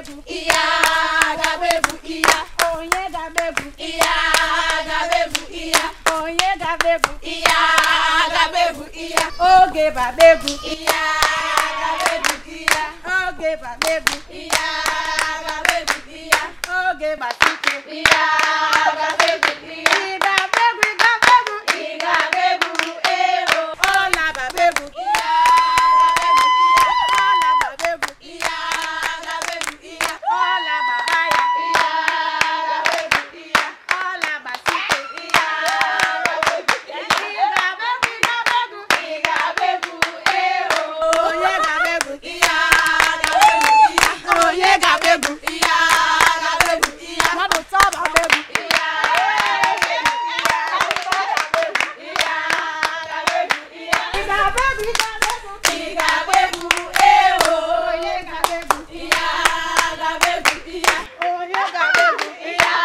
gabebu, iya gabebu, iya. Onye gabebu, iya gabebu, iya. Onye gabebu, iya gabebu, iya. Oge babebu, iya gabebu, iya. Oge babebu, iya gabebu, iya. Oge basike, iya gabebu, iya. Gabebu, gabebu, gabebu, ero. Ola babebu, iya gabebu, iya. Ola babebu, iya gabebu, iya. Ola bahaya, iya gabebu, iya. Ola basike, iya gabebu, iya. Gabebu, gabebu, gabebu, ero. Oye gabebu, iya gabebu, iya. Oye gabebu, iya gabebu, iya. Mado taba gabebu, iya gabebu, iya. Gabebu, iya gabebu, iya. Gabebu, ero. Oye gabebu, iya gabebu, iya. Oye gabebu, iya.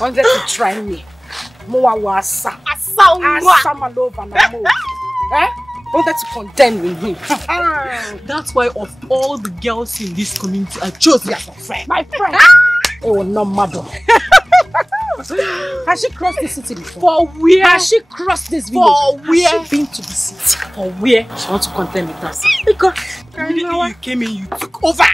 Wanted to try me. Moa wasa. Asa malova na mo. Eh? Wanted to contend with me. That's why of all the girls in this community, I chose you as a friend. My friend. Oh, no matter. Has she crossed the city before? For where? Has she crossed this village? For where? Has she been to the city? For where? She wants to contend with us. Because immediately you came in, you took over.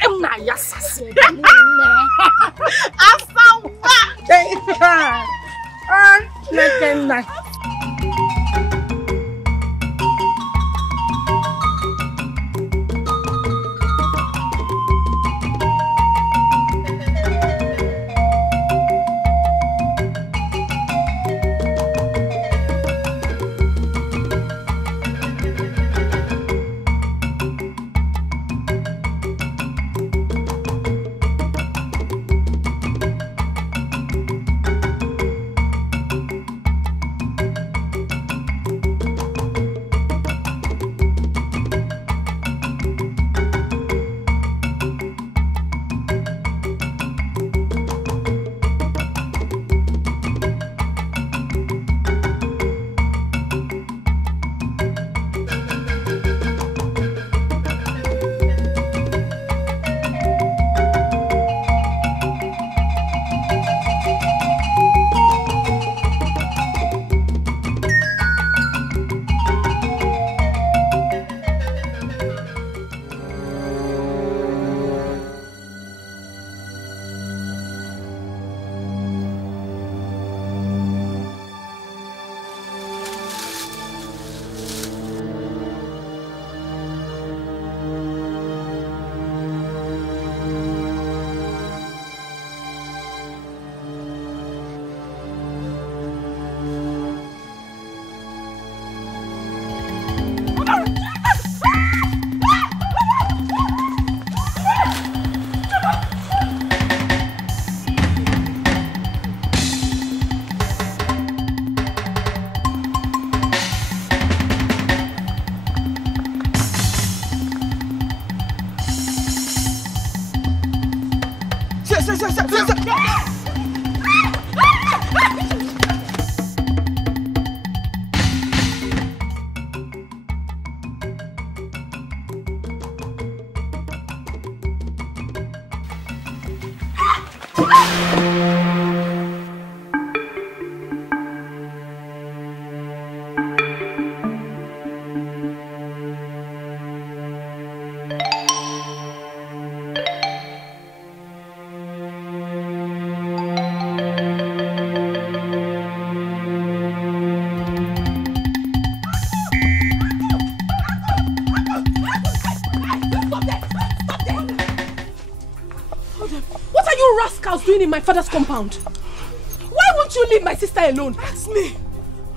Doing in my father's compound? Why won't you leave my sister alone? Ask me.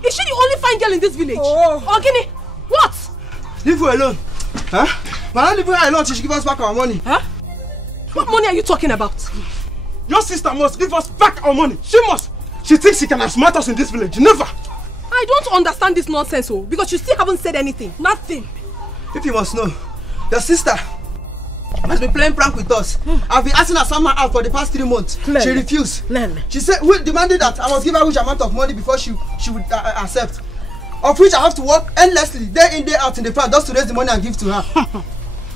Is she the only fine girl in this village? Oh. Ogini, what? Leave her alone. Huh? Man, leave her alone till she give us back our money. Huh? What money are you talking about? Your sister must give us back our money. She must. She thinks she can outsmart us in this village. Never. I don't understand this nonsense, because you still haven't said anything. Nothing. If you must know, your sister has been playing prank with us. I've been asking her somehow out for the past 3 months. She refused. She said we demanded that I must give her which amount of money before she would accept. Of which I have to work endlessly, day in, day out in the farm just to raise the money and give to her.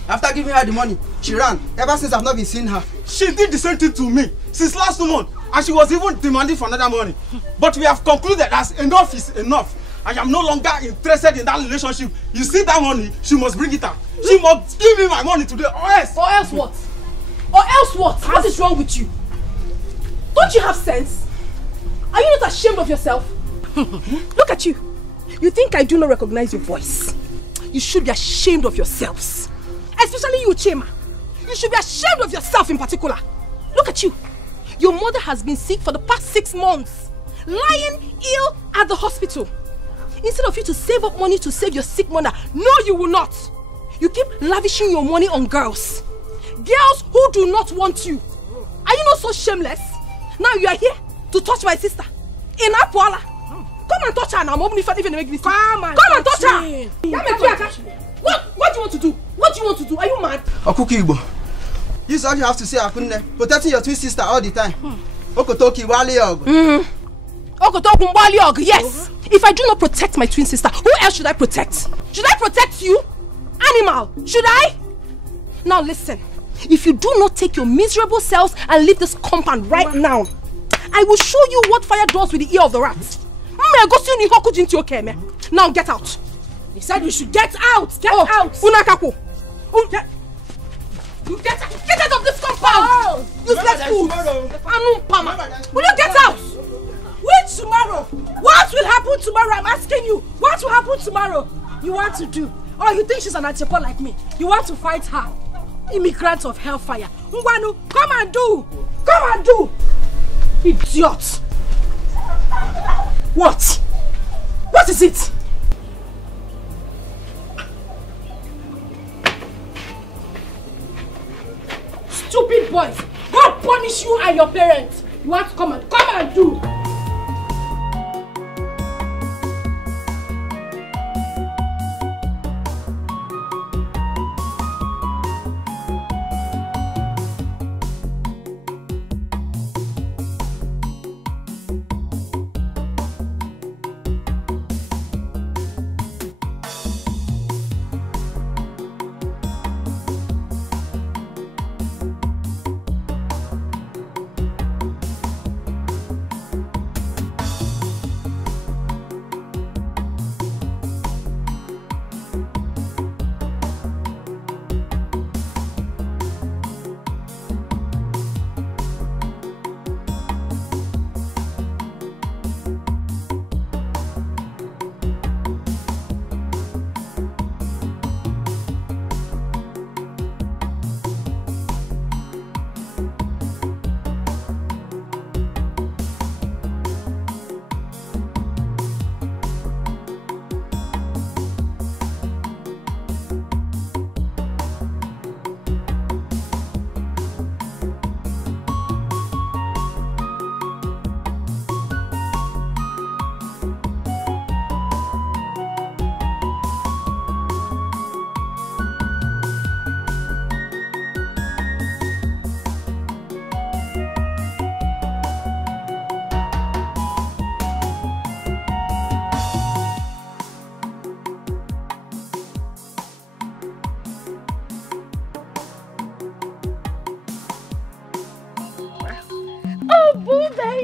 After giving her the money, she ran. Ever since I've not been seeing her. She did the same thing to me since last month, and she was even demanding for another money. But we have concluded that enough is enough. I am no longer interested in that relationship. You see that money, she must bring it out. She must give me my money today, or else. Or else what? Or else what? What is wrong with you? Don't you have sense? Are you not ashamed of yourself? Look at you. You think I do not recognize your voice? You should be ashamed of yourselves. Especially you, Chema. You should be ashamed of yourself in particular. Look at you. Your mother has been sick for the past 6 months. Lying ill at the hospital. Instead of you to save up money to save your sick mother, no, you will not. You keep lavishing your money on girls. Girls who do not want you. Are you not so shameless? Now you are here to touch my sister. In Apuala. Come and touch her now. Come and touch her. What do you want to do? What do you want to do? Are you mad? Okuki Igbo. This is all you have to say, Akunne. Protecting your twin sister all the time. Okotoki Waliog. Okotoki, yes. If I do not protect my twin sister, who else should I protect? Should I protect you? Animal, should I? Now listen, if you do not take your miserable selves and leave this compound right now, I will show you what fire does with the ear of the rat. Now get out. He said you should get out. Get out. Unakaku. You get out of this compound. Useless fool. Will you get out? Which tomorrow? What will happen tomorrow? I'm asking you. What will happen tomorrow? You want to do? Oh, you think she's an Etiko like me? You want to fight her? Immigrant of hellfire. Ngwanu, come and do. Come and do. Idiot. What? What is it? Stupid boys. God punish you and your parents. You want to come and do.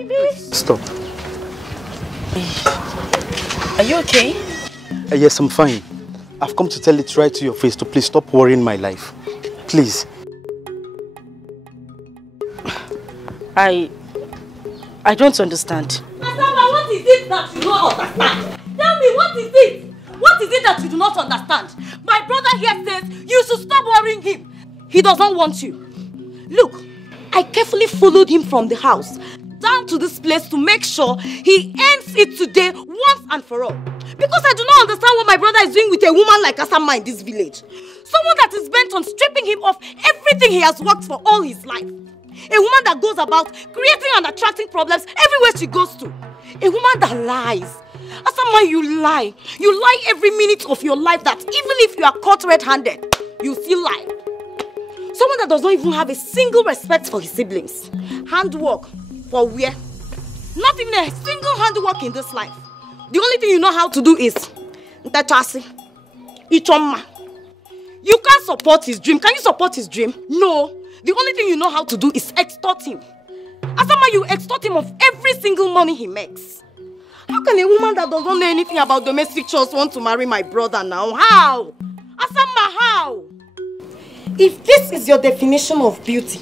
baby. Stop. Are you okay? Yes, I'm fine. I've come to tell it right to your face to please stop worrying my life. Please. I don't understand. Asama, what is it that you don't understand? Tell me, what is it? What is it that you do not understand? My brother here says you should stop worrying him. He doesn't want you. Look, I carefully followed him from the house down to this place to make sure he ends it today once and for all. Because I do not understand what my brother is doing with a woman like Asama in this village. Someone that is bent on stripping him of everything he has worked for all his life. A woman that goes about creating and attracting problems everywhere she goes to. A woman that lies. Asama, you lie. You lie every minute of your life that even if you are caught red-handed, you still lie. Someone that does not even have a single respect for his siblings. Handwork for where? Not even a single handwork in this life. The only thing you know how to do is Ntachasi, Ichoma. You can't support his dream. Can you support his dream? No. The only thing you know how to do is extort him. Asama, you extort him of every single money he makes. How can a woman that doesn't know anything about domestic chores want to marry my brother now? How? Asama, how? If this is your definition of beauty,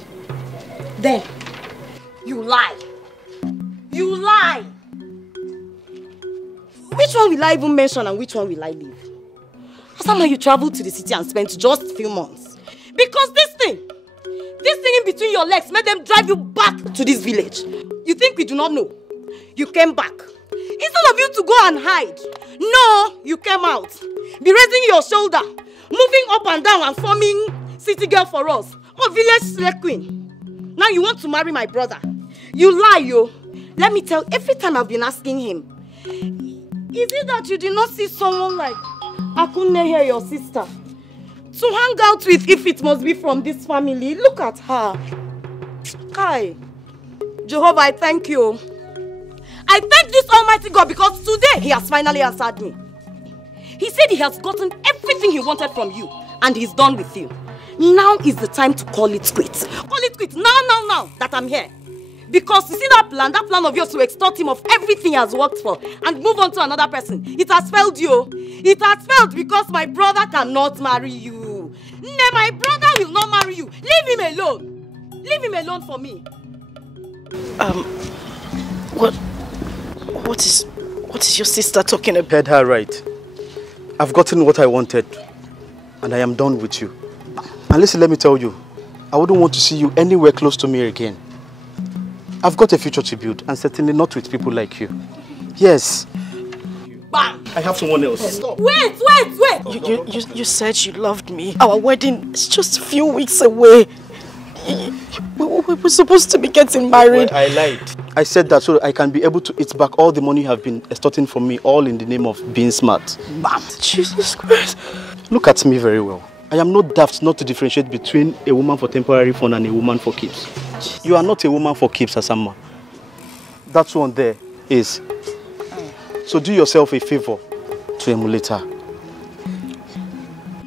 then you lie. You lie. Which one will I even mention and which one will I leave? Asama, you traveled to the city and spent just a few months. Because this thing in between your legs made them drive you back to this village. You think we do not know? You came back. Instead of you to go and hide, no, you came out. Be raising your shoulder, moving up and down and forming city girl for us. Or village slave queen. Now you want to marry my brother. You lie, yo. Let me tell, every time I've been asking him, is it that you did not see someone like Akunne here, your sister, to hang out with if it must be from this family? Look at her. Kai. Jehovah, I thank you. I thank this Almighty God because today he has finally answered me. He said he has gotten everything he wanted from you and he's done with you. Now is the time to call it quits. Call it quits now that I'm here. Because you see that plan of yours to extort him of everything he has worked for and move on to another person, it has failed you. It has failed because my brother cannot marry you. My brother will not marry you. Leave him alone. Leave him alone for me. What is your sister talking about? Heard her right. I've gotten what I wanted and I am done with you. And listen, let me tell you, I wouldn't want to see you anywhere close to me again. I've got a future to build and certainly not with people like you. Yes. Bam! I have someone else. Stop. Wait! You said you loved me. Our wedding is just a few weeks away. We were supposed to be getting married. Well, I lied. I said that so I can be able to eat back all the money you have been extorting from me, all in the name of being smart. Bam! Jesus Christ. Look at me very well. I am not daft not to differentiate between a woman for temporary fun and a woman for keeps. You are not a woman for keeps, Asama. That one there is. So do yourself a favor to emulate her.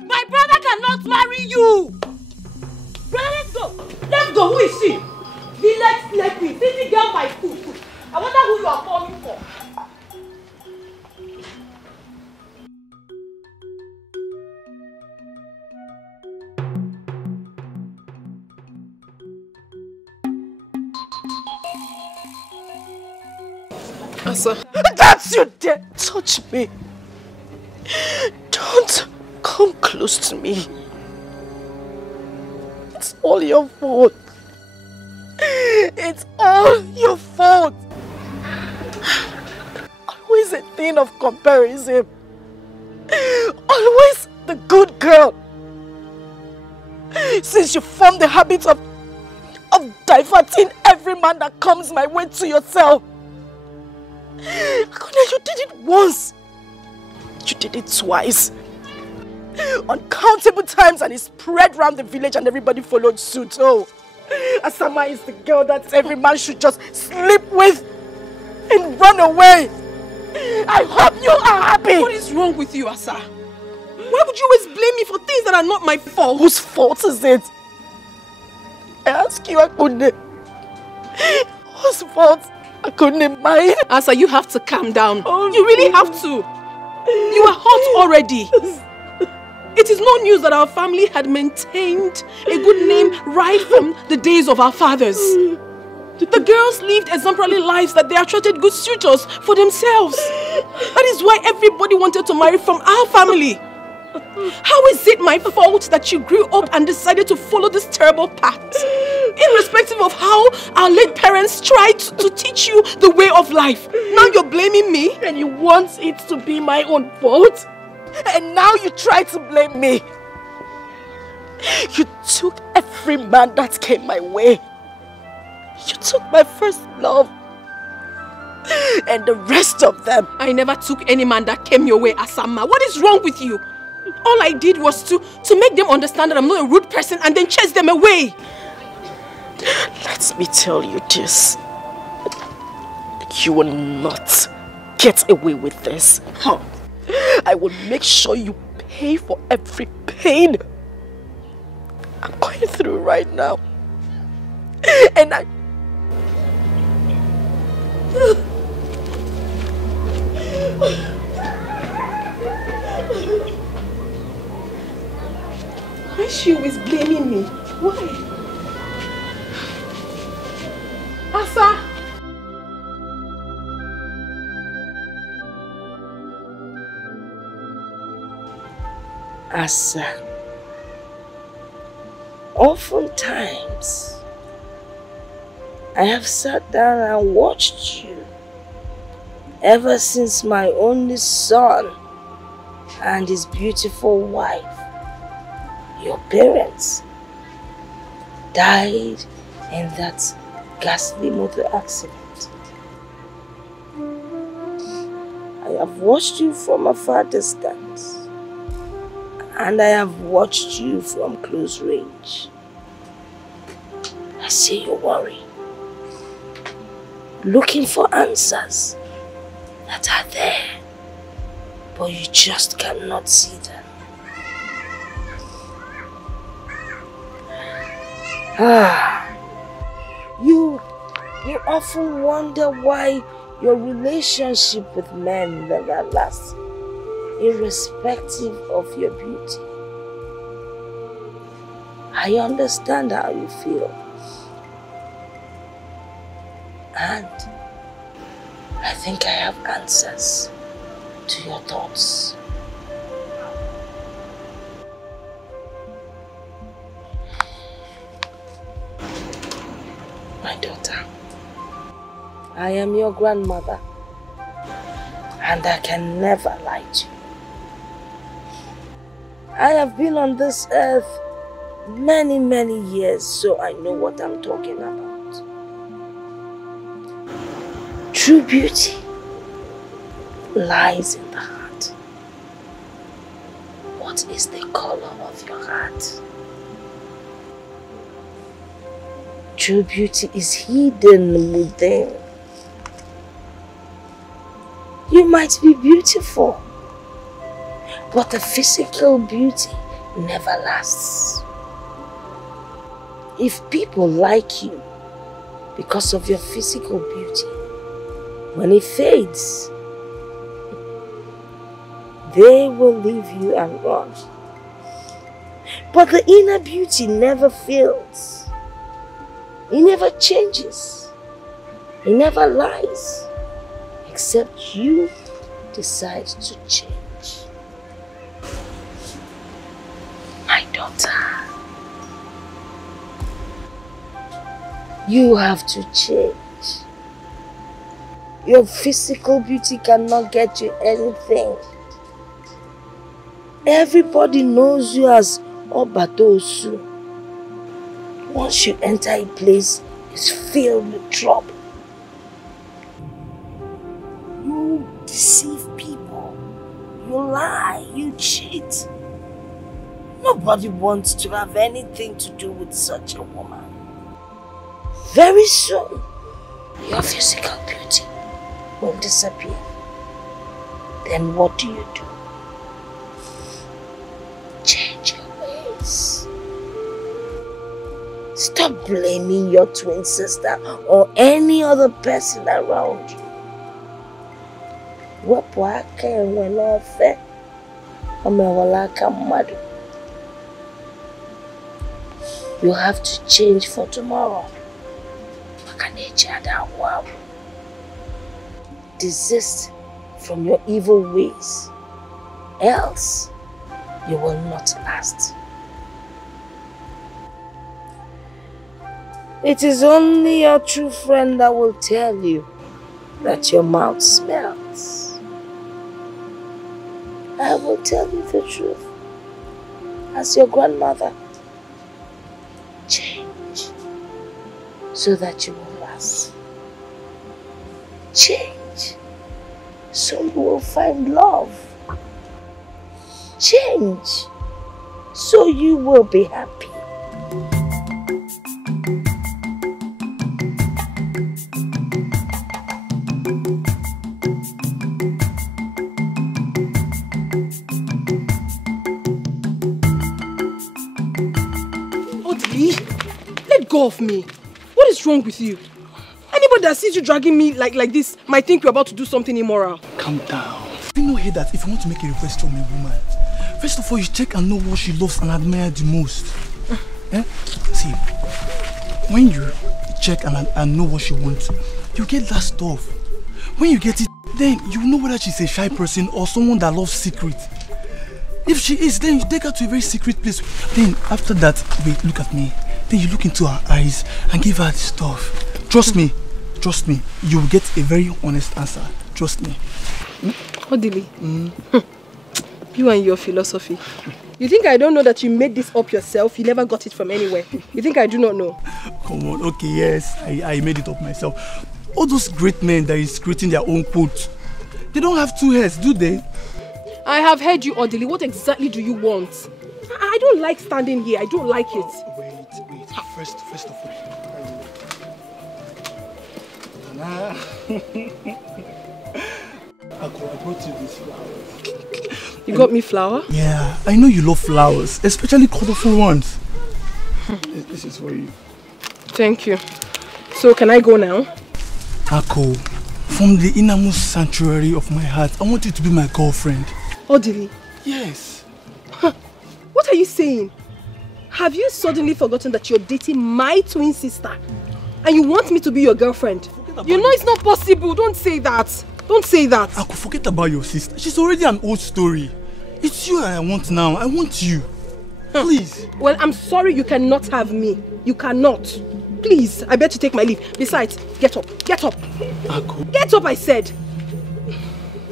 My brother cannot marry you! Brother, let's go! Let's go! Who is she? Village slave queen, city girl by food. I wonder who you are calling for. Asa. That's you dare touch me. Don't come close to me. It's all your fault. It's all your fault. Always a thing of comparison. Always the good girl. Since you formed the habit of diverting every man that comes my way to yourself. You did it once. You did it twice. Uncountable times, and it spread around the village and everybody followed suit. Oh, Asama is the girl that every man should just sleep with and run away. I hope you are happy. What is wrong with you, Asa? Why would you always blame me for things that are not my fault? Whose fault is it? I ask you, Akunde. Whose fault? I couldn't mind. Asa, you have to calm down. You really have to. You are hot already. It is no news that our family had maintained a good name right from the days of our fathers. The girls lived exemplary lives that they attracted good suitors for themselves. That is why everybody wanted to marry from our family. How is it my fault that you grew up and decided to follow this terrible path? Irrespective of how our late parents tried to teach you the way of life. Now you're blaming me? And you want it to be my own fault? And now you try to blame me. You took every man that came my way. You took my first love. And the rest of them. I never took any man that came your way, Asama. What is wrong with you? All I did was to make them understand that I'm not a rude person and then chase them away. Let me tell you this. You will not get away with this. I will make sure you pay for every pain I'm going through right now. And I... Why is she always blaming me? Why? Asa! Asa, oftentimes I have sat down and watched you ever since my only son and his beautiful wife, your parents, died in that ghastly motor accident. I have watched you from a far distance. And I have watched you from close range. I see you worry, looking for answers that are there, but you just cannot see them. You often wonder why your relationship with men never lasts, irrespective of your beauty. I understand how you feel. And I think I have answers to your thoughts. My daughter, I am your grandmother, and I can never lie to you. I have been on this earth many, many years, so I know what I'm talking about. True beauty lies in the heart. What is the color of your heart? True beauty is hidden within. You might be beautiful, but the physical beauty never lasts. If people like you because of your physical beauty, when it fades, they will leave you and run. But the inner beauty never fades. It never changes. It never lies, except you decide to change. My daughter, you have to change. Your physical beauty cannot get you anything. Everybody knows you as Obatosu. Once you enter a place, it's filled with trouble. You deceive people. You lie. You cheat. Nobody wants to have anything to do with such a woman. Very soon, your physical beauty will disappear. Then what do? Change your ways. Stop blaming your twin sister or any other person around you. Wepụ aka enwe n'ofe, o mewala aka mmadụ. You have to change for tomorrow. Desist from your evil ways, else you will not last. It is only your true friend that will tell you that your mouth smells. I will tell you the truth. As your grandmother, change so that you will last. Change so you will find love. Change so you will be happy. Let go of me. What is wrong with you? Anybody that sees you dragging me like this might think you're about to do something immoral. Calm down. You know here that if you want to make a request from a woman, first of all you check and know what she loves and admires the most. See, when you check and know what she wants, you get that stuff. When you get it, then you know whether she's a shy person or someone that loves secret. If she is, then you take her to a very secret place. Then after that, wait, look at me. Then you look into her eyes and give her the stuff. Trust me, you will get a very honest answer. Trust me. Odili, you and your philosophy. You think I don't know that you made this up yourself? You never got it from anywhere. You think I do not know? Come on, okay, yes, I made it up myself. All those great men that is creating their own quote, they don't have two heads, do they? I have heard you, Odili. What exactly do you want? I don't like standing here. I don't like it. Wait. First of all. I brought you this flower. You got me flower? Yeah, I know you love flowers, especially colorful ones. This is for you. Thank you. So can I go now? Ako, from the innermost sanctuary of my heart, I want you to be my girlfriend. Odili? Yes. What are you saying? Have you suddenly forgotten that you're dating my twin sister? And you want me to be your girlfriend? You know it's not possible. Don't say that. Don't say that. I could forget about your sister. She's already an old story. It's you I want now. I want you. Please. Well, I'm sorry you cannot have me. You cannot. Please, I bet you take my leave. Besides, get up. Get up. Ako. Get up, I said.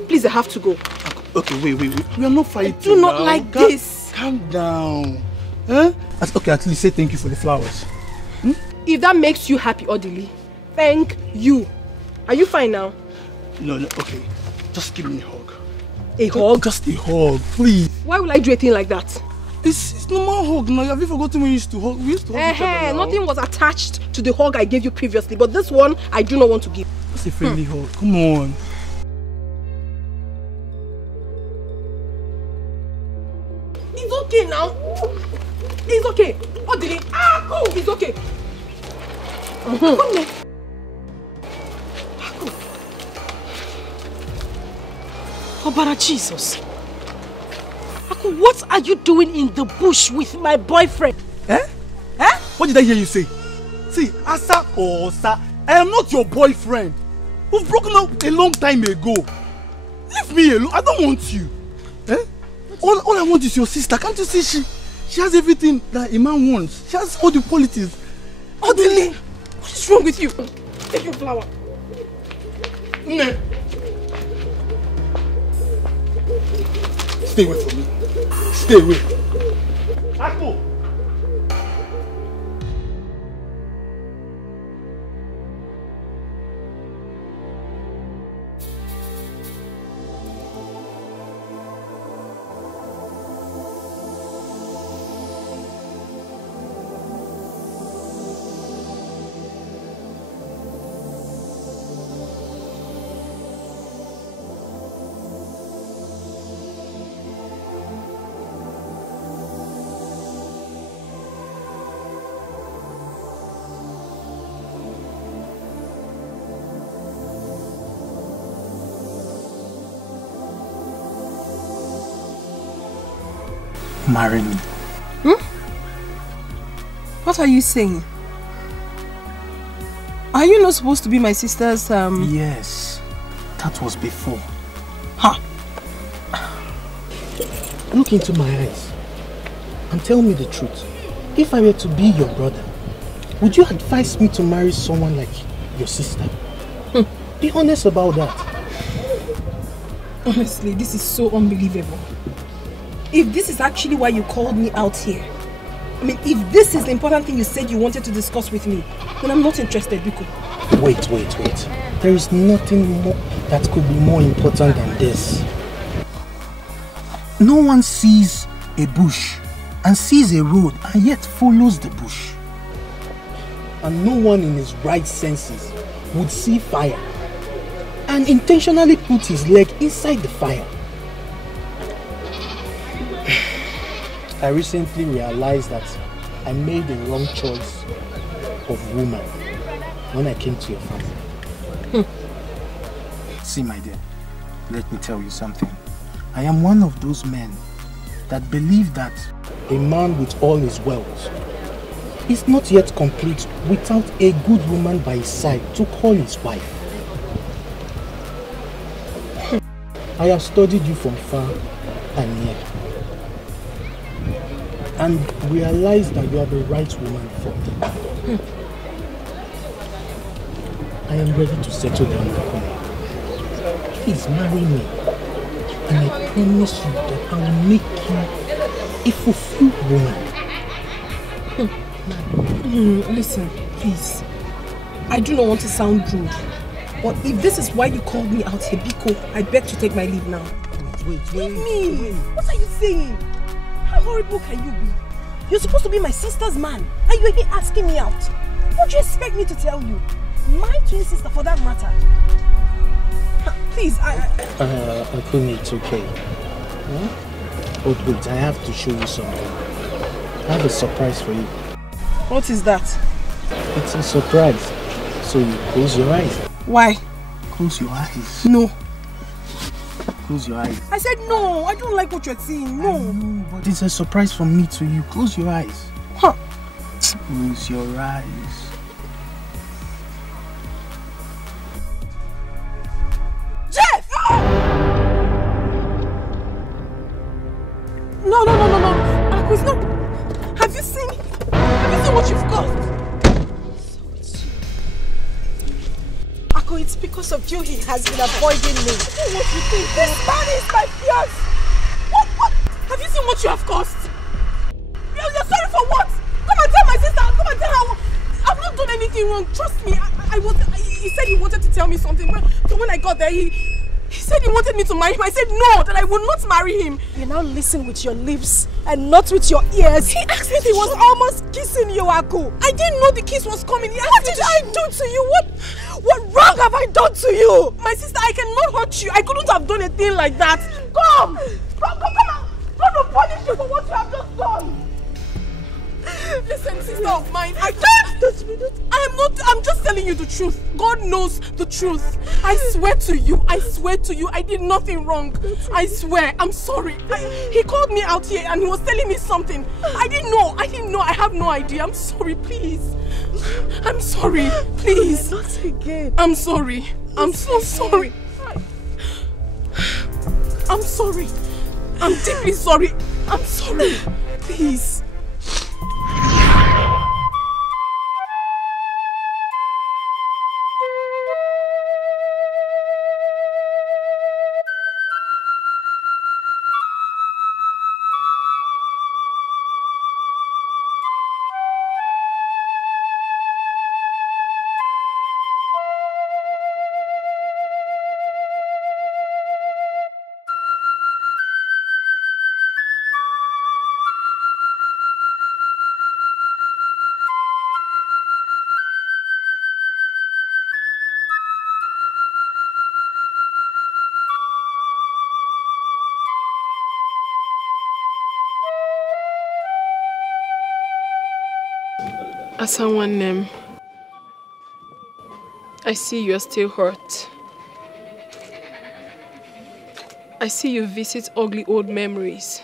Please, I have to go. Ako. Okay, wait. We are not fighting. I do not like this. Calm down. Huh? Okay, at least say thank you for the flowers. If that makes you happy, Odili, thank you. Are you fine now? No, okay. Just give me a hug. A hug? Just a hug, please. Why will I do a thing like that? It's normal hug now. Have you forgotten when we used to hug? We used to hug each other now. Nothing was attached to the hug I gave you previously, but this one I do not want to give. Just a friendly hug. Come on. It's okay now. It's okay. Odili. Ako. It's okay. Obara Jesus. Ako, what are you doing in the bush with my boyfriend? What did I hear you say? See, Asa or Osa, I am not your boyfriend. We've broken up a long time ago. Leave me alone. I don't want you. All I want is your sister. Can't you see she has everything that a man wants? She has all the qualities. Odili, what is wrong with you? Take your flower. Stay away from me. Stay away. Ako! marry me. What are you saying? Are you not supposed to be my sister's Yes, that was before. Ha! Look into my eyes and tell me the truth. If I were to be your brother, would you advise me to marry someone like your sister? Be honest about that. Honestly, this is so unbelievable. If this is actually why you called me out here, I mean, if this is the important thing you said you wanted to discuss with me, then I'm not interested, Biko. Wait. There is nothing more that could be more important than this. No one sees a bush and sees a road and yet follows the bush. And no one in his right senses would see fire and intentionally put his leg inside the fire. I recently realized that I made the wrong choice of woman when I came to your family. See, my dear, let me tell you something. I am one of those men that believe that a man with all his wealth is not yet complete without a good woman by his side to call his wife. I have studied you from far and near and realized that you are the right woman for me. I am ready to settle down with you. Please marry me, and I promise you that I will make you a fulfilled woman. Listen, please. I do not want to sound rude, but if this is why you called me out here, Biko, I beg to take my leave now. Wait. Leave me! What are you saying? How horrible can you be? You're supposed to be my sister's man, and you're here asking me out. What do you expect me to tell you? My twin sister, for that matter. Please, Akumi, it's okay. Huh? Oh, wait, I have to show you something. I have a surprise for you. What is that? It's a surprise. So you close your eyes. Why? Close your eyes. No. Close your eyes. I said no. I don't like what you're saying. No. I know, but it's a surprise from me to you. Close your eyes. Huh. Close your eyes. Jeff! No. Aqua's not. Have you seen what you've caused? Ako, it's because of you he has been avoiding me. What you think? This man is my fiance. What? Have you seen what you have caused? You're sorry for what? Come and tell my sister. Come and tell her. I've not done anything wrong. Trust me. He said he wanted to tell me something. So when I got there, he said he wanted me to marry him. I said no, that I would not marry him. You now listen with your lips and not with your ears. He asked me He was almost kissing you, Ako. I didn't know the kiss was coming. What did I do to you? What wrong have I done to you? My sister, I cannot hurt you. I couldn't have done a thing like that. Come on. God will punish you for what you have just done. Listen, sister of mine, I'm just telling you the truth. God knows the truth. I swear to you, I did nothing wrong. I swear, I'm sorry. He called me out here and he was telling me something. I didn't know, I have no idea. I'm sorry, please. I'm sorry, please. Not again. I'm sorry. I'm so sorry. I'm sorry. I'm deeply sorry. I'm sorry. Please. As someone named, I see you are still hurt. I see you visit ugly old memories.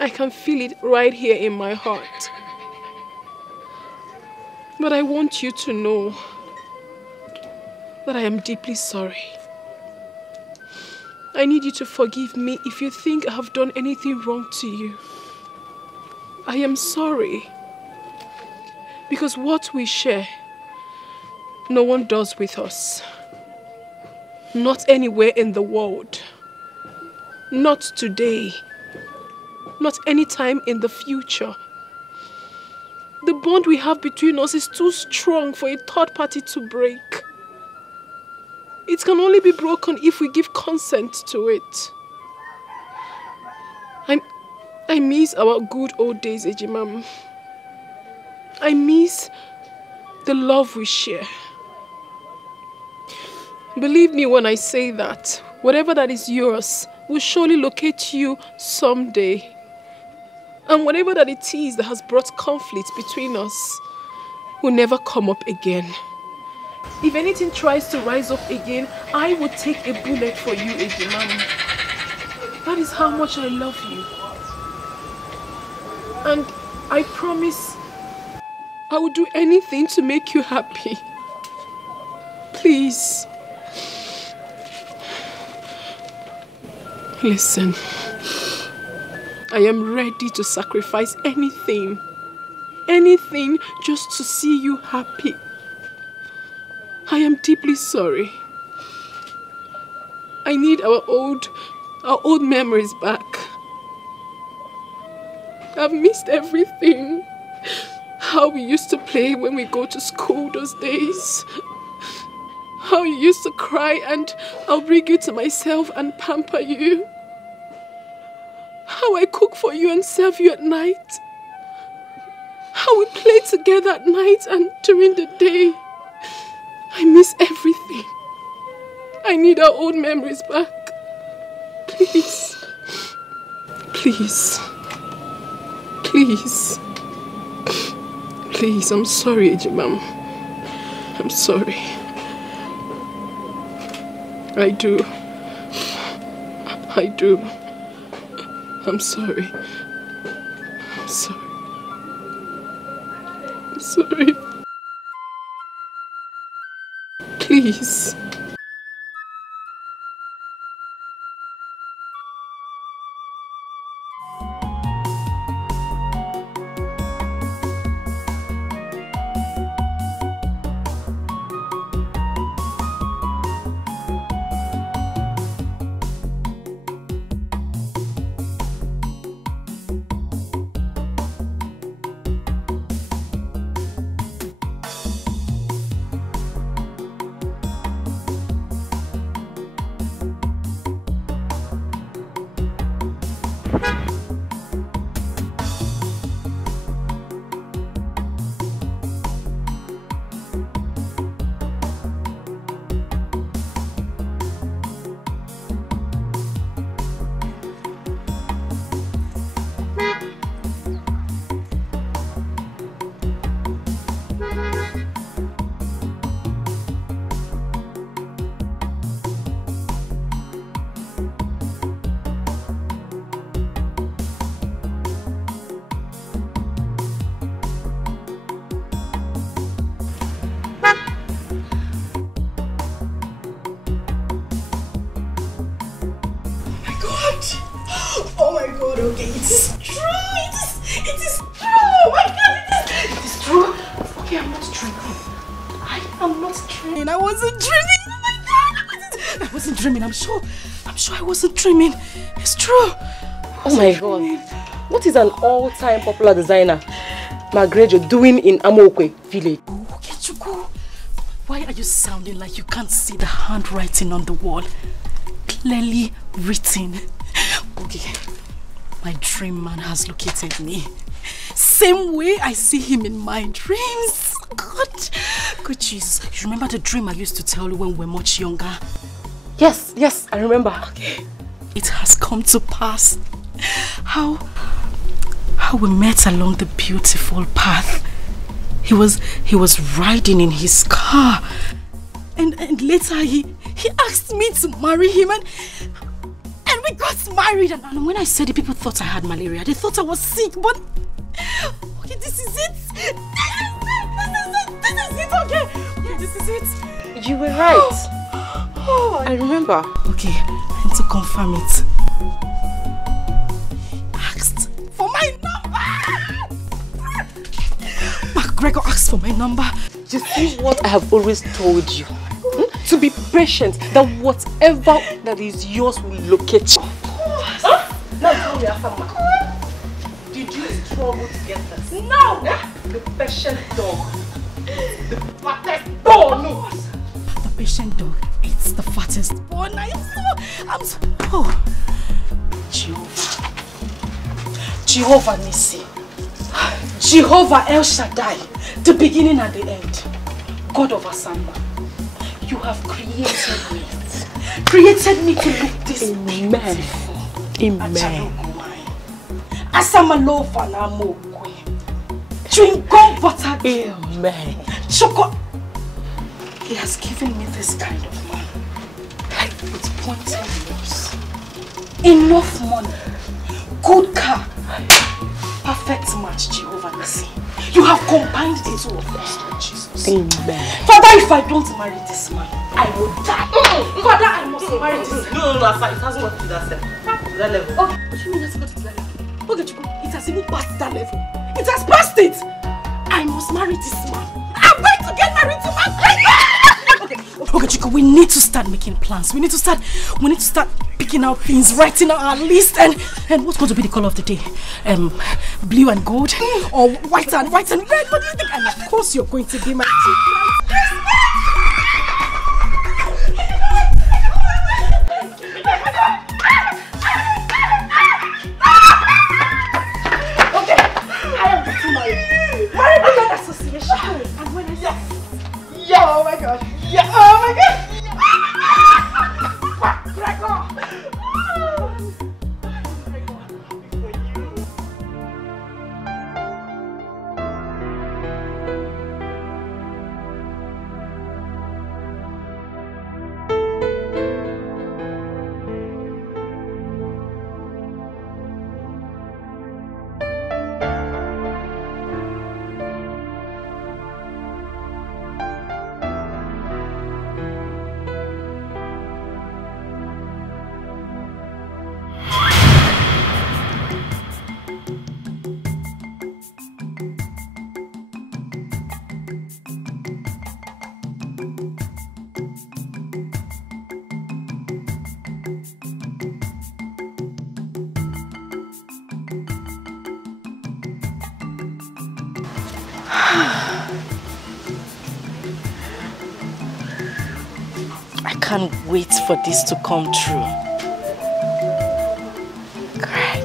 I can feel it right here in my heart. But I want you to know that I am deeply sorry. I need you to forgive me if you think I have done anything wrong to you. I am sorry. Because what we share, no one does with us. Not anywhere in the world. Not today. Not any time in the future. The bond we have between us is too strong for a third party to break. It can only be broken if we give consent to it. I miss our good old days, Ejimam. I miss the love we share. Believe me when I say that whatever that is yours will surely locate you someday. And whatever that it is that has brought conflict between us will never come up again. If anything tries to rise up again, I will take a bullet for you, Ejimam. That is how much I love you. And I promise I will do anything to make you happy. Please. Listen. I am ready to sacrifice anything. Anything just to see you happy. I am deeply sorry. I need our old memories back. I've missed everything. How we used to play when we go to school those days. How you used to cry and I'll bring you to myself and pamper you. How I cook for you and serve you at night. How we play together at night and during the day. I miss everything. I need our old memories back. Please. Please. Please. Please, I'm sorry, Ejimam. I'm sorry. I do. I'm sorry. I'm sorry. I'm sorry. Please. I'm sure I wasn't dreaming. It's true. Oh my God. What is an all-time popular designer, Magrejo, doing in Amokwe village? Okay, Chuku. Why are you sounding like you can't see the handwriting on the wall? Clearly written. Okay. My dream man has located me. Same way I see him in my dreams. Good Jesus. You remember the dream I used to tell you when we were much younger? Yes, I remember. Okay. It has come to pass. How we met along the beautiful path. He was riding in his car. And later he asked me to marry him and We got married, and when I said it, people thought I had malaria. They thought I was sick, but okay, this is it. This is it, okay? Okay, this is it. You were right. I remember. Okay, and to confirm it, asked for my number. McGregor asked for my number. You see what I have always told you? To be patient, that whatever that is yours will locate you. Now tell me, Afama, did you struggle to get this? No! The patient dog. The fattest dog! No! The patient dog eats the fattest bone. Oh. Jehovah Nissi. Jehovah El Shaddai. The beginning and the end. God of Asamba. You have created me. Created me to look this beautiful. Amen. Asama lofa na mokwe. Chewing gum butter. Amen. Choco. He has given me this kind of man. With pointed nose. Enough money. Good car. Perfect match, Jehovah Nissi. You have combined the two of us, Lord Jesus. Amen. Father, if I don't marry this man, I will die. Father, I must marry this man. No, it hasn't got to that step. To that level. Okay, what do you mean it hasn't got to that level? Okay, Chico, it has even passed that level. It has passed it. I must marry this man. I'm going to get married to my friend. Okay, Chico, we need to start making plans. We need to start picking out things, writing out our list, and what's going to be the color of the day? Blue and gold, or white and red? What do you think? And of course, you're going to be my Okay, I am getting married. Married Women Association. And when I say yeah, oh my God. Yeah, oh my God! I can't wait for this to come true. Crack.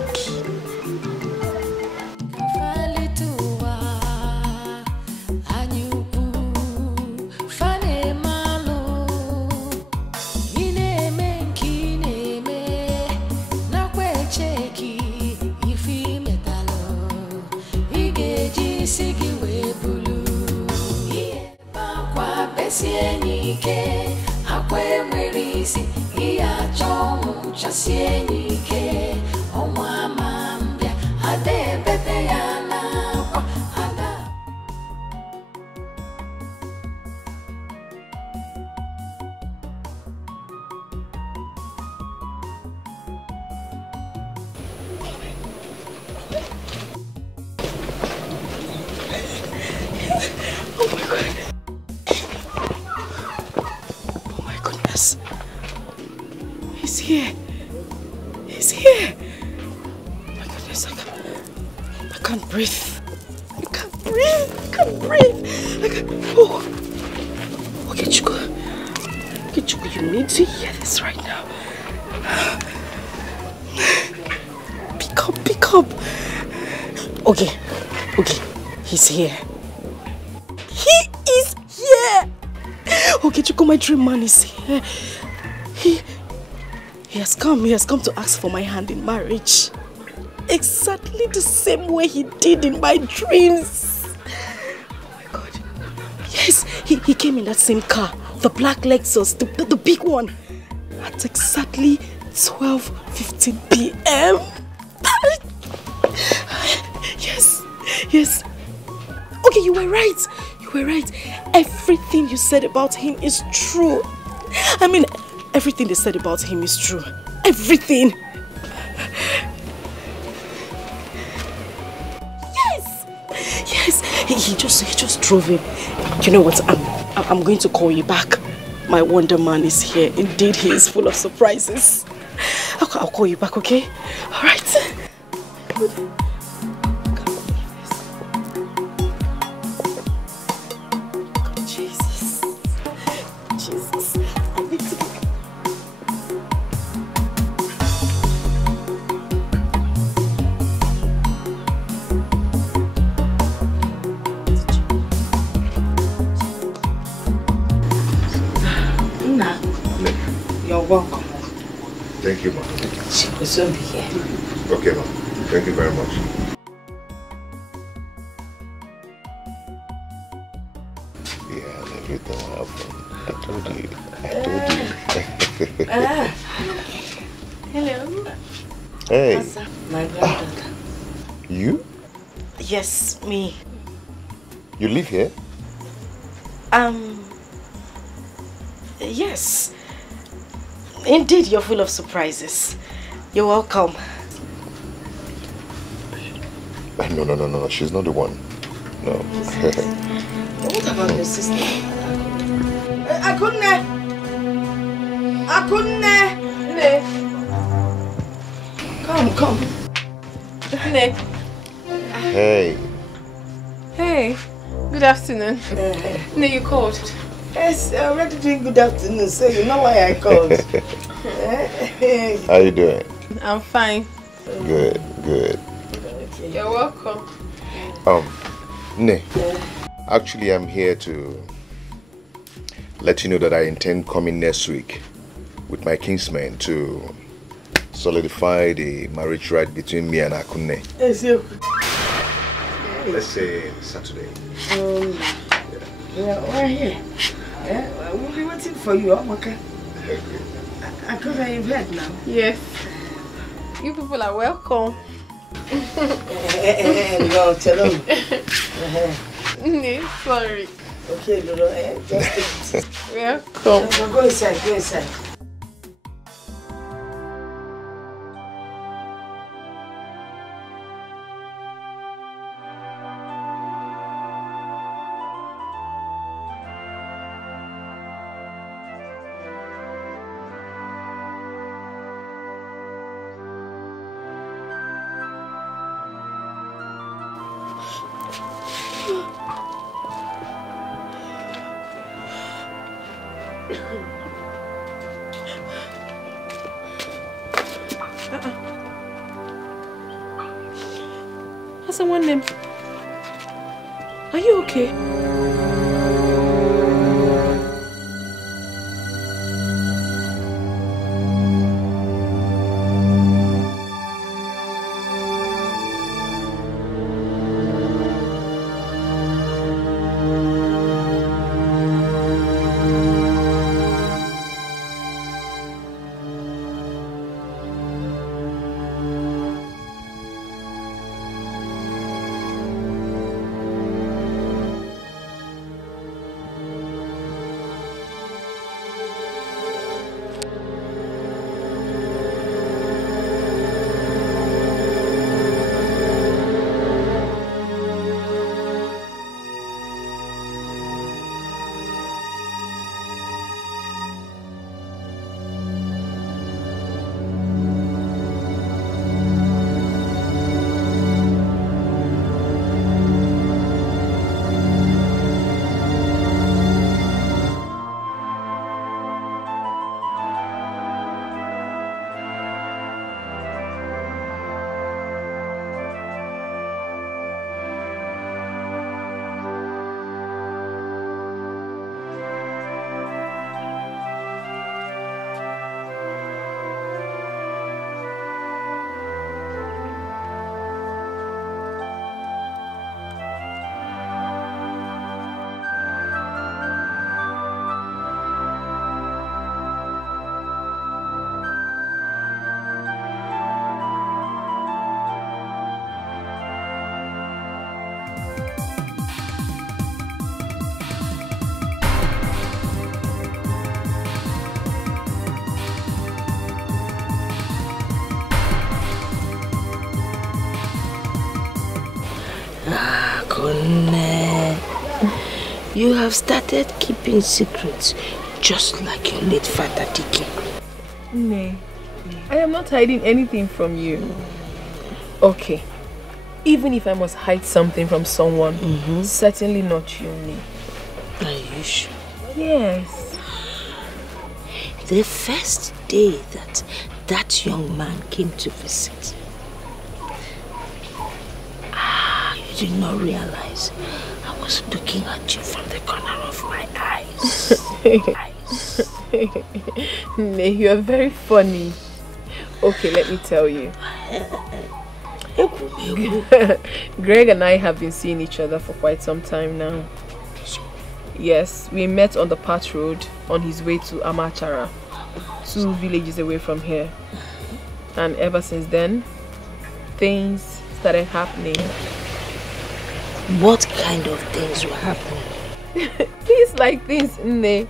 Okay, he's here. He is here! Okay, Chico, my dream man is here. He has come to ask for my hand in marriage. Exactly the same way he did in my dreams. Oh my God. Yes, he came in that same car. The black Lexus, the big one. At exactly 12:15 p.m. Yes. Okay, you were right. Everything you said about him is true. I mean, everything they said about him is true. Everything. Yes. He just drove in. You know what? I'm going to call you back. My Wonder Man is here. Indeed, he is full of surprises. I'll call you back, okay? All right. Jesus. I need to... You're welcome. Thank you, ma. She will soon be here. Okay, ma. Thank you very much. Yeah, everything will happen. I told you. Hello. Hey. My granddaughter. You? Yes, me. You live here? Yes. Indeed, you're full of surprises. You're welcome. No. She's not the one. No. What about your sister? Akunne! Come. Nick. Hey. Good afternoon. No, you called. Yes, I already doing good afternoon, so you know why I called. How you doing? I'm fine. Good. You're welcome. Ne. Actually, I'm here to let you know that I intend coming next week with my kinsmen to solidify the marriage right between me and Akunne. Yes, you. Let's say Saturday. We're here. We'll be waiting for you, okay? Akunne, you've heard now. Yes. You people are welcome. No, tell them. No, sorry. Okay, Lolo, just take it. Welcome. Go inside. What's the one name? Are you okay? Ah, Konne. You have started keeping secrets just like your late father Dike. Nay, I am not hiding anything from you. Okay, even if I must hide something from someone, certainly not you, Nay. Are you sure? Yes. The first day that young man came to visit, you did not realize I was looking at you from the corner of my eyes. Nay, you are very funny. Okay, let me tell you. Greg and I have been seeing each other for quite some time now. Yes, we met on the Path Road on his way to Amachara, 2 villages away from here. And ever since then, things started happening. What kind of things were happening? Things like this, Nne.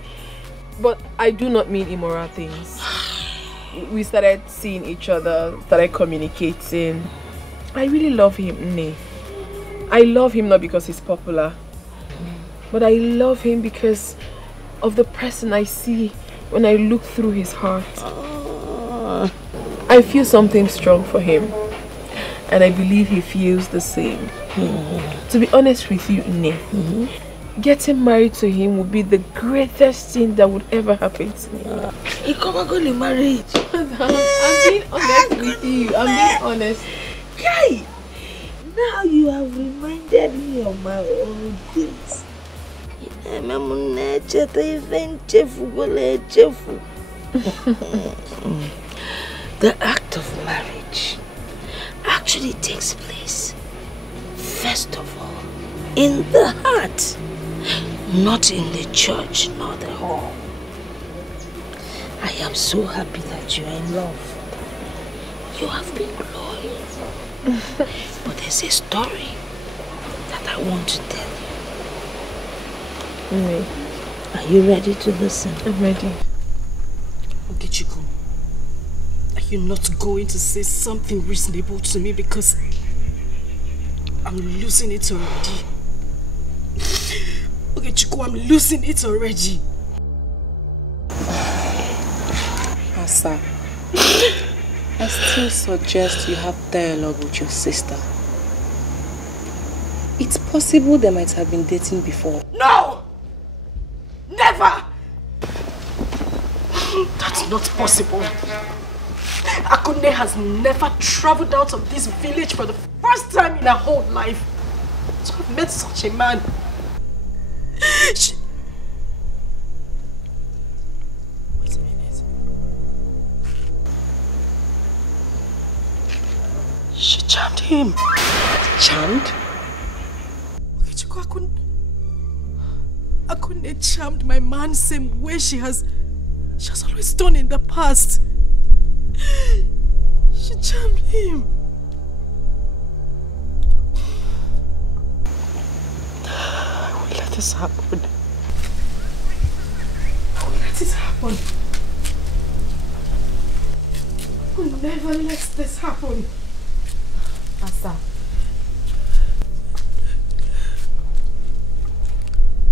But I do not mean immoral things. We started seeing each other, started communicating. I really love him, Nne. I love him not because he's popular, but I love him because of the person I see when I look through his heart. I feel something strong for him, and I believe he feels the same. To be honest with you, Nne, getting married to him would be the greatest thing that would ever happen to me. You come and go to marriage. I'm being honest with you. I'm being honest. Hey, now you have reminded me of my old days. The act of marriage actually takes place, first of all, in the heart, not in the church nor the hall. I am so happy that you are in love. You have been glowing. But there's a story that I want to tell you. Are you ready to listen? I'm ready. Okay, Chico. Are you not going to say something reasonable to me, because I'm losing it already? Okay, Chico, I'm losing it already. Asa, I still suggest you have dialogue with your sister. It's possible they might have been dating before. No! Never! That's not possible. Akunne has never traveled out of this village for the first time in her whole life. To have met such a man. Wait a minute. She charmed him. Charmed? Okay, Chico, Akunne charmed my man same way she has always done in the past. She charmed him. I will let this happen. I will let it happen. I will never let this happen. Asa.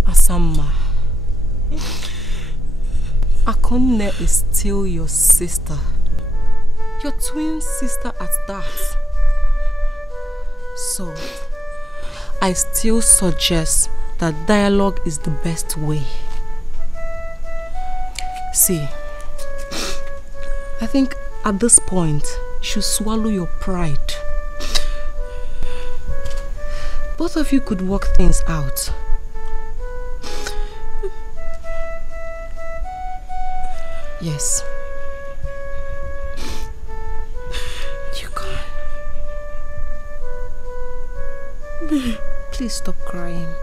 Asamma. Akunne is still your sister. Your twin sister at that. So, I still suggest that dialogue is the best way. See, I think at this point, you should swallow your pride. Both of you could work things out. Yes. You can. Please stop crying.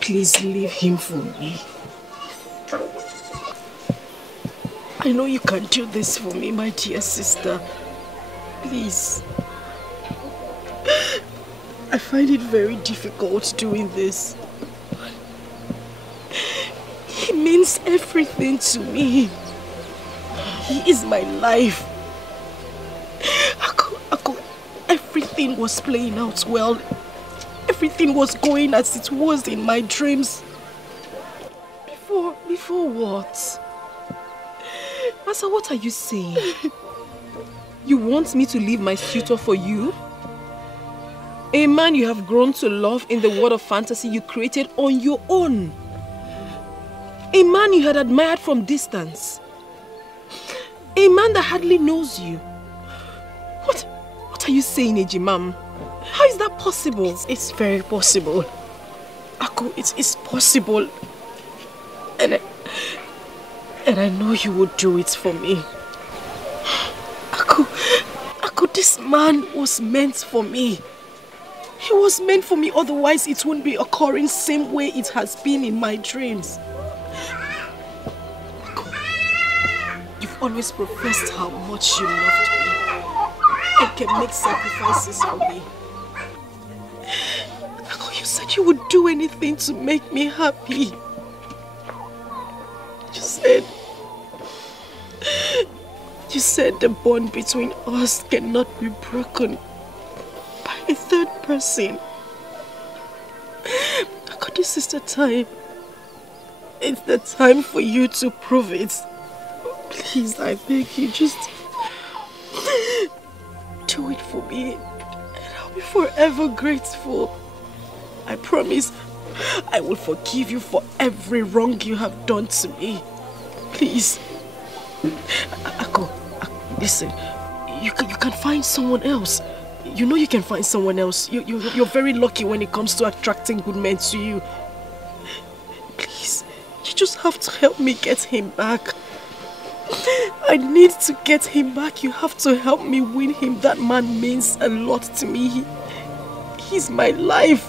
Please leave him for me. I know you can do this for me, my dear sister. Please. I find it very difficult doing this. He means everything to me. He is my life. everything was playing out well. Everything was going as it was in my dreams. Before what? Asa, what are you saying? You want me to leave my suitor for you? A man you have grown to love in the world of fantasy you created on your own. A man you had admired from distance. A man that hardly knows you. What are you saying, Ejimam? How is that possible? It's very possible. Ako, it's possible. And I know you would do it for me. Ako, this man was meant for me. He was meant for me, otherwise it wouldn't be occurring same way it has been in my dreams. Ako, you've always professed how much you loved me and can make sacrifices for me. Ako, you said you would do anything to make me happy. You said the bond between us cannot be broken by a third person. This is the time. It's the time for you to prove it. Please, I beg you, just do it for me and I'll be forever grateful. I promise I will forgive you for every wrong you have done to me. Please. Ako, listen, you can find someone else. You know you can find someone else. You're very lucky when it comes to attracting good men to you. Please, you just have to help me get him back. I need to get him back. You have to help me win him. That man means a lot to me. He's my life.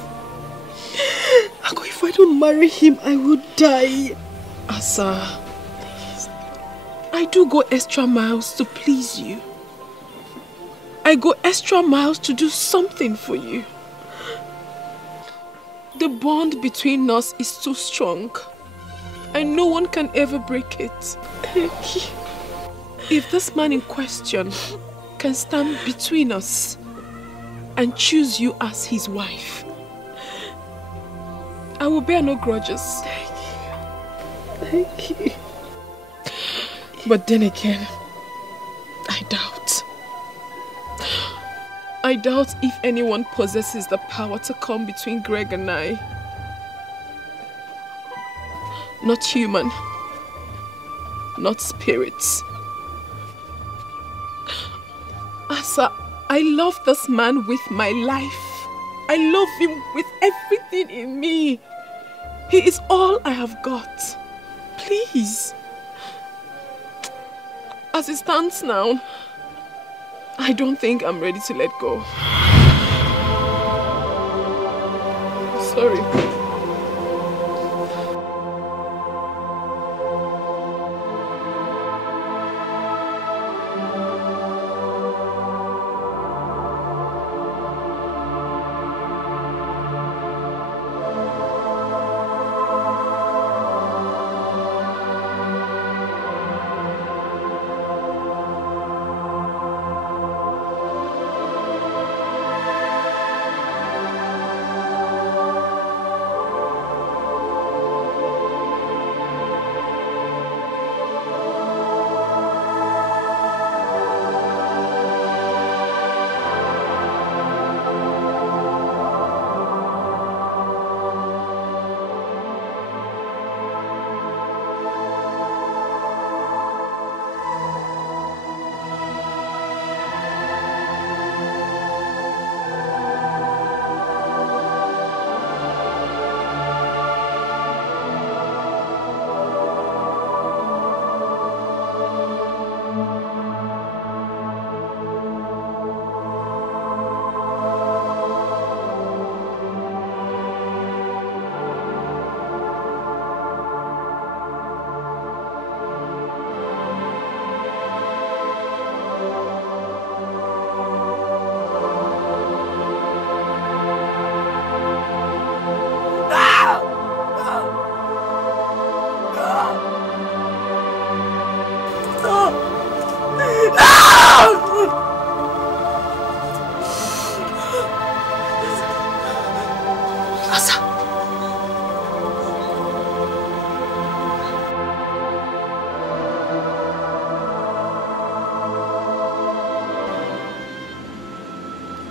Ako, if I don't marry him, I will die. Asa, I do go extra miles to please you. I go extra miles to do something for you. The bond between us is too strong, and no one can ever break it. Thank you. If this man in question can stand between us and choose you as his wife, I will bear no grudges. Thank you. But then again, I doubt. I doubt if anyone possesses the power to come between Greg and I. Not human. Not spirits. Asa, I love this man with my life. I love him with everything in me. He is all I have got. Please. As it stands now, I don't think I'm ready to let go. Sorry.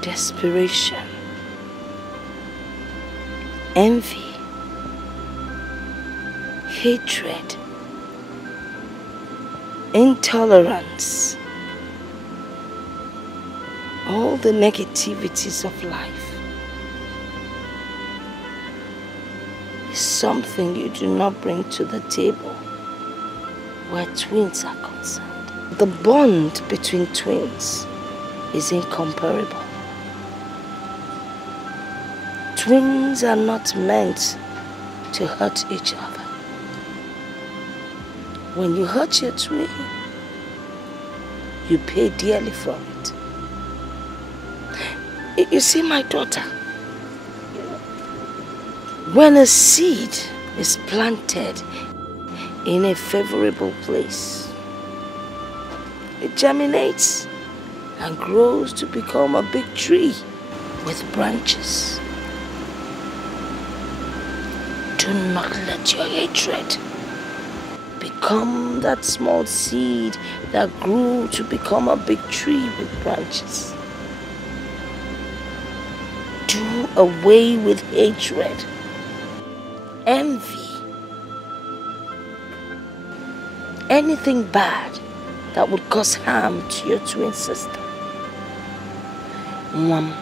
desperation, envy, hatred, intolerance, all the negativities of life is something you do not bring to the table where twins are concerned. The bond between twins is incomparable. Twins are not meant to hurt each other. When you hurt your twin, you pay dearly for it. You see, my daughter, when a seed is planted in a favorable place, it germinates and grows to become a big tree with branches. Do not let your hatred become that small seed that grew to become a big tree with branches. Do away with hatred, envy, anything bad that would cause harm to your twin sister. Mom,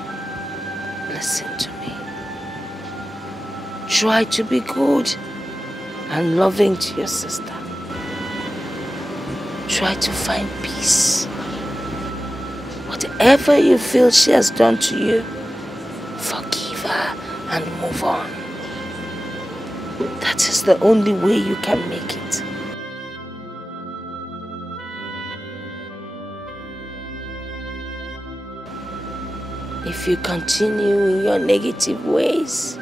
listen to me. Try to be good and loving to your sister. Try to find peace. Whatever you feel she has done to you, forgive her and move on. That is the only way you can make it. If you continue in your negative ways,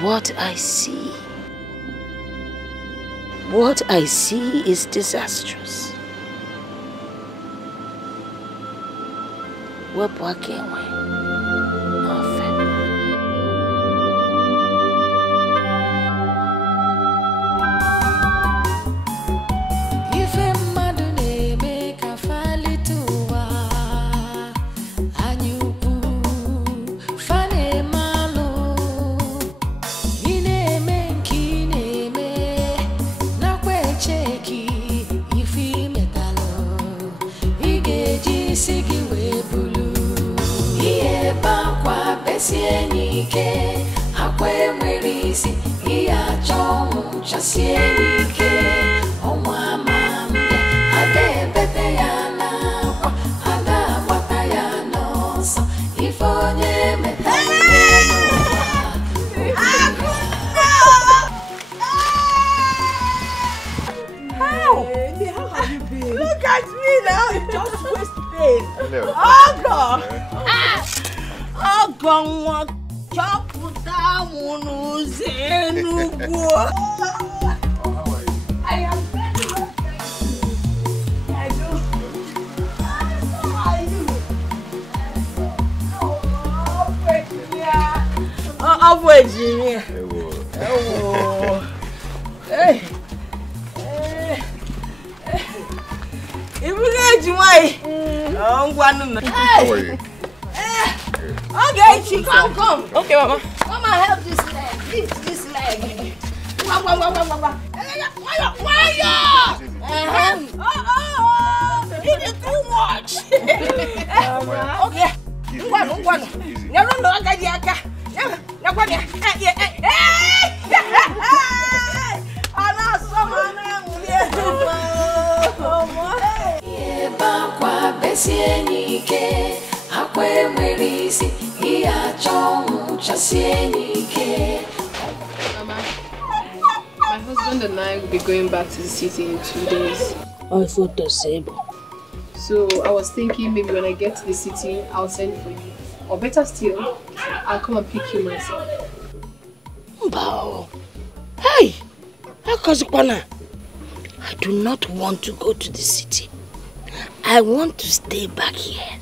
what I see is disastrous. We're walking away. Okay, Mama. Come and help this leg. Lift this leg. It is too much. Okay. Mama, my husband and I will be going back to the city in 2 days. I thought the same. So I was thinking maybe when I get to the city, I'll send for you. Or better still, I'll come and pick you myself. Wow. Hey! I do not want to go to the city. I want to stay back here.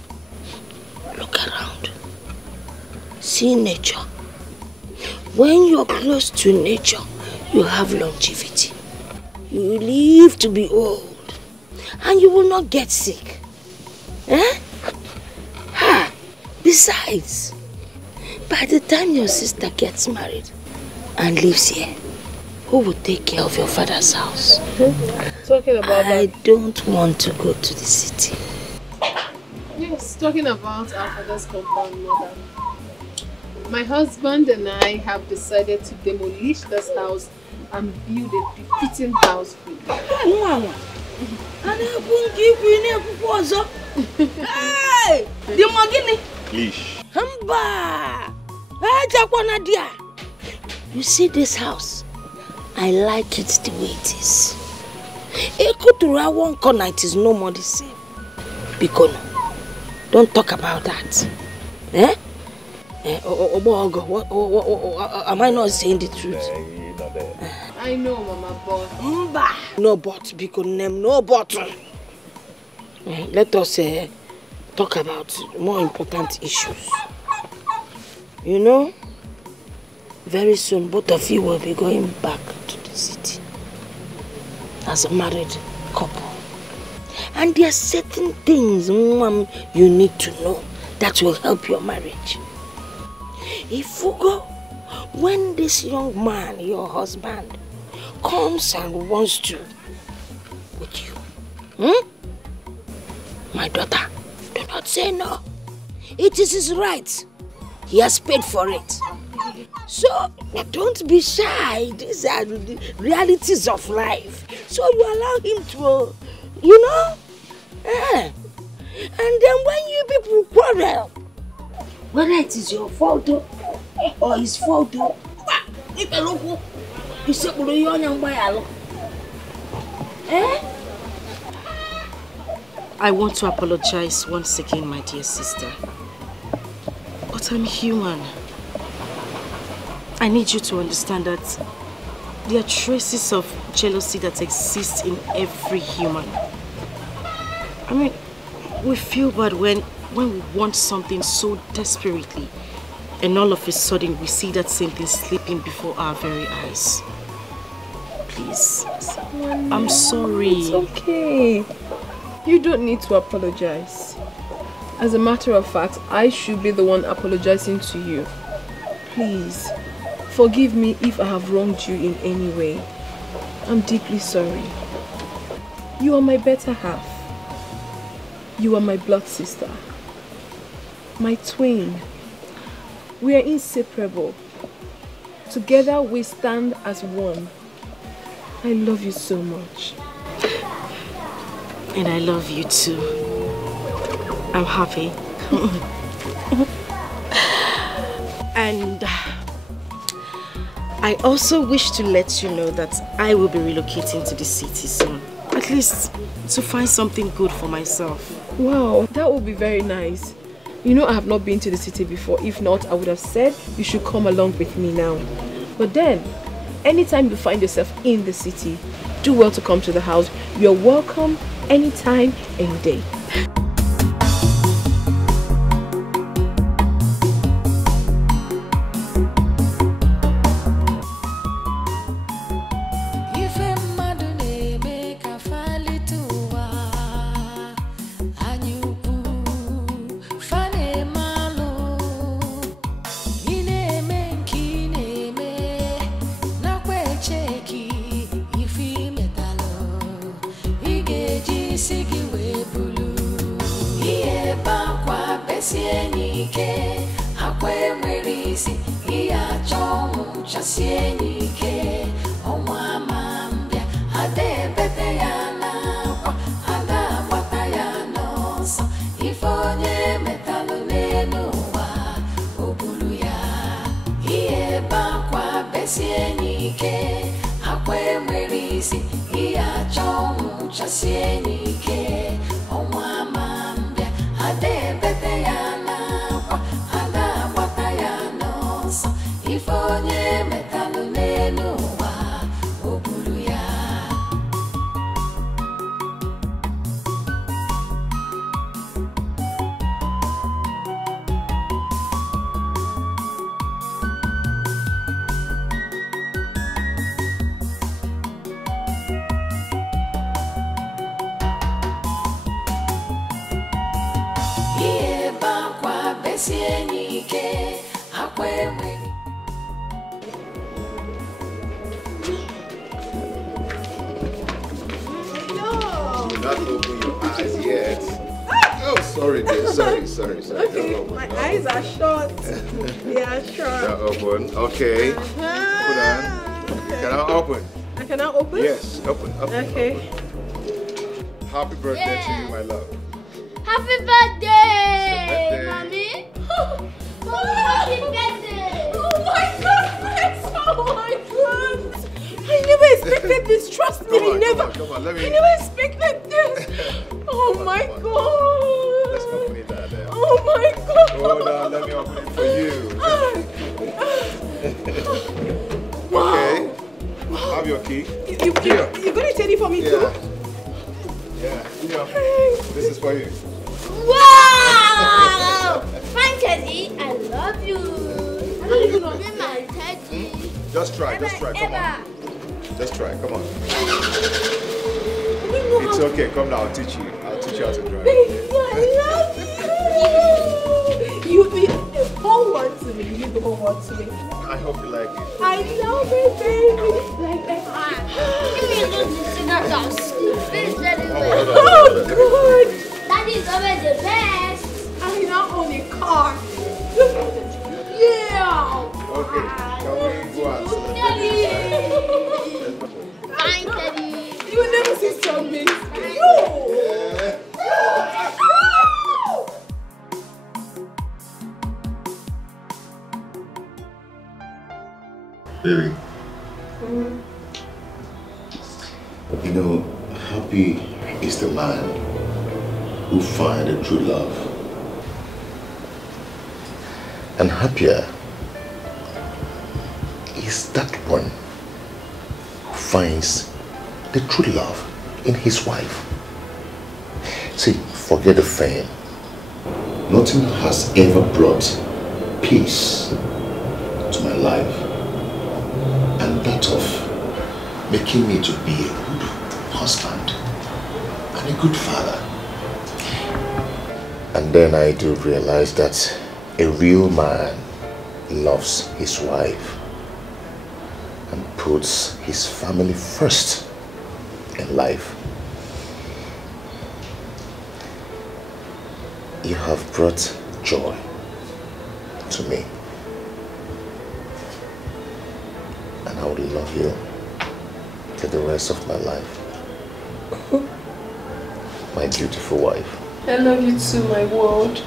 Look around. See nature. When you're close to nature, you have longevity. You live to be old. and you will not get sick. Eh? Ha! Besides, by the time your sister gets married and lives here, who will take care of your father's house? Talking about I don't want to go to the city. Yes, talking about our father's compound, mother. My husband and I have decided to demolish this house and build a befitting house for you. Hey! The Magini! Please. You see this house? I like it the way it is. Ekutura one corner, it is no more the same. Bikono, don't talk about that. Eh? Am I not saying the truth? I know, Mama, but... No but, Bikono, no but. Let us talk about more important issues. You know, very soon both of you will be going back to the city as a married couple. And there are certain things, Mom, you need to know that will help your marriage. If you go, when this young man, your husband, comes and wants to with you, my daughter, do not say no. It is his right. He has paid for it. So, don't be shy. These are the realities of life. So you allow him to, you know? And then when you people quarrel, whether it is your fault or his fault, I want to apologize once again, my dear sister. But I'm human. I need you to understand that there are traces of jealousy that exist in every human. I mean, we feel bad when we want something so desperately, and all of a sudden we see that same thing slipping before our very eyes. Please, I'm sorry. It's okay. You don't need to apologize. As a matter of fact, I should be the one apologizing to you. Please, forgive me if I have wronged you in any way. I'm deeply sorry. You are my better half. You are my blood sister. My twin. We are inseparable. Together we stand as one. I love you so much. And I love you too. I'm happy. And I also wish to let you know that I will be relocating to the city soon. At least to find something good for myself. Wow, that would be very nice. You know, I have not been to the city before. If not, I would have said you should come along with me now. But then, anytime you find yourself in the city, do well to come to the house. You're welcome anytime, any day. If onye metalune not open your eyes yet. Oh, sorry, dear. Sorry. Okay, my eyes are shut. They are shut. They're open. Okay. Put on. Can I open? I cannot open? Yes, open. Okay. Happy birthday to you, my love. Happy birthday, Mommy. Happy birthday. Oh my goodness. Oh my goodness. I never expected this. Trust me, Come on, I never expected this. Oh my God. Let's open it out there. Oh my God. Hold on, let me open it for you. Wow. Okay. Have your key. You're going to take it for me too? Yeah. This is for you. Wow! Fine, Teddy. I love you. I love you, my Teddy. Just try. Come on. Just try. Come on. It's okay. Come now. I'll teach you how to drive. Baby, I love you. You be the whole one to me. You the whole one to me. I hope you like it. I love it, baby. Like that. Give me a little cigarette. I'll sleep. Finish that Oh, good. Daddy's always the best. I now own a car. Yeah. Okay. Can we go out? Teddy. Fine, Teddy. You will never see something. Baby. You know, happy is the man who finds a true love. And happier is that one who finds the true love in his wife. See, forget the fame. Nothing has ever brought peace to my life, and that of making me to be a good husband and a good father. And then I do realize that a real man loves his wife and puts his family first in life. You have brought joy to me, and I would love you for the rest of my life. My beautiful wife. I love you too, my world.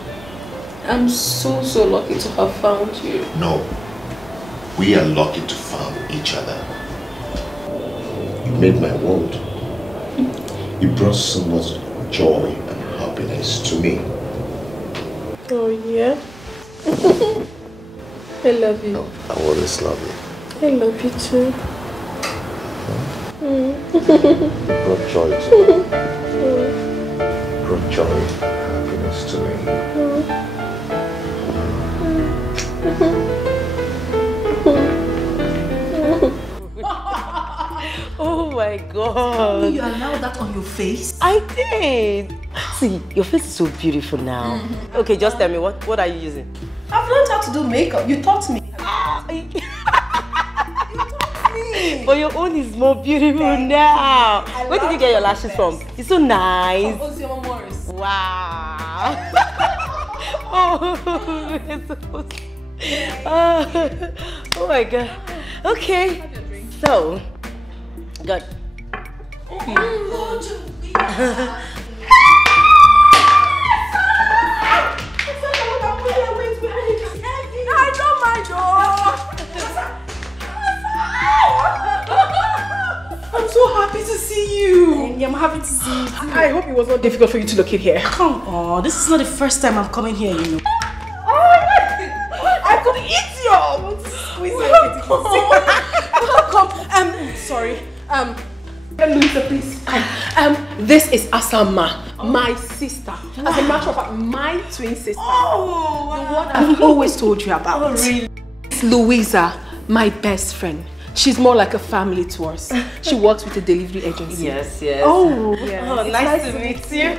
I'm so lucky to have found you. No, we are lucky to find each other. You made my world. You brought so much joy and happiness to me. Oh yeah? I love you. I always love you. I love you too. You brought joy to me. Brought joy and happiness to me. Oh my God. You allowed that on your face? I did. See, your face is so beautiful now. Okay, just tell me, what are you using? I've learned how to do makeup. You taught me. But your own is more beautiful now. Where did you get your lashes from? It's so nice. Wow. Oh my God. Okay. So, good. I don't mind, I'm so happy to see you. I'm happy to see you too. I hope it was not difficult for you to locate here. Come on, this is not the first time I'm coming here, you know. I could eat you. I want to squeeze Welcome. Sorry. Louisa, please. This is Asama, my sister. As a matter of fact, my twin sister. Oh, wow. The one I've always told you about. Oh, really? It's Louisa, my best friend. She's more like a family to us. She works with a delivery agency. Yes, yes. Oh, yes. Oh, nice to meet you.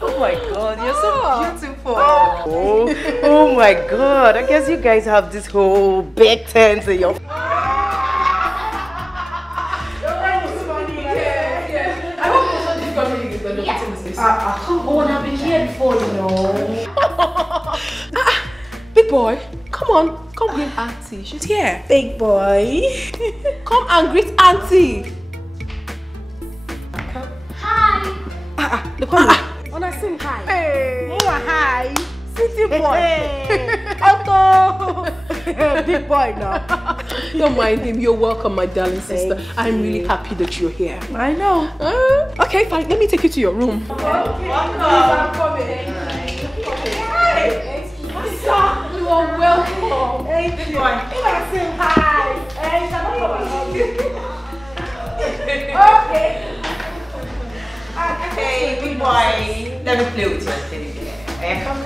Oh my God, you're so beautiful. Oh my God, I guess you guys have this whole big tent in your... I hope it was not relocating this place? Come on, I've been here before, you know. Big boy, come on. Come greet Auntie. She's here. Big boy. Come and greet Auntie. Hi. Look on me. Wanna sing hi? Hey. Oh, hi. City boy. Otto. Big boy now. Don't mind him. You're welcome, my darling sister. I'm really happy that you're here. I know. Okay, fine. Let me take you to your room. Okay. I'm coming. You are welcome. Thank you. Wanna sing hi? Hey, shall I come and hug you? Okay. Hey, big boy. Let me play with your teddy bear. Come.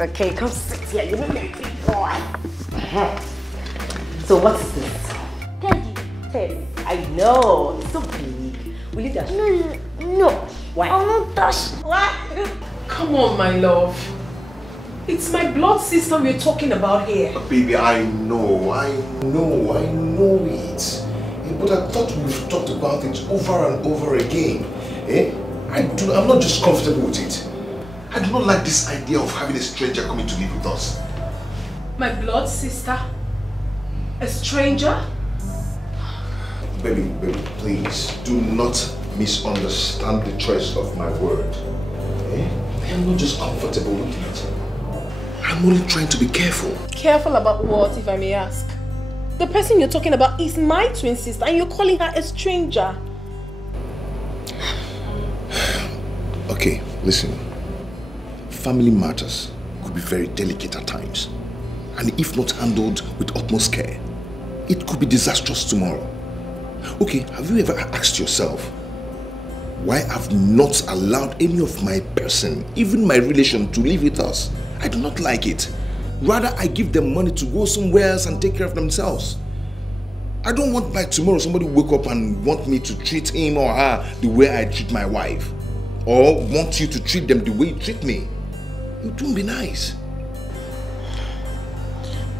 Okay, come sit here, you big boy. So what is this? Teddy. I know, it's so big. Will you touch? No. Why? I won't touch. What? Come on, my love. It's my blood sister we're talking about here. Baby, I know it. But I thought we've talked about it over and over again. I'm not just comfortable with it. I do not like this idea of having a stranger coming to live with us. My blood sister? A stranger? Baby, please do not misunderstand the choice of my word. I am not just comfortable with it. I'm only trying to be careful. Careful about what, if I may ask? The person you're talking about is my twin sister and you're calling her a stranger. Okay, listen. Family matters could be very delicate at times. And if not handled with utmost care, it could be disastrous tomorrow. Okay, have you ever asked yourself why I've not allowed any of my person, even my relation, to live with us? I do not like it. Rather, I give them money to go somewhere else and take care of themselves. I don't want by tomorrow somebody wake up and want me to treat him or her the way I treat my wife. Or want you to treat them the way you treat me. It won't be nice.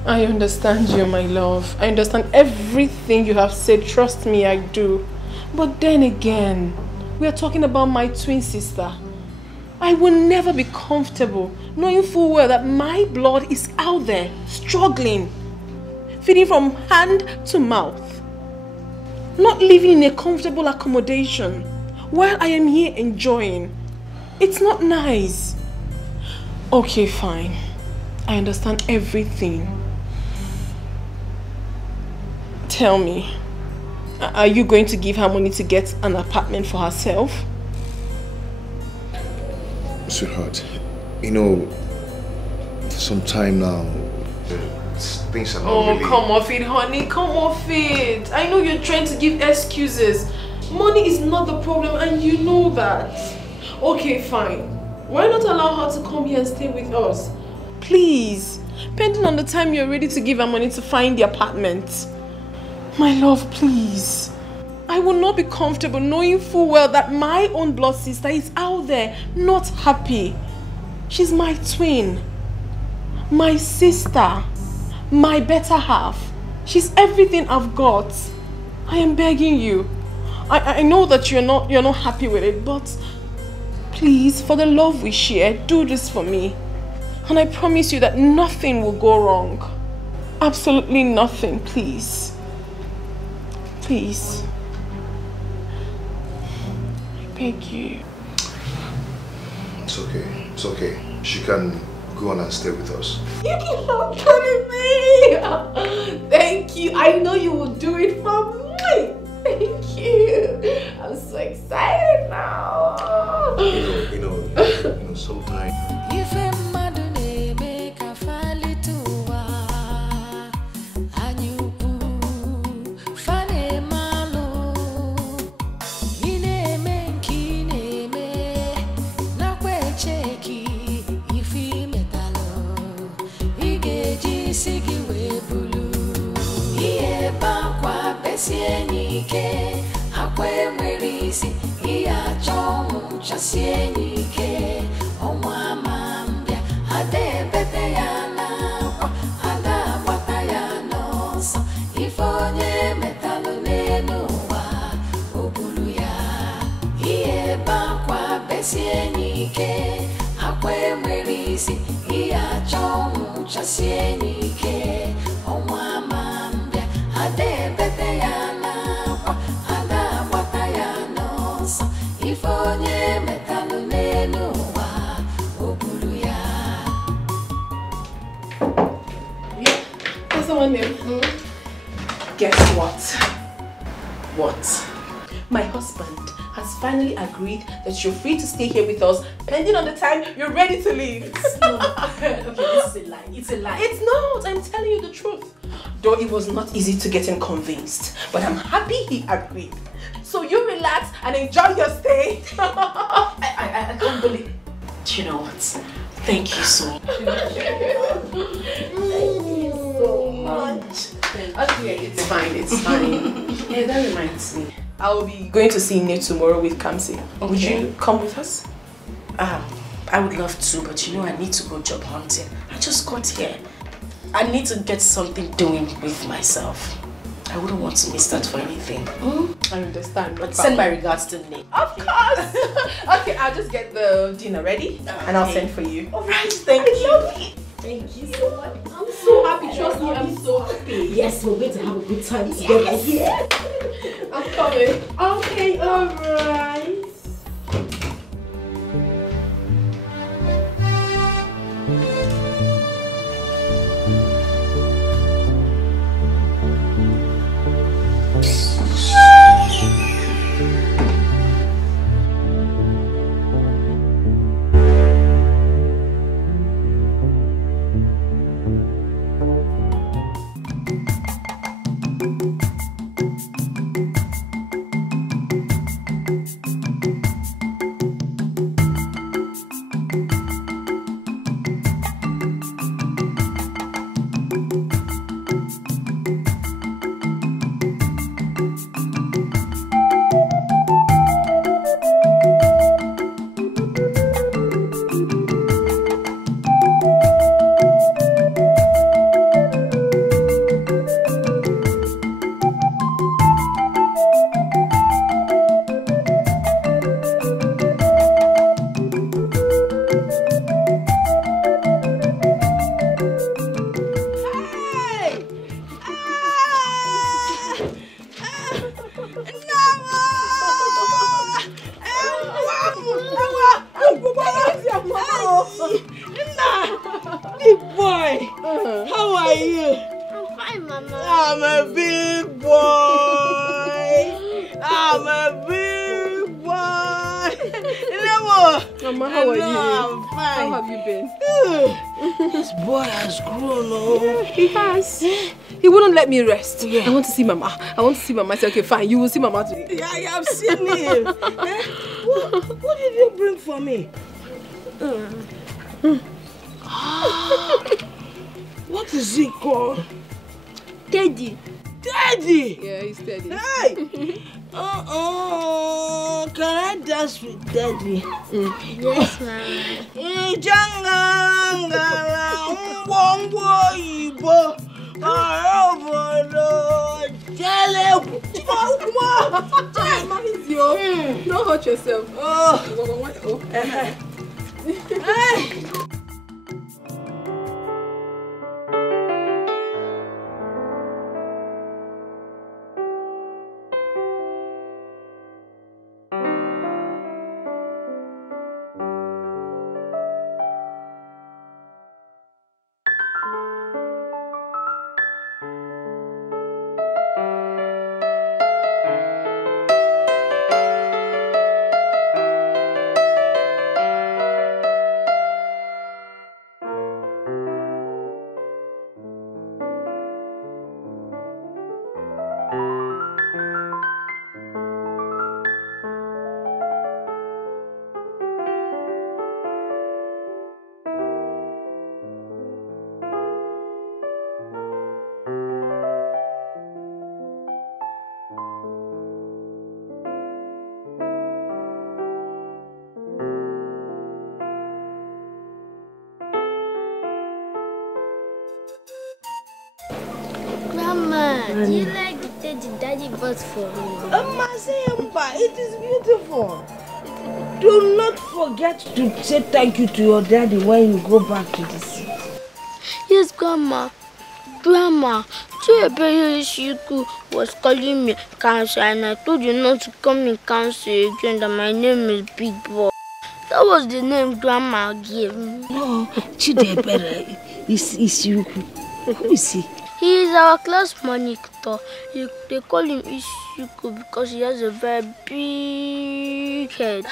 I understand you, my love. I understand everything you have said. Trust me, I do. But then again, we are talking about my twin sister. I will never be comfortable knowing full well that my blood is out there, struggling, feeding from hand to mouth, not living in a comfortable accommodation while I am here enjoying. It's not nice. Okay, fine. I understand everything. Tell me, are you going to give her money to get an apartment for herself? Sweetheart, you know, some time now, things are not really... Come off it, honey. Come off it. I know you're trying to give excuses. Money is not the problem and you know that. Okay, fine. Why not allow her to come here and stay with us? Please. Pending on the time you're ready to give her money to find the apartment. My love, please. I will not be comfortable knowing full well that my own blood sister is out there, not happy. She's my twin. My sister. My better half. She's everything I've got. I am begging you. I know that you're not happy with it, but please, for the love we share, do this for me. And I promise you that nothing will go wrong. Absolutely nothing, please. Please. I beg you. It's okay. It's okay. She can go on and stay with us. You keep on telling me. Thank you. I know you will do it for me. Thank you. I'm so excited now. You know, sometimes. Bye. Chesie nike, akwe merisi, iya chomu chesie nike, onwa mambia, ade bete ya na, ada wata ya nosa, ifonye metalu nenu wa obulu ya. What's someone name? Guess what? What? My husband has finally agreed that you're free to stay here with us, pending on the time you're ready to leave. Okay, this is a lie. It's a lie. It's not. I'm telling you the truth. Though it was not easy to get him convinced, but I'm happy he agreed. So you relax and enjoy your stay. I can't believe it. Do you know what? Thank you so much. Thank you so much. Okay, it's fine. It's fine. Yeah, that reminds me. I will be going to see Nate tomorrow with Kamsi. Okay. Would you come with us? I would love to, but you know I need to go job hunting. I just got here. I need to get something doing with myself. I wouldn't want to miss that for anything. I understand. But send my regards to Nate. Of course. Okay, I'll just get the dinner ready and I'll send for you. Alright, thank you. Thank you so much. I'm so happy. Trust me, I'm so happy. Yes, we're going to have a good time together. Yeah. I'm coming. Okay, alright. Me rest. Yeah. I want to see Mama. I said, okay, fine. You will see Mama today. Yeah, I have seen him. What did you bring for me? What is he called? Teddy. Teddy? Yeah, he's Teddy. Hey! Can I dance with Teddy? Yes, Mama. Don't hurt yourself. Mama, do you like the teddy Daddy bought for me? It is beautiful. Do not forget to say thank you to your daddy when you go back to the sea. Yes, Grandma. Grandma, Etiko was calling me cancer and I told you not to call me cancer again, that my name is Big Boy. That was the name Grandma gave me. No, Chidebere is Etiko. Who is he? He is our class monitor. They call him Etiko because he has a very big head.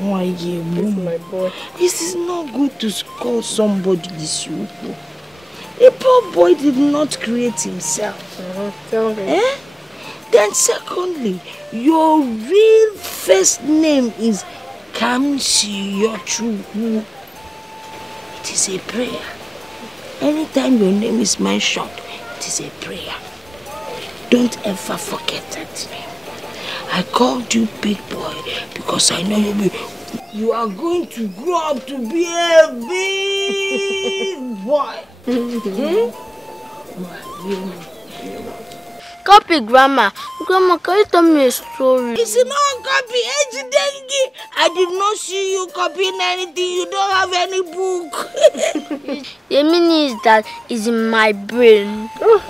Why, my boy. This is not good to call somebody Etiko. A poor boy did not create himself. Tell me. Eh? Then secondly, your real first name is Kamsi Yochu. It is a prayer. Anytime your name is mentioned, it is a prayer. Don't ever forget that name. I called you Big Boy because I know you are going to grow up to be a big boy. Copy, Grandma. Grandma, can you tell me a story? It's not copy. I did not see you copying anything. You don't have any book. The meaning is that it's in my brain. Okay.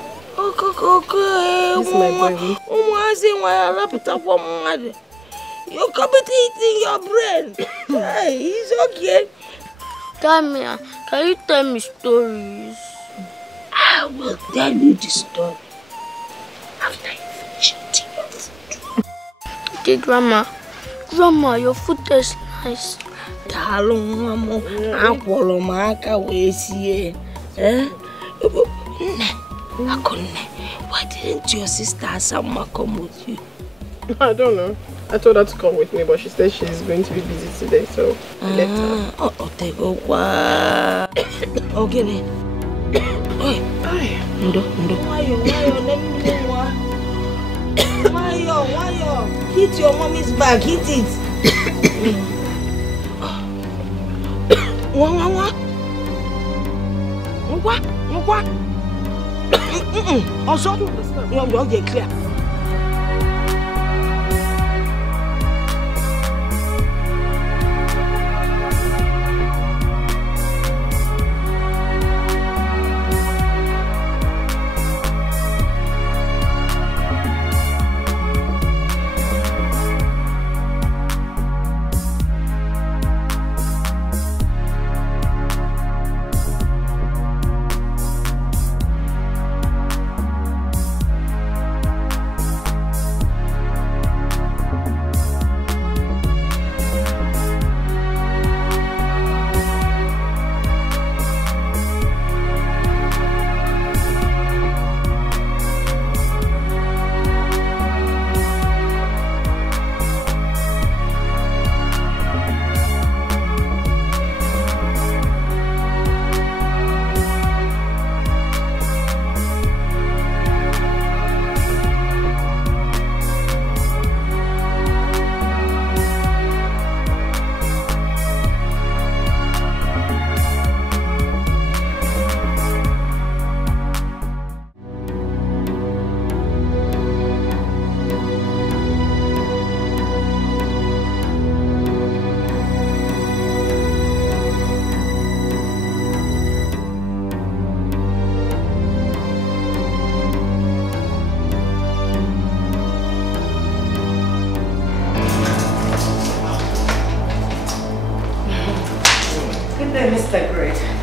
This is my brain. You copy it in your brain. Hey, it's okay. Tamia, can you tell me stories? I will tell you the story after you finish eating your food. Okay, Grandma. Grandma, your food tastes nice. Why didn't your sister Asama come with you? I don't know. I told her to come with me, but she said she's going to be busy today, so I left her. Okay then. Why? Hit your mommy's back, hit it. What? Also, you're clear.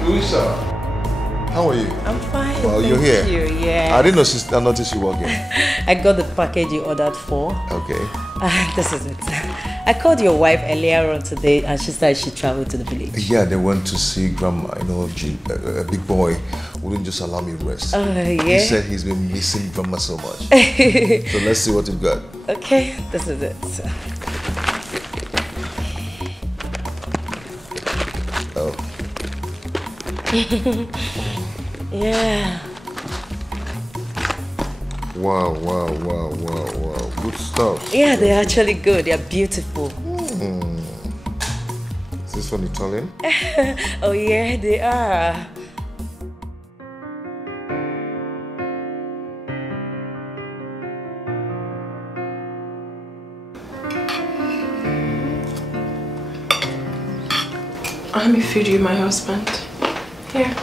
Louisa, how are you? I'm fine. Well, you're here. You, yeah. I didn't notice you walking. I got the package you ordered for. Okay. This is it. I called your wife earlier on today and she said she traveled to the village. Yeah, they went to see Grandma. You know, a big boy wouldn't just allow me rest. Yeah? He said he's been missing Grandma so much. So let's see what you've got. Okay, this is it. Oh. Yeah. Wow. Good stuff. Yeah, they're actually good. They're beautiful. Is this one Italian? Oh yeah, they are. Let me feed you, my husband. Here.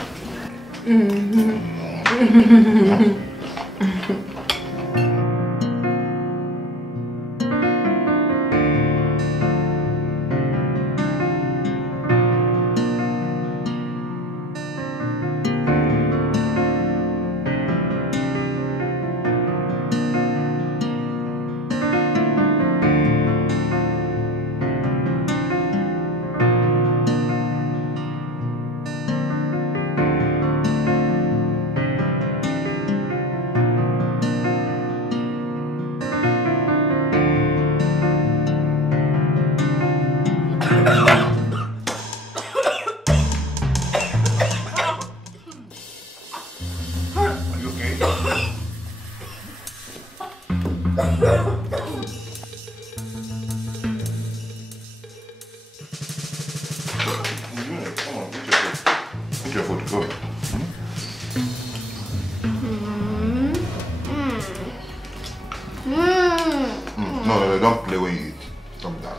Don't play when you eat. Stop that.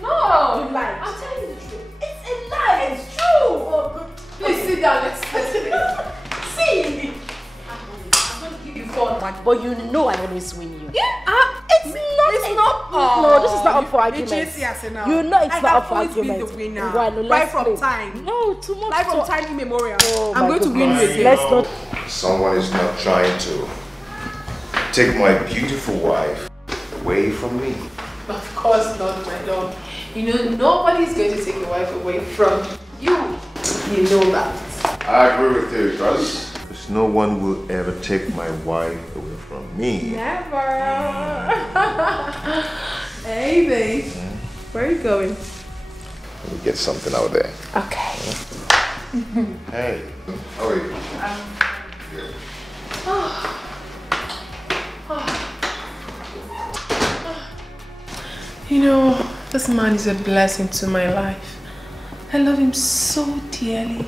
No! You lied. I'm telling you the truth. It's a lie. It's true. Oh, good. Please sit down. Let's see. I'm going to give you fun. But you know I always win you. Yeah. It's not. No, this is not up for argument. You know it's not up for argument. I have always been the winner. Right from time. No, too much. Right from time immemorial. Oh, I'm going to win you again. Let's not. Someone is not trying to take my beautiful wife away from me. Of course not, my lord. You know, nobody's going to take your wife away from you. You know that. I agree with you, because no one will ever take my wife away from me. Never. Hey, babe. Where are you going? Let me get something out there. Okay. Hey, how are you? Good. You know, this man is a blessing to my life. I love him so dearly.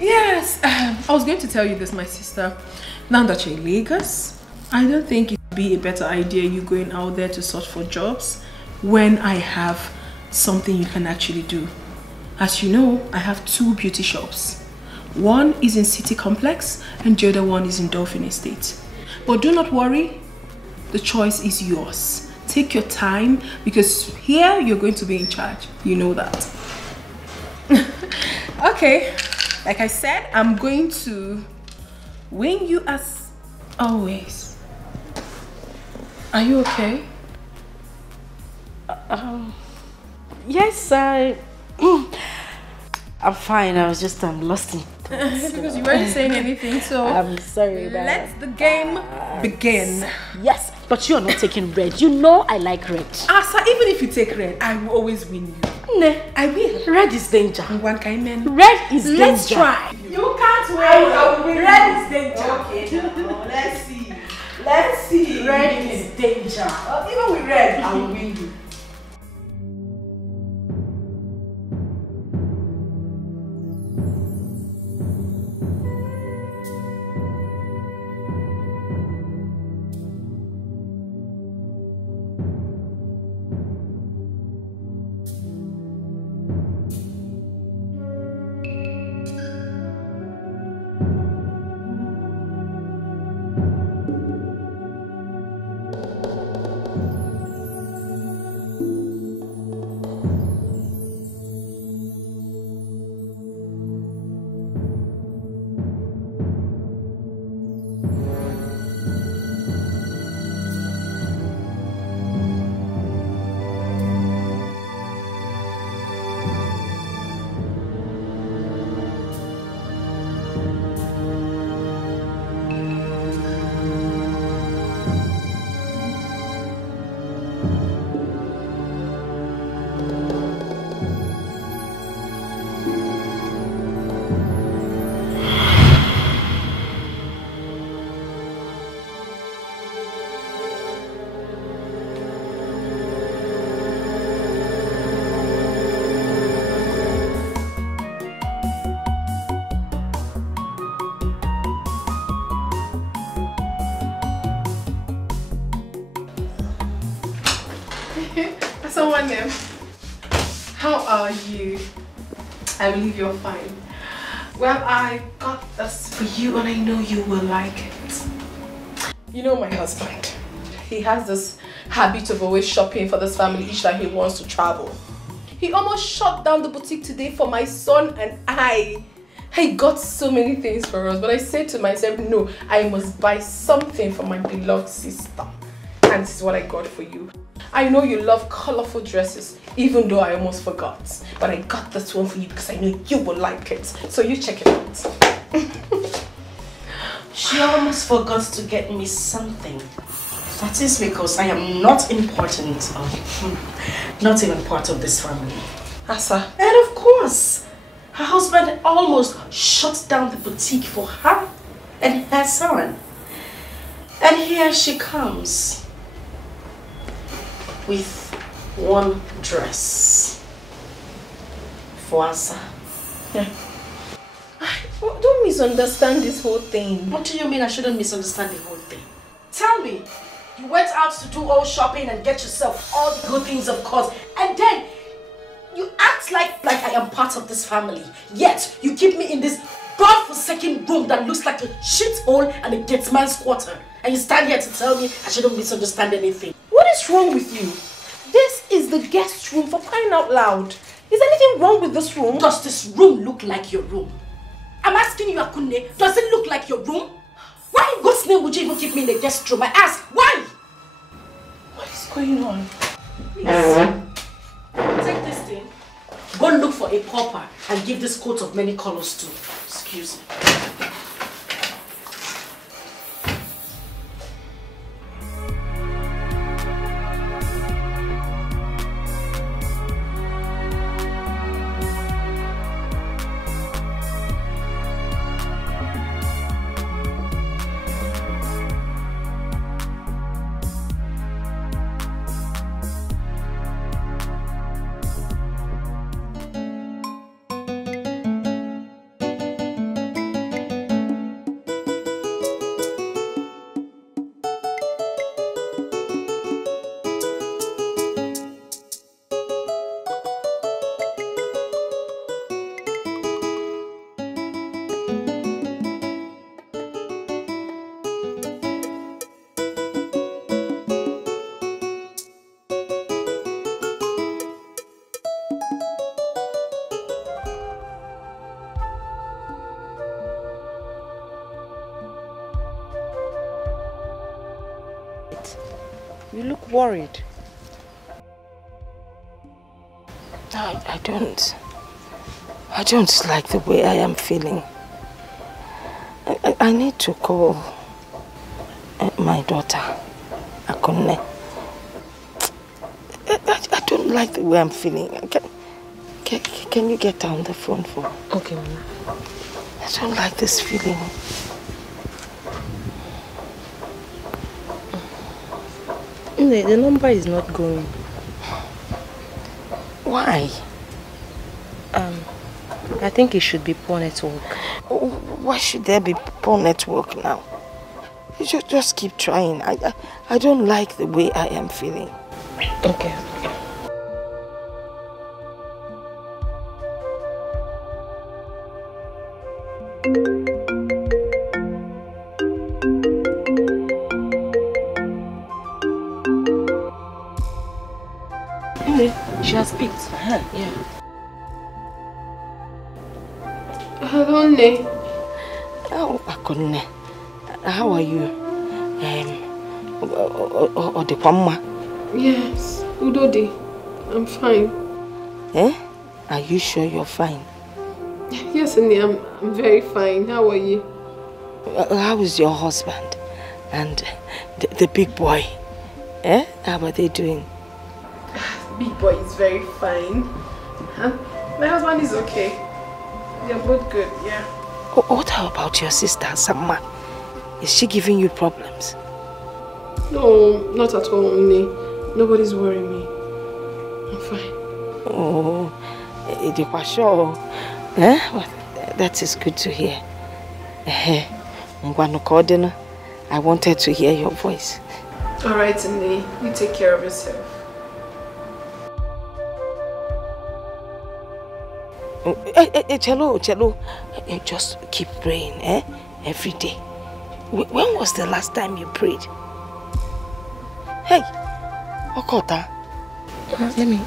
Yes, I was going to tell you this, my sister. Now that you're in Lagos, I don't think it would be a better idea you going out there to search for jobs when I have something you can actually do. As you know, I have 2 beauty shops. One is in City Complex and the other one is in Dolphin Estate. But do not worry, the choice is yours. Take your time because here you're going to be in charge. You know that. Okay. Like I said, I'm going to win you as always. Are you okay? Yes, I'm fine. I was just lost in thoughts. Because you weren't saying anything, so I'm sorry about let the game begin. Yes, but you're not taking red. You know I like red. Asa, even if you take red, I will always win you. Ne, I will. red is danger. One kind man. Red is danger. Let's try. You can't win. I will win. Red is danger. Okay, let's see. Let's see. Red is danger. Even with red, I will win you. Someone name. How are you? I believe you're fine. Well, I got this for you and I know you will like it. You know my husband. He has this habit of always shopping for this family each time he wants to travel. He almost shut down the boutique today for my son and I. I got so many things for us, but I said to myself, no, I must buy something for my beloved sister. And this is what I got for you. I know you love colorful dresses, even though I almost forgot. But I got this one for you because I know you will like it. So you check it out. She almost forgot to get me something. That is because I am not important, not even part of this family. Asa. And of course, her husband almost shut down the boutique for her and her son. And here she comes with one dress for Asa. Yeah. Don't misunderstand this whole thing. What do you mean I shouldn't misunderstand the whole thing? Tell me, you went out to do all shopping and get yourself all the good things, of course, and then you act like I am part of this family. Yet you keep me in this God-forsaken room that looks like a shithole and a dead man's quarter. And you stand here to tell me I shouldn't misunderstand anything. What is wrong with you? This is the guest room, for crying out loud. Is anything wrong with this room? Does this room look like your room? I'm asking you, Akunne, does it look like your room? Why in God's name would you even keep me in the guest room? I ask, why? What is going on? Please, take this thing. Go look for a pauper and give this coat of many colors too. Excuse me. You look worried. I don't like the way I am feeling. I need to call my daughter, Akunne. I don't like the way I'm feeling. Can you get down the phone for me? Okay, Mama. I don't like this feeling. The number is not going. Why? I think it should be poor network. Why should there be poor network now? You should just keep trying. I don't like the way I am feeling. Okay. She has picked. Yeah. Hello, Ne. Oh, Akunne. How are you? Odekwamma? Yes, Udodi. I'm fine. Eh? Are you sure you're fine? Yes, Ne, I'm very fine. How are you? How is your husband? And the big boy? Eh? How are they doing? Big boy is very fine. My husband is okay. They're both good, yeah. What about your sister, Samma? Is she giving you problems? No, not at all, Ne. Nobody's worrying me. I'm fine. Oh, sure. Eh? Well, that is good to hear. I wanted to hear your voice. Alright, Ne. You take care of yourself. Chelo, just keep praying, every day. When was the last time you prayed? Hey, Okota. Let me.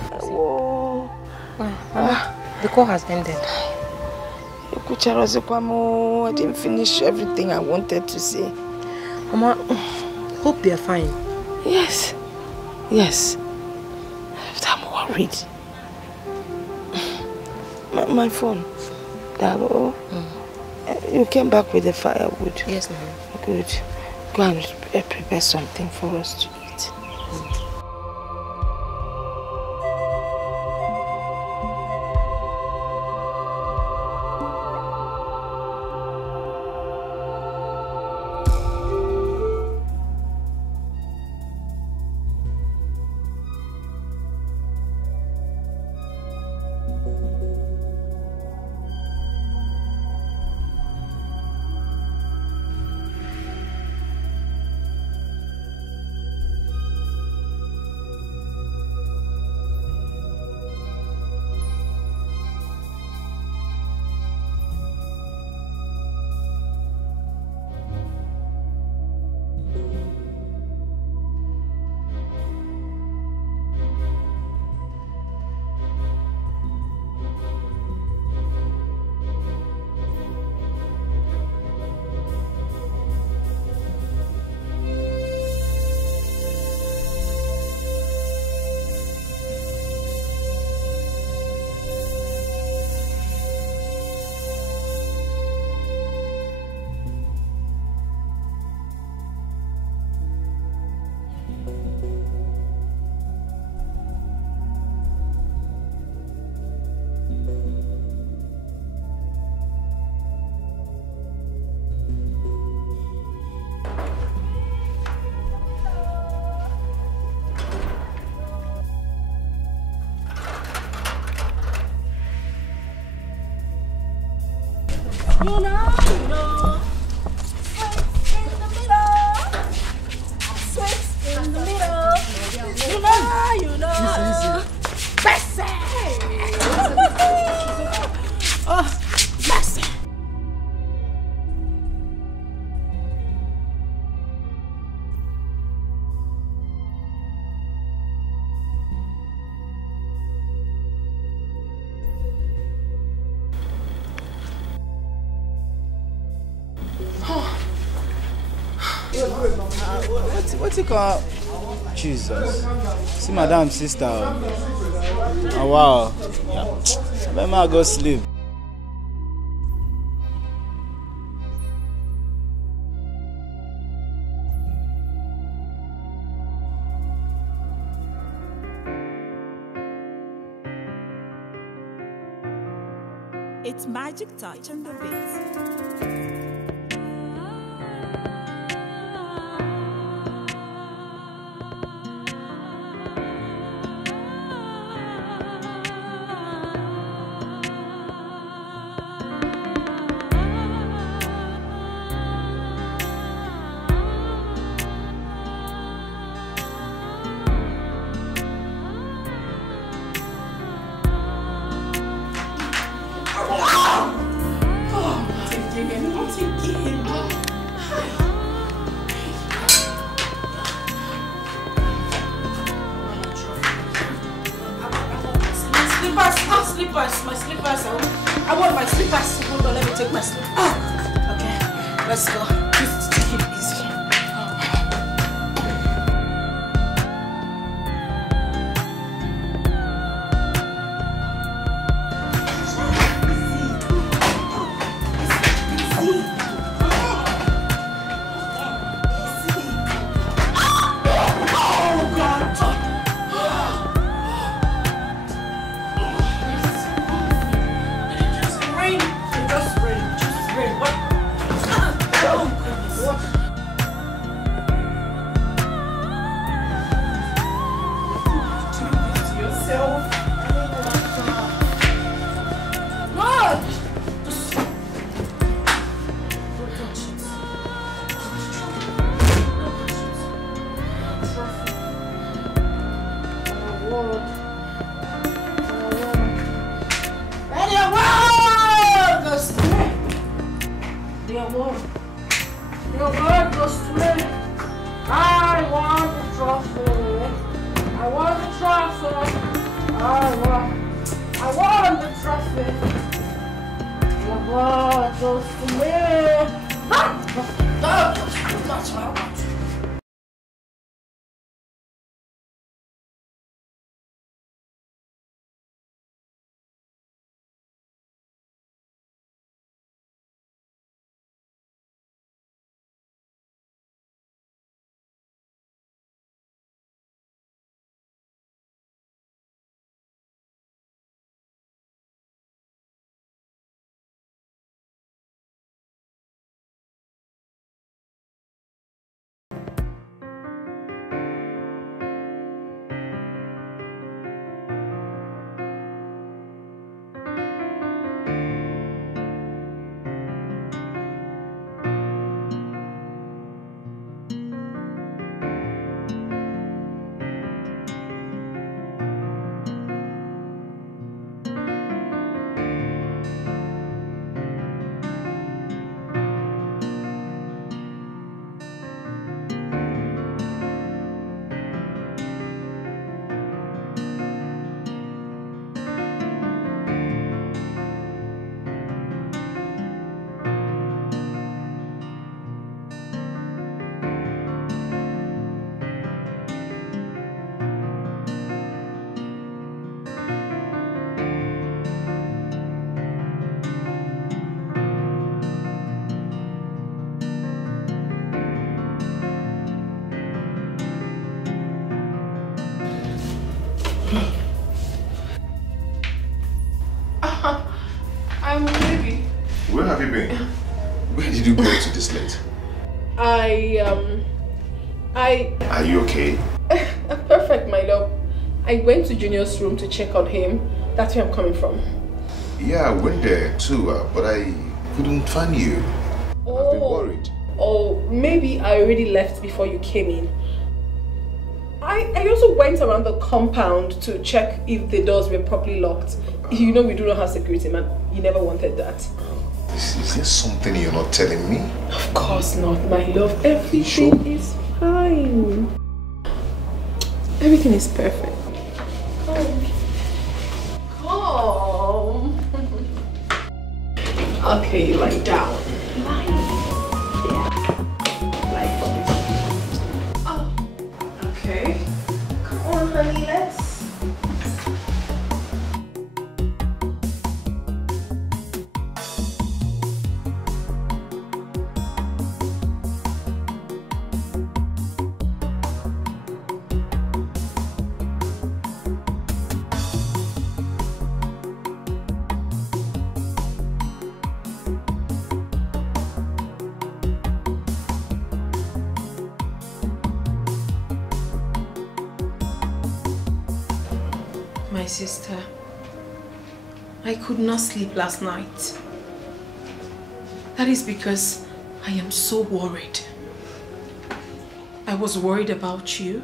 The call has ended. I didn't finish everything I wanted to say. Mama, hope they're fine. Yes. I'm worried. My phone. Dalo, you came back with the firewood. Yes, ma'am. Good. Go and prepare something for us to eat. You know. Sweet in the middle. You know. Bessie. Oh, Bessie. What's it called? Jesus. See madam sister. Oh wow. Yeah. Let me go sleep. It's Magic Touch on the beat. My slippers. I want my slippers. Hold on, let me take my slippers. Okay, let's go. Just take it easy. Ready, I want the traffic. Just to me. That's what I want. I'm ready. Where have you been? Where did you go to this late? Are you okay? Perfect, my love. I went to Junior's room to check on him. That's where I'm coming from. Yeah, I went there too, but I couldn't find you. I've been worried. Oh, maybe I already left before you came in. I also went around the compound to check if the doors were properly locked. You know we do not have security, man. You never wanted that. Is there something you're not telling me? Of course not, my love. Everything is fine. Everything is perfect. Come. Okay, you lie down. Lie. Yeah. Lie for me. Oh. Okay. Come on, honey, let's. My sister, I could not sleep last night. That is because I am so worried. I was worried about you.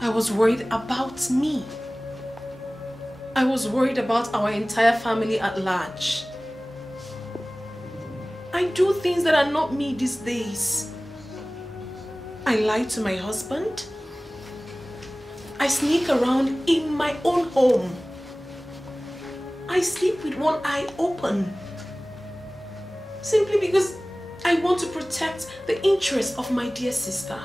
I was worried about me. I was worried about our entire family at large. I do things that are not me these days. I lie to my husband. I sneak around in my own home. I sleep with one eye open. Simply because I want to protect the interests of my dear sister.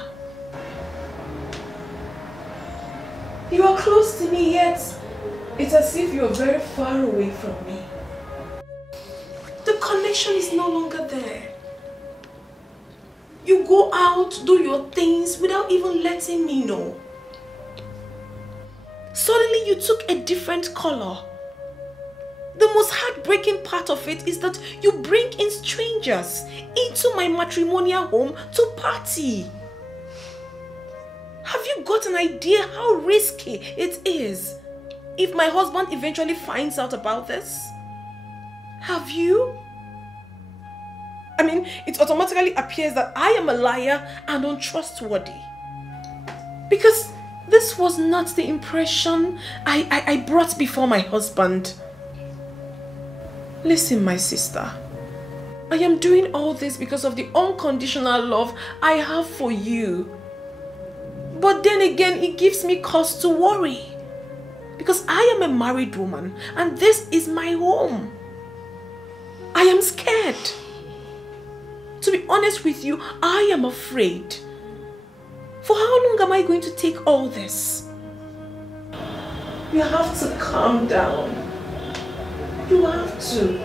You are close to me, yet it's as if you are very far away from me. The connection is no longer there. You go out, do your things without even letting me know. Suddenly you took a different color. The most heartbreaking part of it is that you bring in strangers into my matrimonial home to party. Have you got an idea how risky it is if my husband eventually finds out about this? Have you? I mean, it automatically appears that I am a liar and untrustworthy. Because this was not the impression I brought before my husband. Listen, my sister. I am doing all this because of the unconditional love I have for you. But then again, it gives me cause to worry. Because I am a married woman and this is my home. I am scared. To be honest with you, I am afraid. For how long am I going to take all this? You have to calm down. You have to.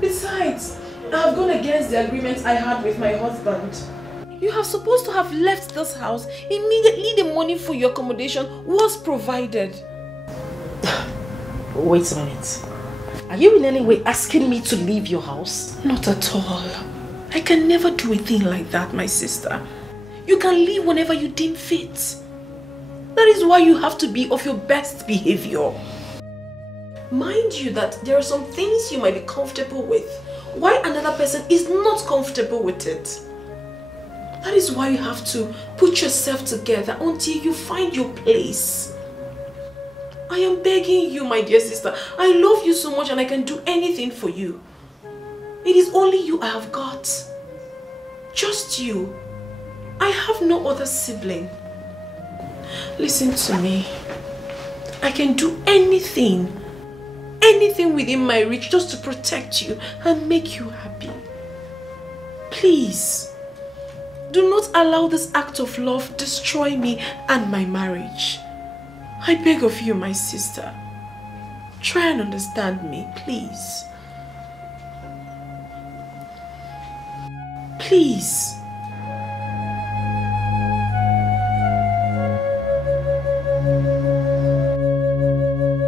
Besides, I have gone against the agreement I had with my husband. You are supposed to have left this house immediately the money for your accommodation was provided. Wait a minute. Are you in any way asking me to leave your house? Not at all. I can never do a thing like that, my sister. You can leave whenever you deem fit. That is why you have to be of your best behavior. Mind you that there are some things you might be comfortable with, while another person is not comfortable with it. That is why you have to put yourself together until you find your place. I am begging you, my dear sister. I love you so much and I can do anything for you. It is only you I have got. Just you. I have no other sibling. Listen to me. I can do anything within my reach just to protect you and make you happy. Please, do not allow this act of love destroy me and my marriage. I beg of you, my sister. Try and understand me, please. Please.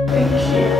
Thank you.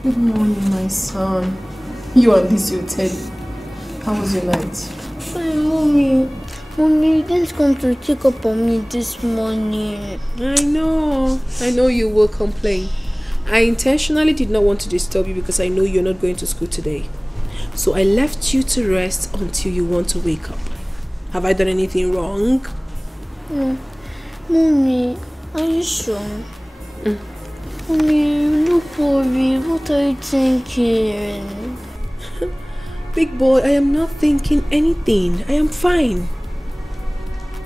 Good morning, my son. You and Lizzy will tell you. How was your night? Hey, Mommy. Mommy, you didn't come to check up on me this morning. I know you will complain. I intentionally did not want to disturb you because I know you're not going to school today. So I left you to rest until you want to wake up. Have I done anything wrong? Mommy, are you sure? Mommy, you look worried. What are you thinking? Big boy, I am not thinking anything. I am fine.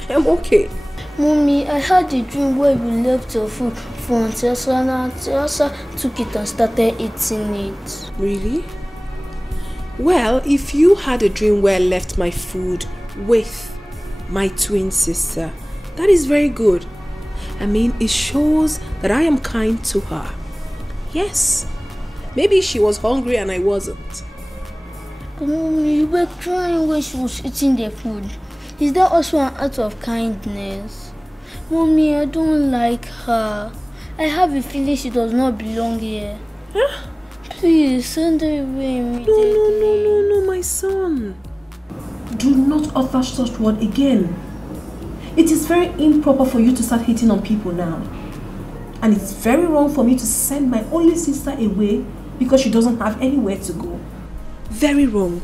I am okay. Mommy, I had a dream where we left your food for Auntie Asa and Auntie Asa took it and started eating it. Really? Well, if you had a dream where I left my food with my twin sister, that is very good. I mean, it shows that I am kind to her. Yes. Maybe she was hungry and I wasn't. Mommy, you were crying when she was eating the food. Is that also an act of kindness? Mommy, I don't like her. I have a feeling she does not belong here. Huh? Please, send her away immediately. No, my son. Do not utter such word again. It is very improper for you to start hating on people now. And it's very wrong for me to send my only sister away because she doesn't have anywhere to go. Very wrong.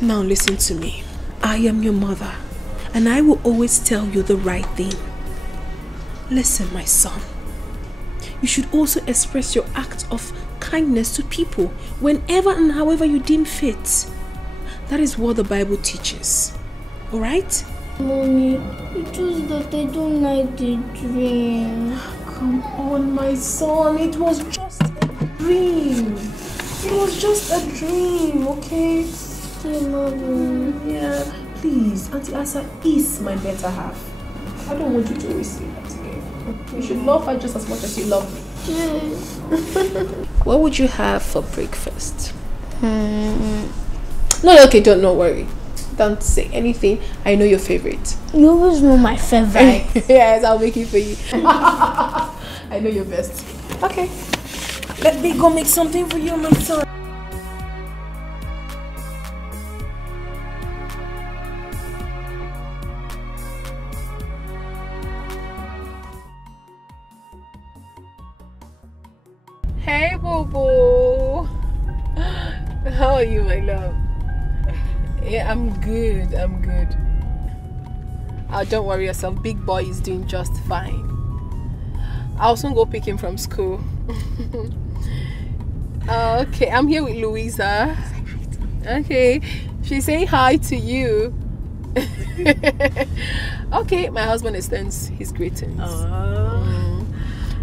Now listen to me. I am your mother, and I will always tell you the right thing. Listen, my son. You should also express your act of kindness to people whenever and however you deem fit. That is what the Bible teaches. Alright? Mommy, it's just that I don't like the dream. Come on, my son. It was just a dream. It was just a dream, okay? Yeah, please. Auntie Asa is my better half. I don't want you to always say that again. You should love her just as much as you love me. What would you have for breakfast? No, okay, don't worry. Don't say anything. I know your favorite. You always know my favorite. Yes, I'll make it for you. I know your best. Okay. Let me go make something for you, my son. Hey, Bobo. How are you, my love? Yeah, I'm good. Don't worry yourself. Big boy is doing just fine. I'll soon go pick him from school. Okay, I'm here with Louisa. Okay, she's saying hi to you. Okay, my husband extends his greetings.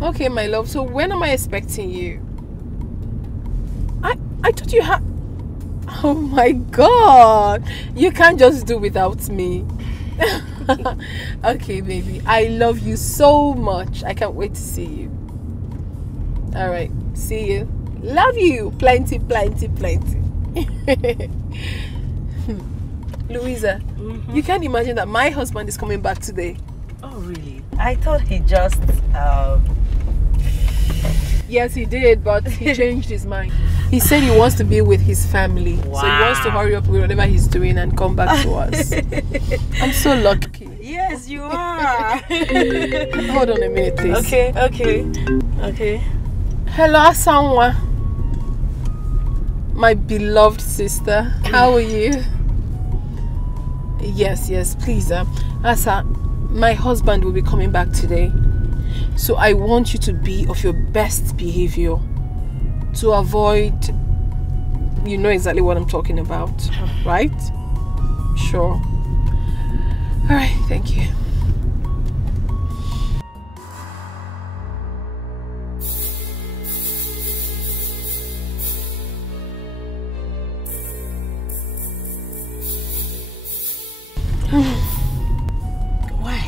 Okay, my love. So when am I expecting you? I thought you had... Oh my God! You can't just do without me. Okay, baby. I love you so much. I can't wait to see you. Alright, see you. Love you. Plenty. Louisa, you can't imagine that my husband is coming back today. Oh, really? I thought he just... Yes, he did, but he changed his mind. He said he wants to be with his family. Wow. So he wants to hurry up with whatever he's doing and come back to us. I'm so lucky. Yes, you are. Hold on a minute, please. Okay. Hello, Asanwa. My beloved sister. How are you? Yes, please. Asa, my husband will be coming back today. So I want you to be of your best behavior to avoid, you know exactly what I'm talking about, right? Sure. All right, thank you. Why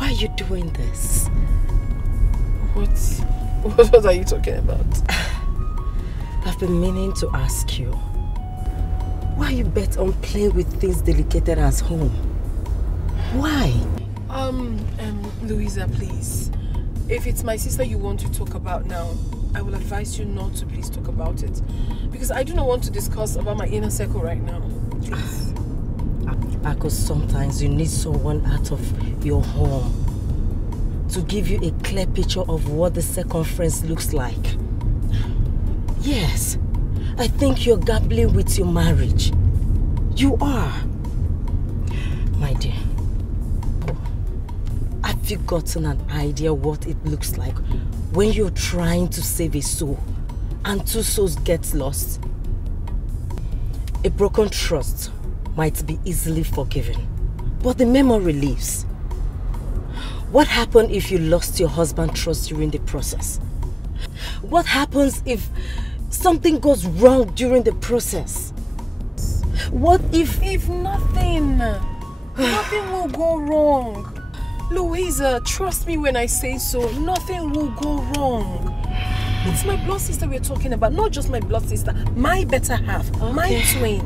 are you doing this? What are you talking about? I've been meaning to ask you. Why you bet on playing with things delicate as home? Why? Louisa, please. If it's my sister you want to talk about now, I will advise you not to please talk about it. Because I do not want to discuss about my inner circle right now. Please. Because sometimes you need someone out of your home to give you a clear picture of what the circumference looks like. Yes, I think you're gambling with your marriage. You are. My dear, have you gotten an idea what it looks like when you're trying to save a soul and two souls get lost? A broken trust might be easily forgiven, but the memory lives. What happened if you lost your husband's trust during the process? What happens if something goes wrong during the process? What if... If nothing will go wrong. Louisa, trust me when I say so, nothing will go wrong. It's my blood sister we're talking about, not just my blood sister, my better half, my twin.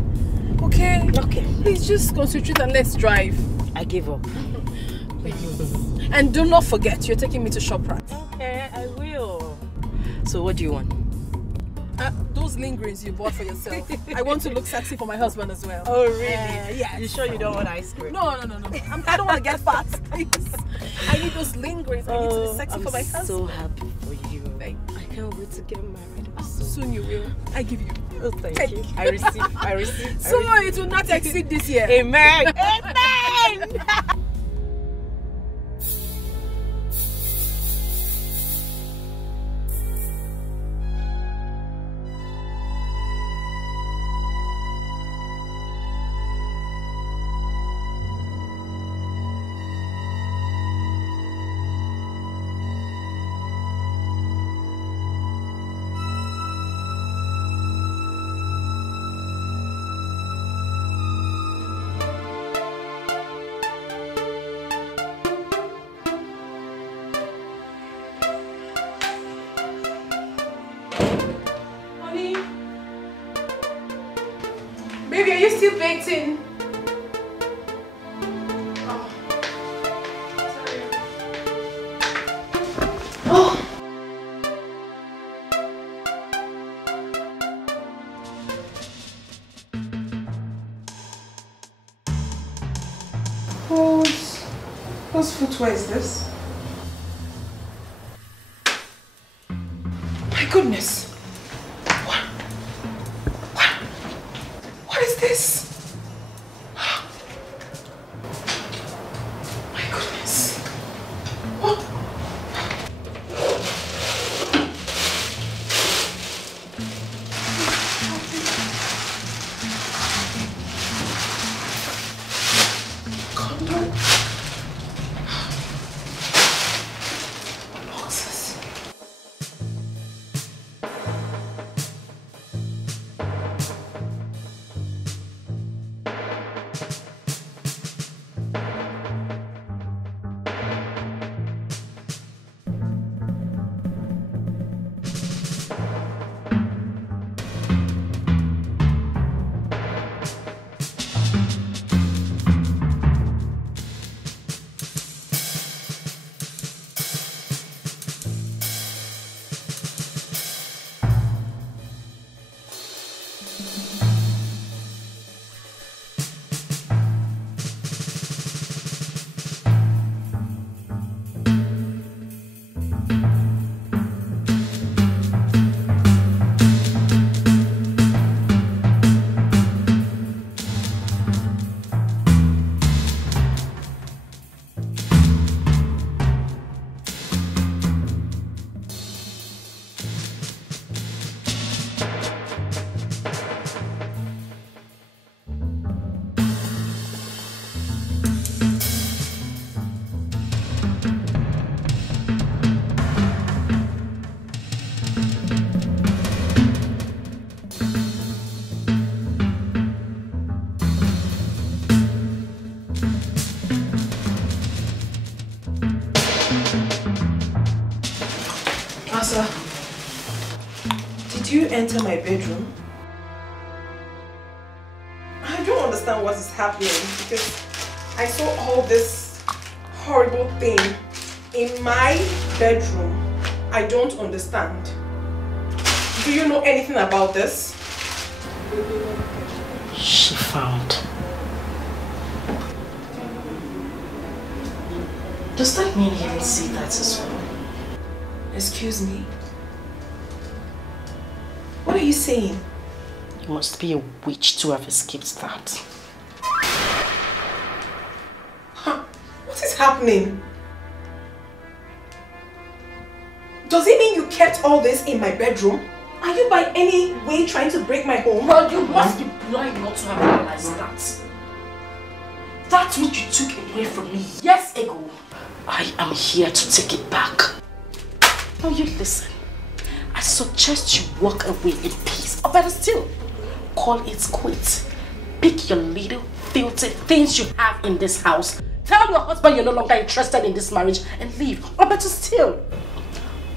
Okay? Okay. Please just concentrate and let's drive. I give up. And do not forget, you're taking me to ShopRite. Okay, I will. So what do you want? Those lingerings you bought for yourself. I want to look sexy for my husband as well. Oh, really? Yes. You sure you don't want ice cream? No. I don't want to get fat, please. I need those lingerings. I need to be sexy for my husband. I'm so happy for you. Thank you. I can't wait to get married. Soon you will. I give you. Oh, thank you. I receive. So it will not exceed this year. Amen. Amen. Baby, are you still baked? Whose footwear is this? My goodness. What is this? My goodness. What? Condom? Boxes. Asa, did you enter my bedroom? I don't understand what is happening because I saw all this horrible thing in my bedroom? I don't understand. Do you know anything about this? She found. Does that mean you didn't see that as well? Excuse me? What are you saying? You must be a witch to have escaped that. Huh? What is happening? Does it mean you kept all this in my bedroom? Are you by any way trying to break my home? Well, you must be blind not to have realized that. That's what you took away from me years ago. I am here to take it back. Now you listen. I suggest you walk away in peace. Or better still, call it quits. Pick your little filthy things you have in this house. Tell your husband you're no longer interested in this marriage and leave. Or better still,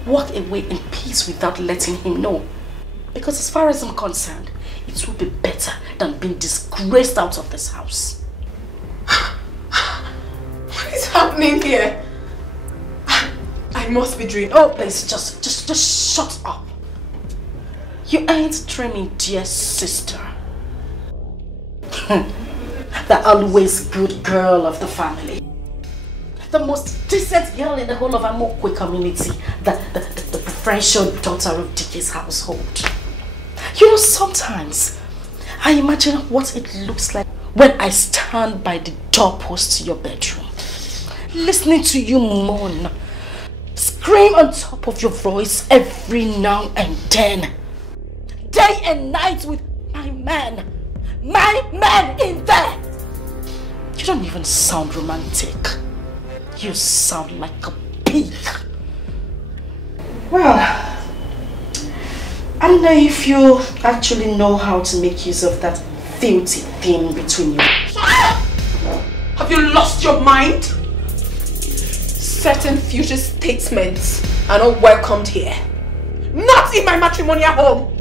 walk away in peace without letting him know. Because as far as I'm concerned, it will be better than being disgraced out of this house. What is happening here? I must be dreaming. Oh, please, just shut up. You ain't dreaming, dear sister. The always good girl of the family. The most decent girl in the whole of Amokwe community. The preferential daughter of Dickie's household. You know, sometimes I imagine what it looks like when I stand by the doorpost to your bedroom, listening to you moan, scream on top of your voice every now and then, day and night with my man in there. You don't even sound romantic. You sound like a pig. Well, I don't know if you actually know how to make use of that filthy thing between you. Have you lost your mind? Certain future statements are not welcomed here. Not in my matrimonial home.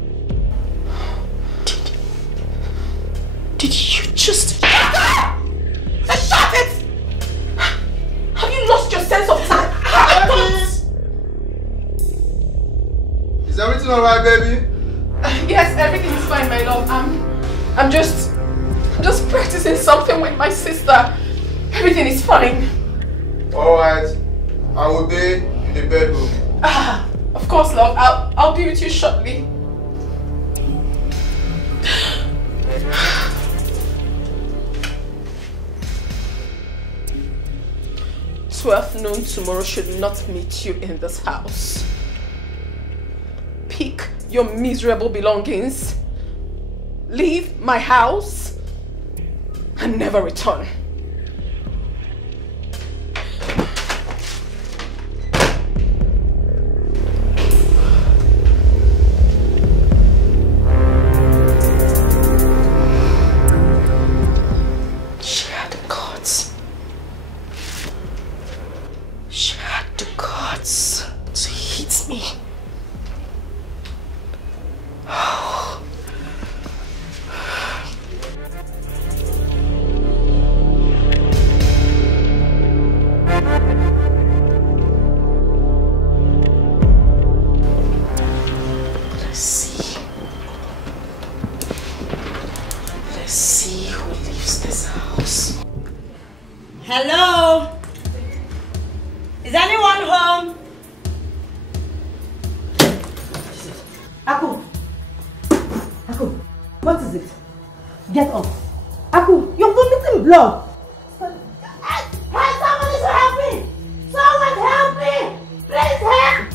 Did you just... Stop it! Have you lost your sense of time? Is everything alright, baby? Yes, everything is fine, my love. I'm just practicing something with my sister. Everything is fine. Alright. I will be in the bedroom. Of course, love. I'll be with you shortly. 12 noon tomorrow should not meet you in this house. Pick your miserable belongings, leave my house, and never return. Hello? Is anyone home? Aku! Aku! What is it? Get up! Aku! You're vomiting blood! Hey, someone is helping! Someone help me! Please help!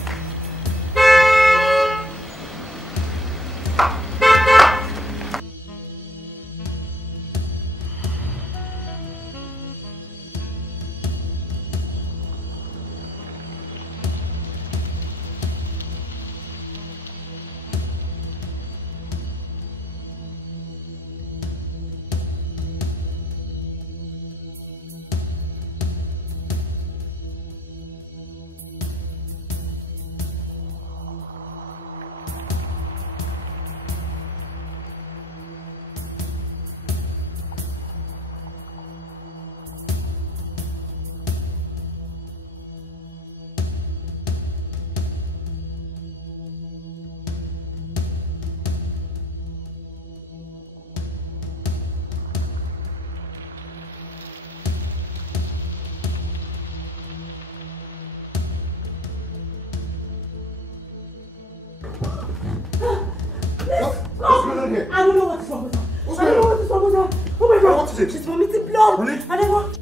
on here? I don't know what is wrong with her. I don't know what is wrong with her. Oh my God. What is it? She's vomiting blood. Honey? I don't know.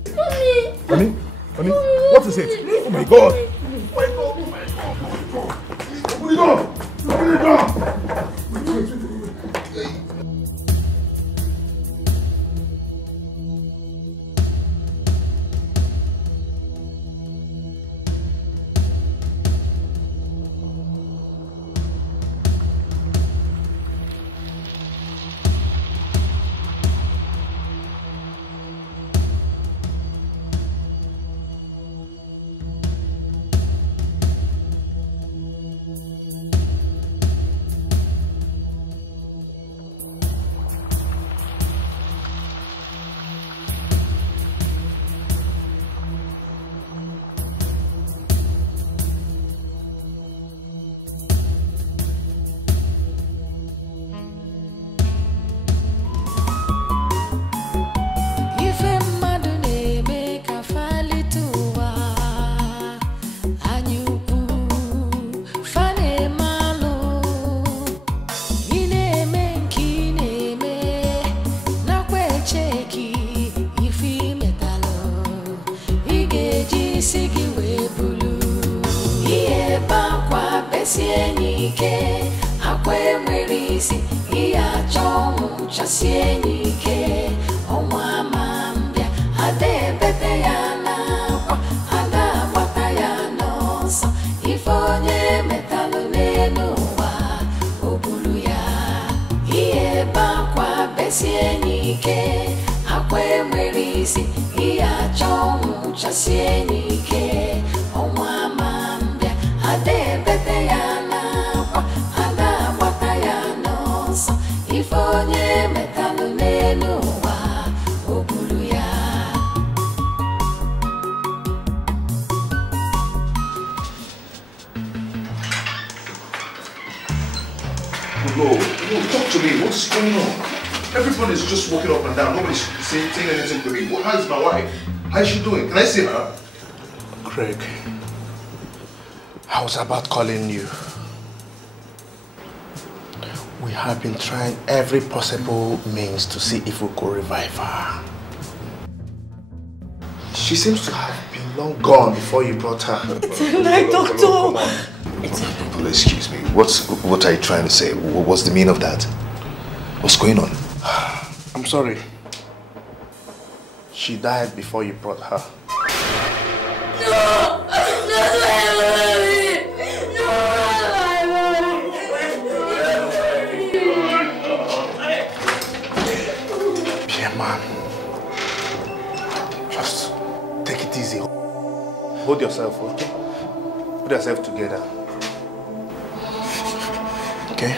Honey? Honey? What is it? Oh my God. Oh my God. Oh my God. Open the door. Open the door. Wait. About calling you. We have been trying every possible means to see if we could revive her. She seems to have been long gone before you brought her. It's a night, doctor. Well, excuse me. What are you trying to say? What's the meaning of that? What's going on? I'm sorry. She died before you brought her. No! Hold yourself, okay? Put yourself together. Okay?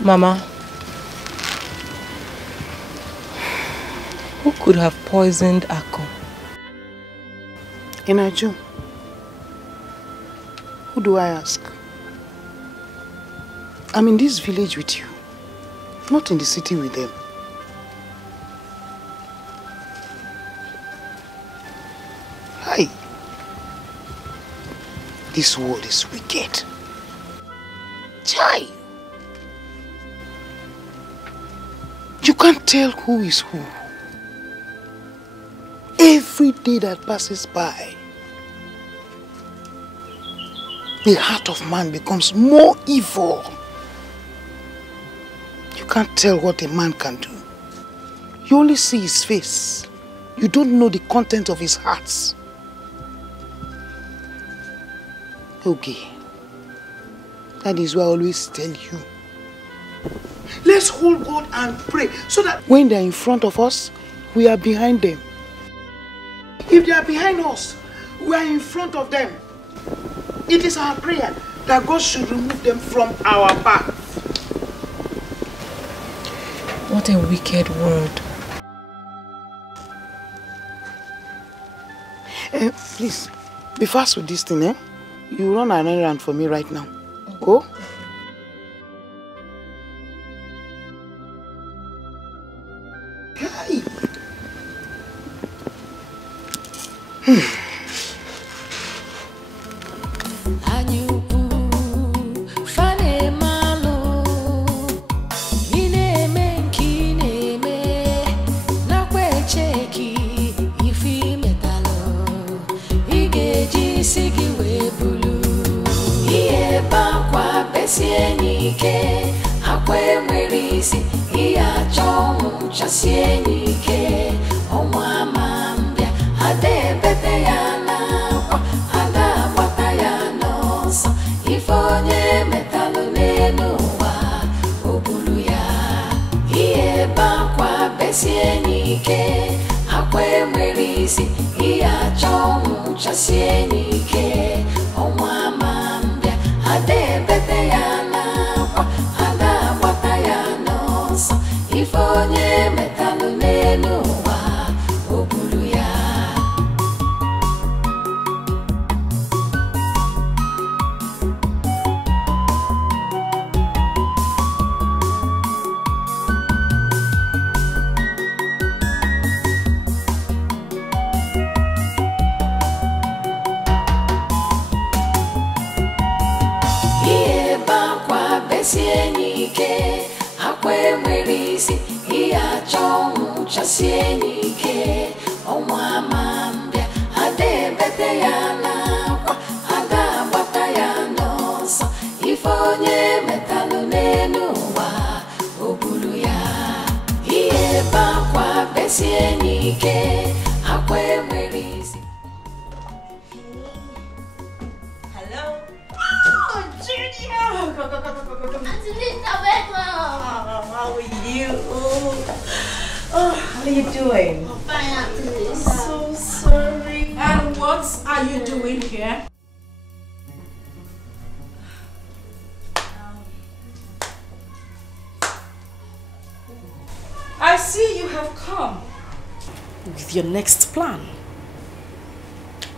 Mama, who could have poisoned Ako? Inaju, who do I ask? I'm in this village with you, not in the city with them. Hi. This world is wicked. Chai. You can't tell who is who. Every day that passes by, the heart of man becomes more evil. You can't tell what a man can do. You only see his face. You don't know the content of his heart. Okay. That is why I always tell you. Let's hold God and pray so that when they're in front of us, we are behind them. If they are behind us, we are in front of them. It is our prayer that God should remove them from our path. What a wicked word. Please, be fast with this thing, eh? You run an errand for me right now. Go.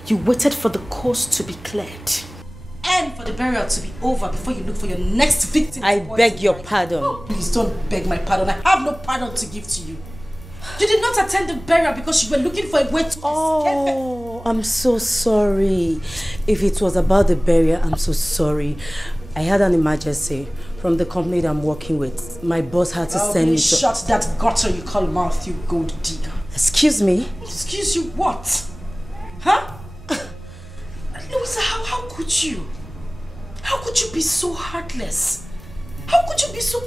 You waited for the coast to be cleared and for the burial to be over before you look for your next victim. I beg your pardon. Oh, please don't beg my pardon. I have no pardon to give to you. You did not attend the burial because you were looking for a way to escape. Oh, I'm so sorry. If it was about the burial, I'm so sorry. I had an emergency from the company that I'm working with. My boss had to send me to... Shut that gutter you call mouth, you gold digger. Excuse me? Excuse you what? Huh? Louisa, how could you? How could you be so heartless? How could you be so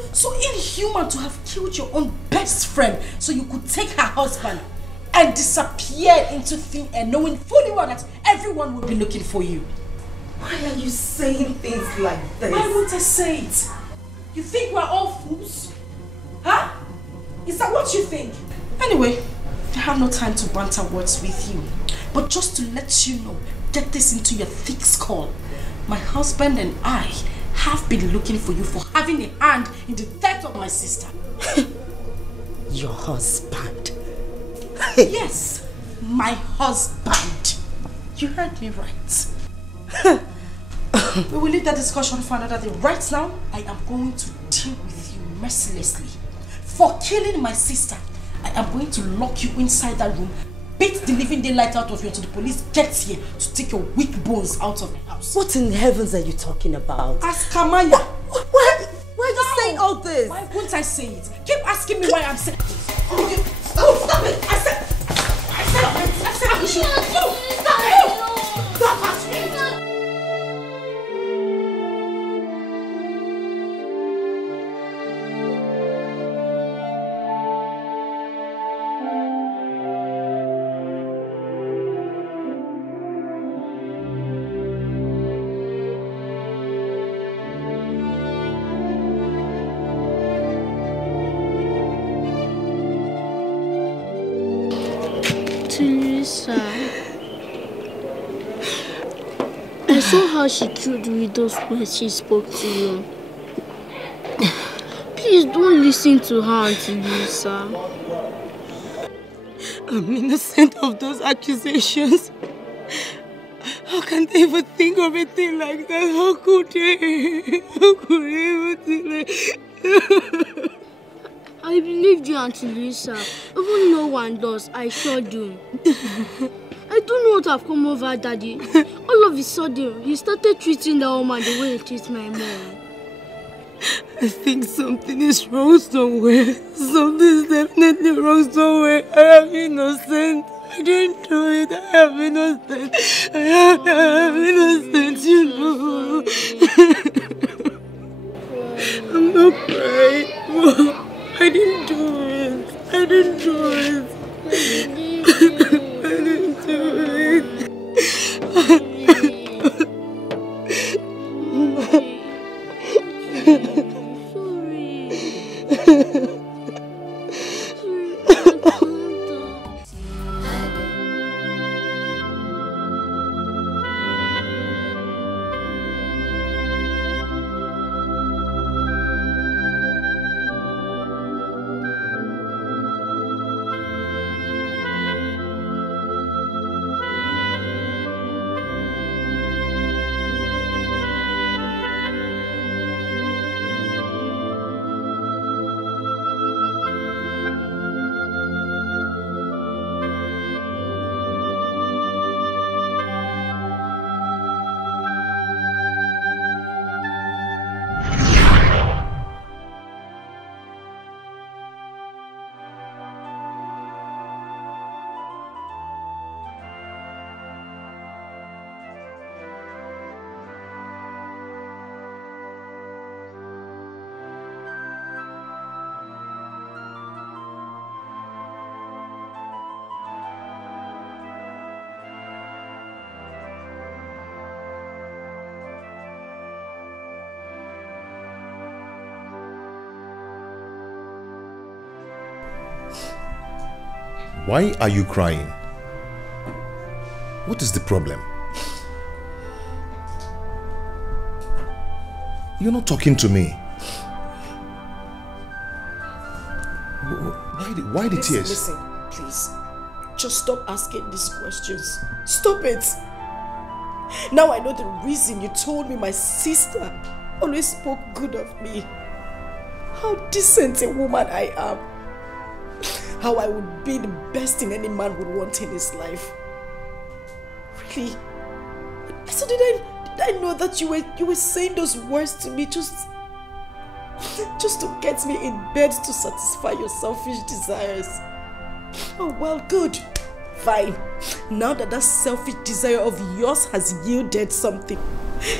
inhuman to have killed your own best friend so you could take her husband and disappear into thin air knowing fully well that everyone will be looking for you? Why are you saying things like this? Why won't I say it? You think we're all fools? Huh? Is that what you think? Anyway, I have no time to banter words with you. But just to let you know, get this into your thick skull. My husband and I have been looking for you for having a hand in the death of my sister. Your husband? Yes, my husband. You heard me right. We will leave that discussion for another day. Right now, I am going to deal with you mercilessly. For killing my sister, I am going to lock you inside that room, beat the living daylight out of you until the police gets here to take your weak bones out of the house. What in heavens are you talking about? Ask Kamaya. Why are you saying all this? Why won't I say it? Keep asking me why I'm saying it. Stop it! I said you should. Stop asking. I saw how she killed with those words she spoke to you. Please don't listen to her, Auntie Lisa. I'm innocent of those accusations. How can they even think of a thing like that? How could they? How could they even think like I believed you, Auntie Lisa. Even no one does, I sure do. I don't know what have come over Daddy. All of a sudden, he started treating the woman the way he treats my mom. I think something is wrong somewhere. Something is definitely wrong somewhere. I am innocent. I didn't do it. I am innocent. I am innocent, you know. I'm not crying. I didn't do it. I didn't do it. I didn't do it. Why are you crying? What is the problem? You're not talking to me. Why the tears? Listen, please. Just stop asking these questions. Stop it. Now I know the reason you told me my sister always spoke good of me. How decent a woman I am. How I would be the best thing any man would want in his life. Really? So did I know that you were saying those words to me just to get me in bed to satisfy your selfish desires? Oh well, good. Fine. Now that selfish desire of yours has yielded something,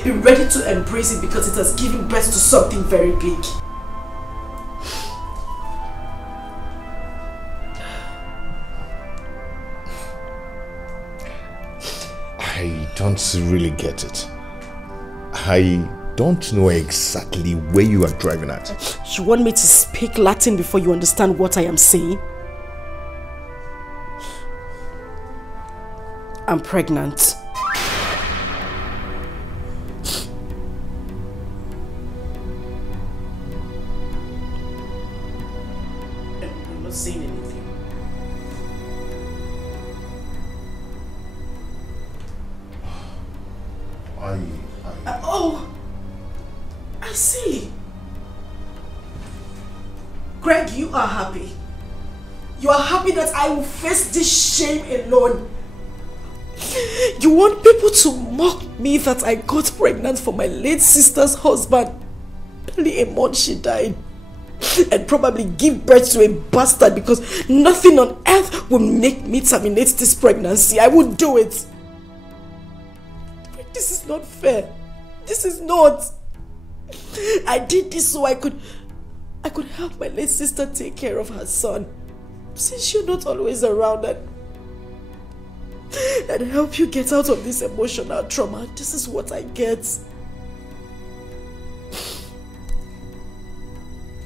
be ready to embrace it because it has given birth to something very big. I don't really get it. I don't know exactly where you are driving at. You want me to speak Latin before you understand what I am saying? I'm pregnant. Oh, I see. Greg, you are happy. You are happy that I will face this shame alone. You want people to mock me that I got pregnant for my late sister's husband. Barely a month she died. And probably give birth to a bastard because nothing on earth will make me terminate this pregnancy. I would do it. This is not fair. This is not. I did this so I could help my late sister take care of her son. Since you're not always around and help you get out of this emotional trauma. This is what I get.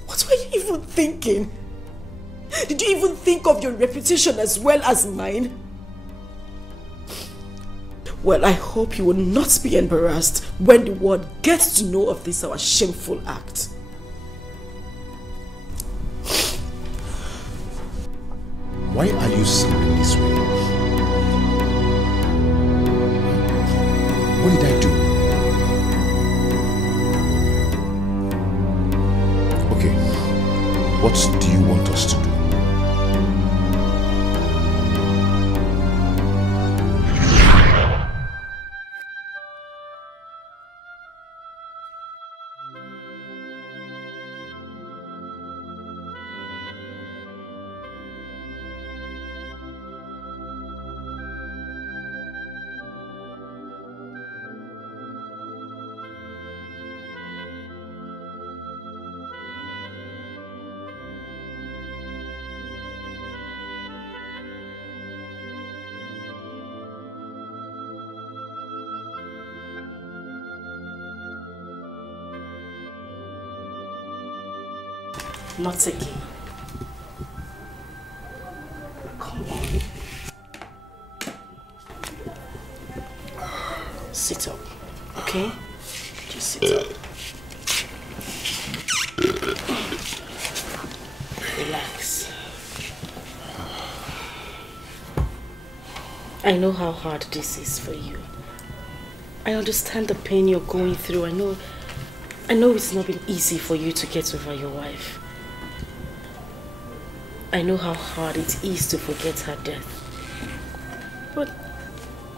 What were you even thinking? Did you even think of your reputation as well as mine? Well, I hope you will not be embarrassed when the world gets to know of this our shameful act. Why are you sounding this way? What did I do? Okay, what do you want us to do? Not again. Come on. Sit up, okay? Just sit up. Relax. I know how hard this is for you. I understand the pain you're going through. I know it's not been easy for you to get over your wife. I know how hard it is to forget her death. But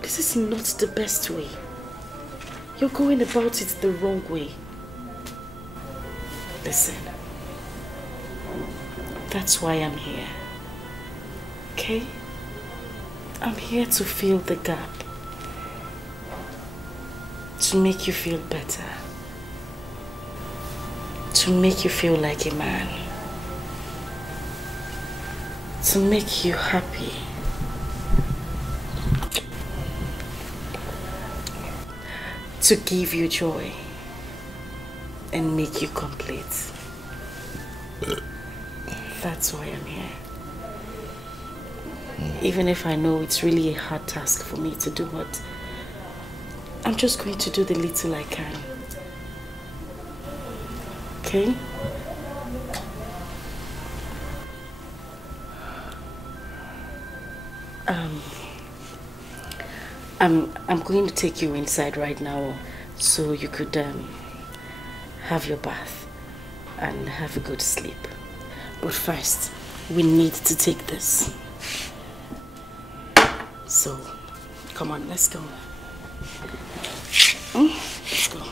this is not the best way. You're going about it the wrong way. Listen. That's why I'm here. Okay? I'm here to fill the gap. To make you feel better. To make you feel like a man. To make you happy. To give you joy and make you complete. That's why I'm here. Even if I know it's really a hard task for me to do, but I'm just going to do the little I can. Okay? I'm going to take you inside right now so you could have your bath and have a good sleep. But first, we need to take this. So, come on, let's go. Let's go.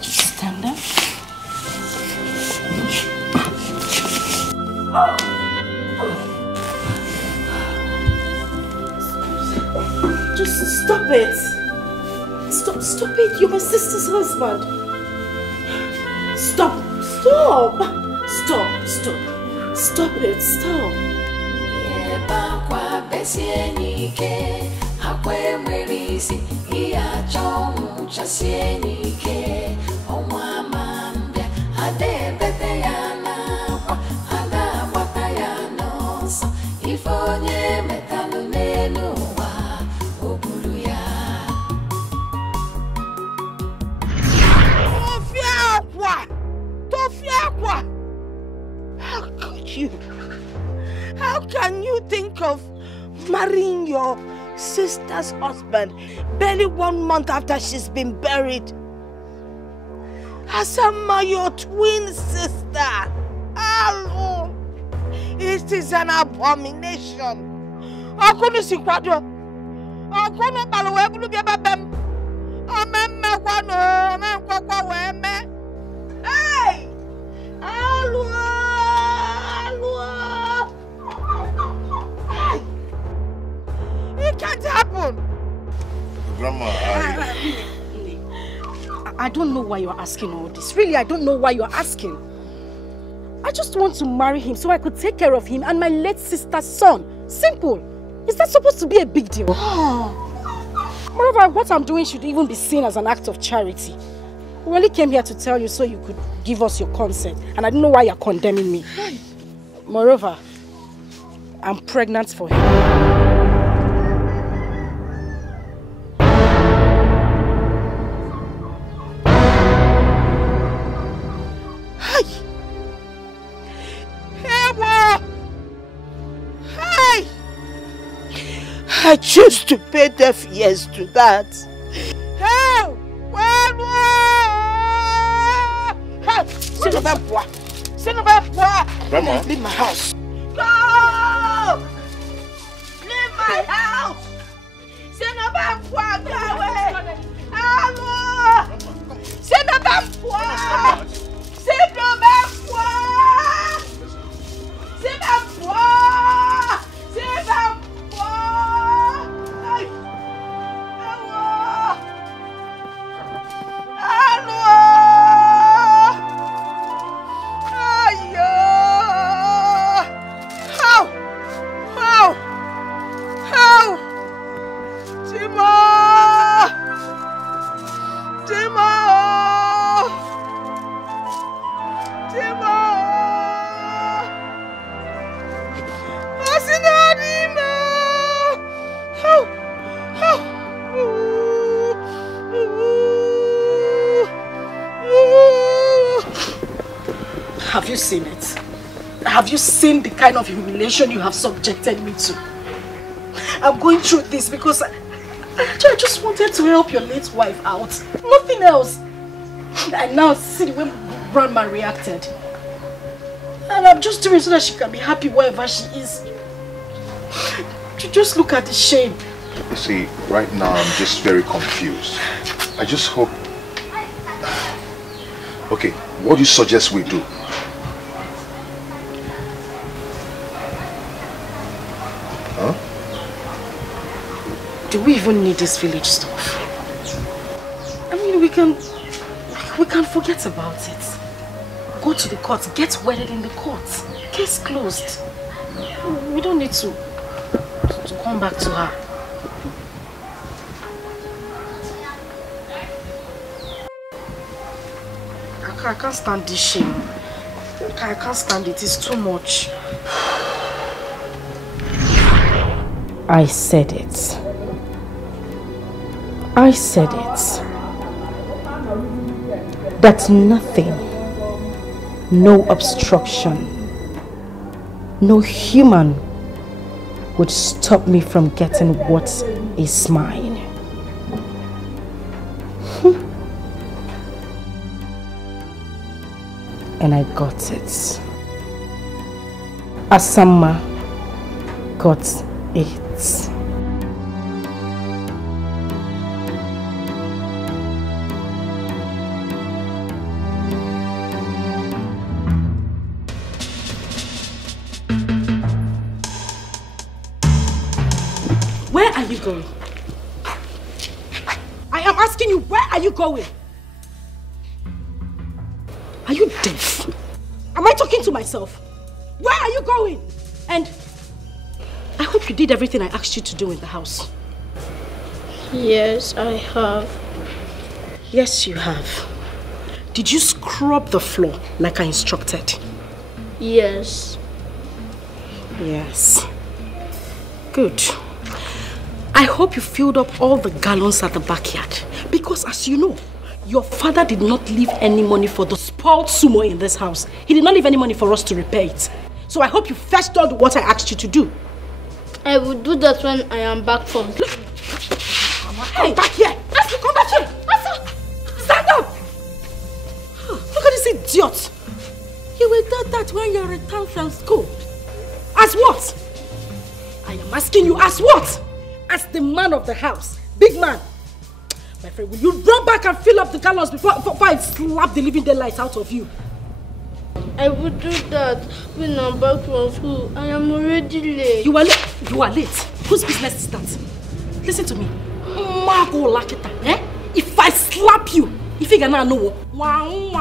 Just stand up. Just stop it. Stop it. You're my sister's husband. Stop it. Stop. How can you think of Marrying your sister's husband barely 1 month after she's been buried. Asama, your twin sister. Hello. It is an abomination. Akunu sikwado. Akunu balwebulu biababem. Amemme kwano, amemkwakwa weme. Hey! Hello. It can't happen. Grandma, I don't know why you're asking all this. Really, I don't know why you're asking. I just want to marry him so I could take care of him and my late sister's son. Simple. Is that supposed to be a big deal? Moreover, what I'm doing should even be seen as an act of charity. We only came here to tell you so you could give us your consent. And I don't know why you're condemning me. Moreover, I'm pregnant for him. I choose to pay deaf ears to that. Hey! Grandma? Leave my house. Go! Leave my house! Go away! Hello! Have you seen it? Have you seen the kind of humiliation you have subjected me to? I'm going through this because I just wanted to help your late wife out. Nothing else. And now see the way Grandma reacted. And I'm just doing it so that she can be happy wherever she is. Just look at the shame. You see, right now I'm just very confused. I just hope... Okay, what do you suggest we do? Huh? Do we even need this village stuff? I mean, we can forget about it. Go to the court, get wedded in the court. Case closed. We don't need to come back to her. I can't stand this shame. I can't stand it. It's too much. I said it. I said it. That nothing, no obstruction, no human would stop me from getting what is mine. And I got it. Asama got it. Where are you going? I am asking you, where are you going? Are you deaf? Am I talking to myself? Where are you going? And I hope you did everything I asked you to do in the house. Yes, I have. Yes, you have. Did you scrub the floor like I instructed? Yes. Yes. Good. I hope you filled up all the gallons at the backyard. Because as you know, your father did not leave any money for the spoiled sumo in this house. He did not leave any money for us to repair it. So I hope you fetched all the water I asked you to do. I will do that when I am back from. Hey, back here! Asa, come back here! Asa! Stand up! Look at this idiot! You will do that when you return from school. As what? I am asking you, as what? As the man of the house. Big man. My friend, will you run back and fill up the gallons before I slap the living daylights out of you? I will do that when I'm back from school. I am already late. You are late? You are late? Whose business is that? Listen to me. Margo Lakita, eh? If I slap you, if you cannot know, palms.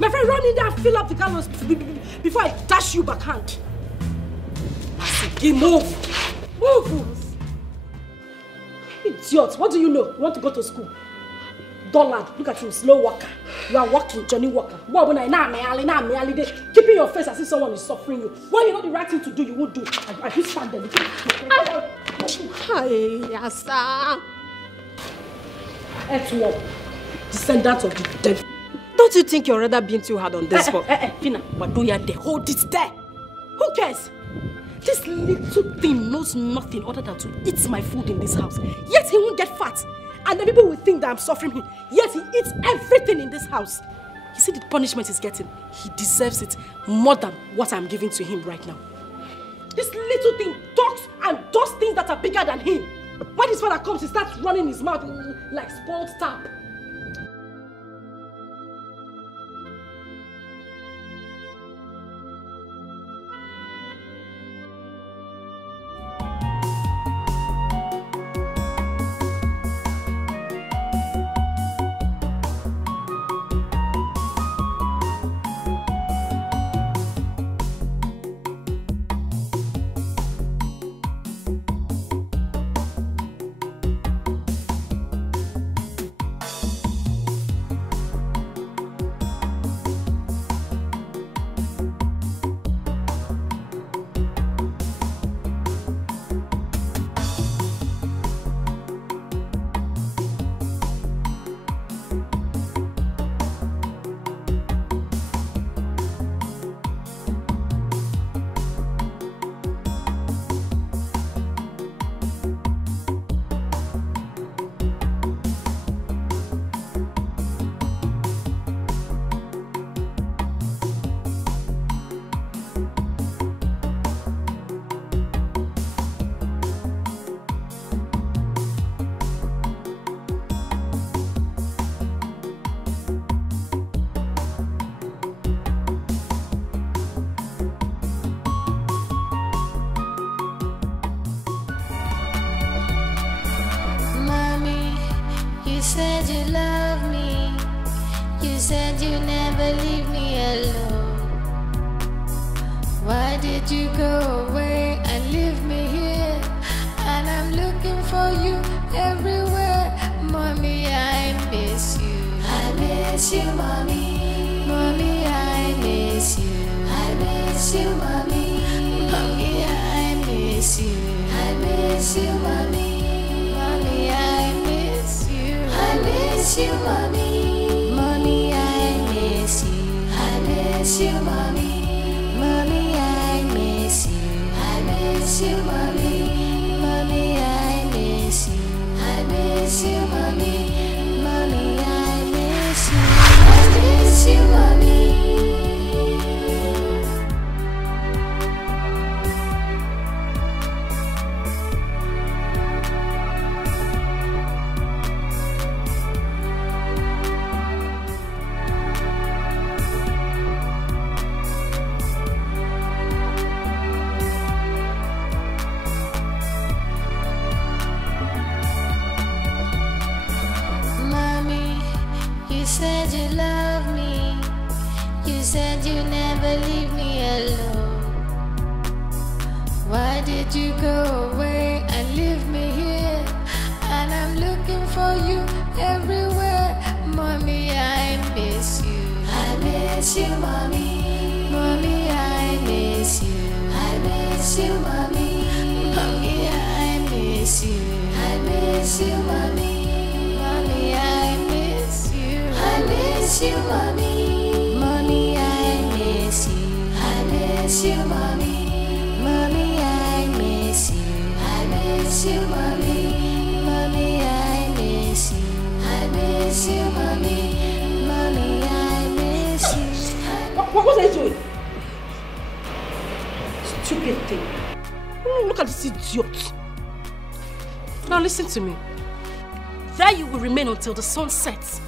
My friend, run in there and fill up the gallons before I dash you backhand. Move. Move. Idiot, what do you know? You want to go to school? Dull lad, look at him, slow walker. You are walking, Johnny Walker. Keeping your face as if someone is suffering you. When you know the right thing to do, you won't do. I just stand there. Hi, Yasa. F1, descendant of the devil. Don't you think you're rather being too hard on this one? Fina, but do you there? Hold it there. Who cares? This little thing knows nothing other than to eat my food in this house. Yet he won't get fat. And the people will think that I'm suffering him. Yet he eats everything in this house. You see the punishment he's getting? He deserves it more than what I'm giving to him right now. This little thing talks and does things that are bigger than him. When his father comes, he starts running his mouth like spoiled tap. said you never leave me alone. Why did you go away and leave me here? And I'm looking for you everywhere. Mommy, I miss you. I miss you, mommy. Mommy, I miss you. I miss you, mommy. Mommy, I miss you. I miss you, mommy. Mommy, I miss you. I miss you, mommy. Mommy, I miss you. I miss you, mommy. Mommy, I miss you. I miss you, mommy. Mommy, I miss you. I miss you, mommy. Mommy, I miss you. I miss you, mommy. You said you love me. You said you never leave me alone. Why did you go away and leave me here? And I'm looking for you everywhere. Mommy, I miss you. I miss you, mommy. Mommy, I miss you. I miss you, mommy. Mommy, I miss you. I miss you, mommy. Mommy, I miss you. I miss you, mommy. Mommy, I miss you. I miss you, mommy. miss you, mommy. Mommy, I miss you. I miss you, mommy. Mommy, I miss you. What was I doing? Stupid thing. Look at this idiot. Now listen to me. There you will remain until the sun sets.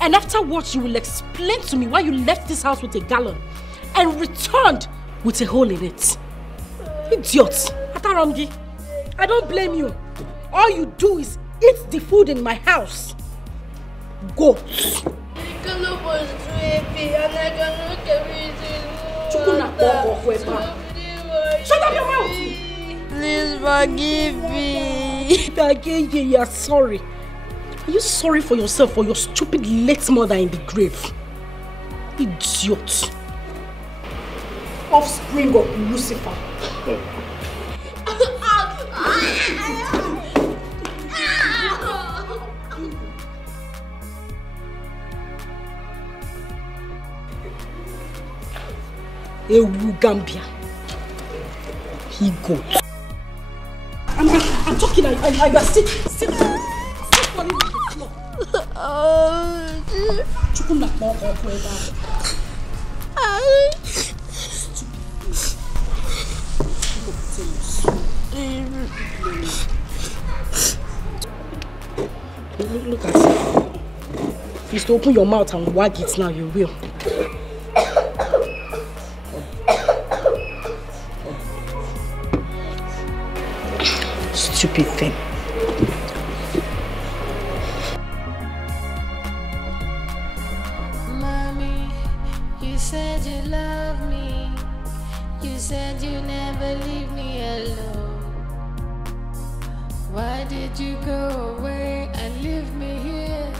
And afterwards you will explain to me why you left this house with a gallon and returned with a hole in it. Idiot. Atarangi, I don't blame you. All you do is eat the food in my house. Go. The gallon was too heavy and I cannot carry it. Shut up your mouth! Please forgive me. Again, you are sorry. Are you sorry for yourself or your stupid late mother in the grave? Idiot. Offspring of Lucifer. Ewu Gambia. He goes. I'm talking. I got sit on the floor. Look at it. If you still open your mouth and wag it now, you will. Stupid thing. Mommy, you said you love me. You said you never leave me alone. Why did you go away and leave me here?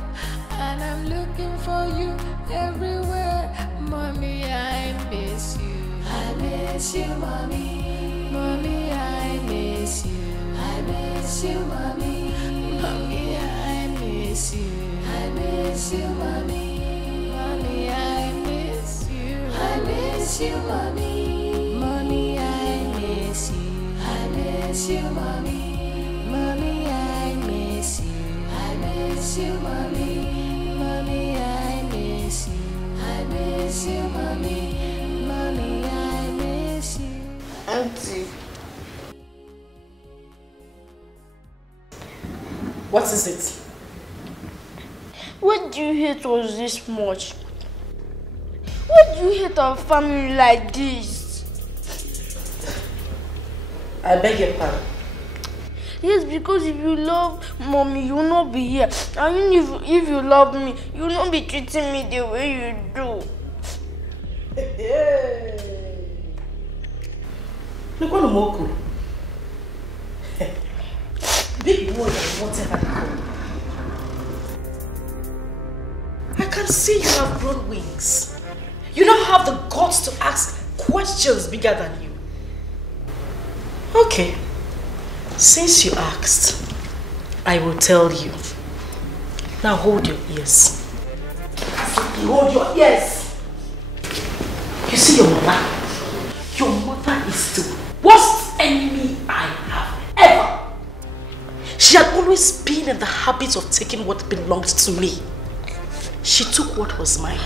And I'm looking for you everywhere. Mommy, I miss you. I miss you, mommy. Mommy, I miss you. I miss you, mommy. Mommy, I miss you. I miss you, mommy. Mommy, I miss you. I miss you, mommy. Mommy, I miss you. I miss you, mommy. Mommy, I miss you. I miss you, mommy. Mommy, I miss you. I miss you, mommy. Mommy, I miss you. Auntie. What is it? Why do you hate us this much? Why do you hate our family like this? I beg your pardon. Yes, because if you love mommy, you will not be here. And if you love me, you will not be treating me the way you do. Look what Moku. Big boy or whatever they call you. I can see you have grown wings. You now have the guts to ask questions bigger than you. Okay. Since you asked, I will tell you. Now hold your ears. Hold your ears. You see your mother? Your mother is the worst enemy I have ever. She had always been in the habit of taking what belonged to me. She took what was mine.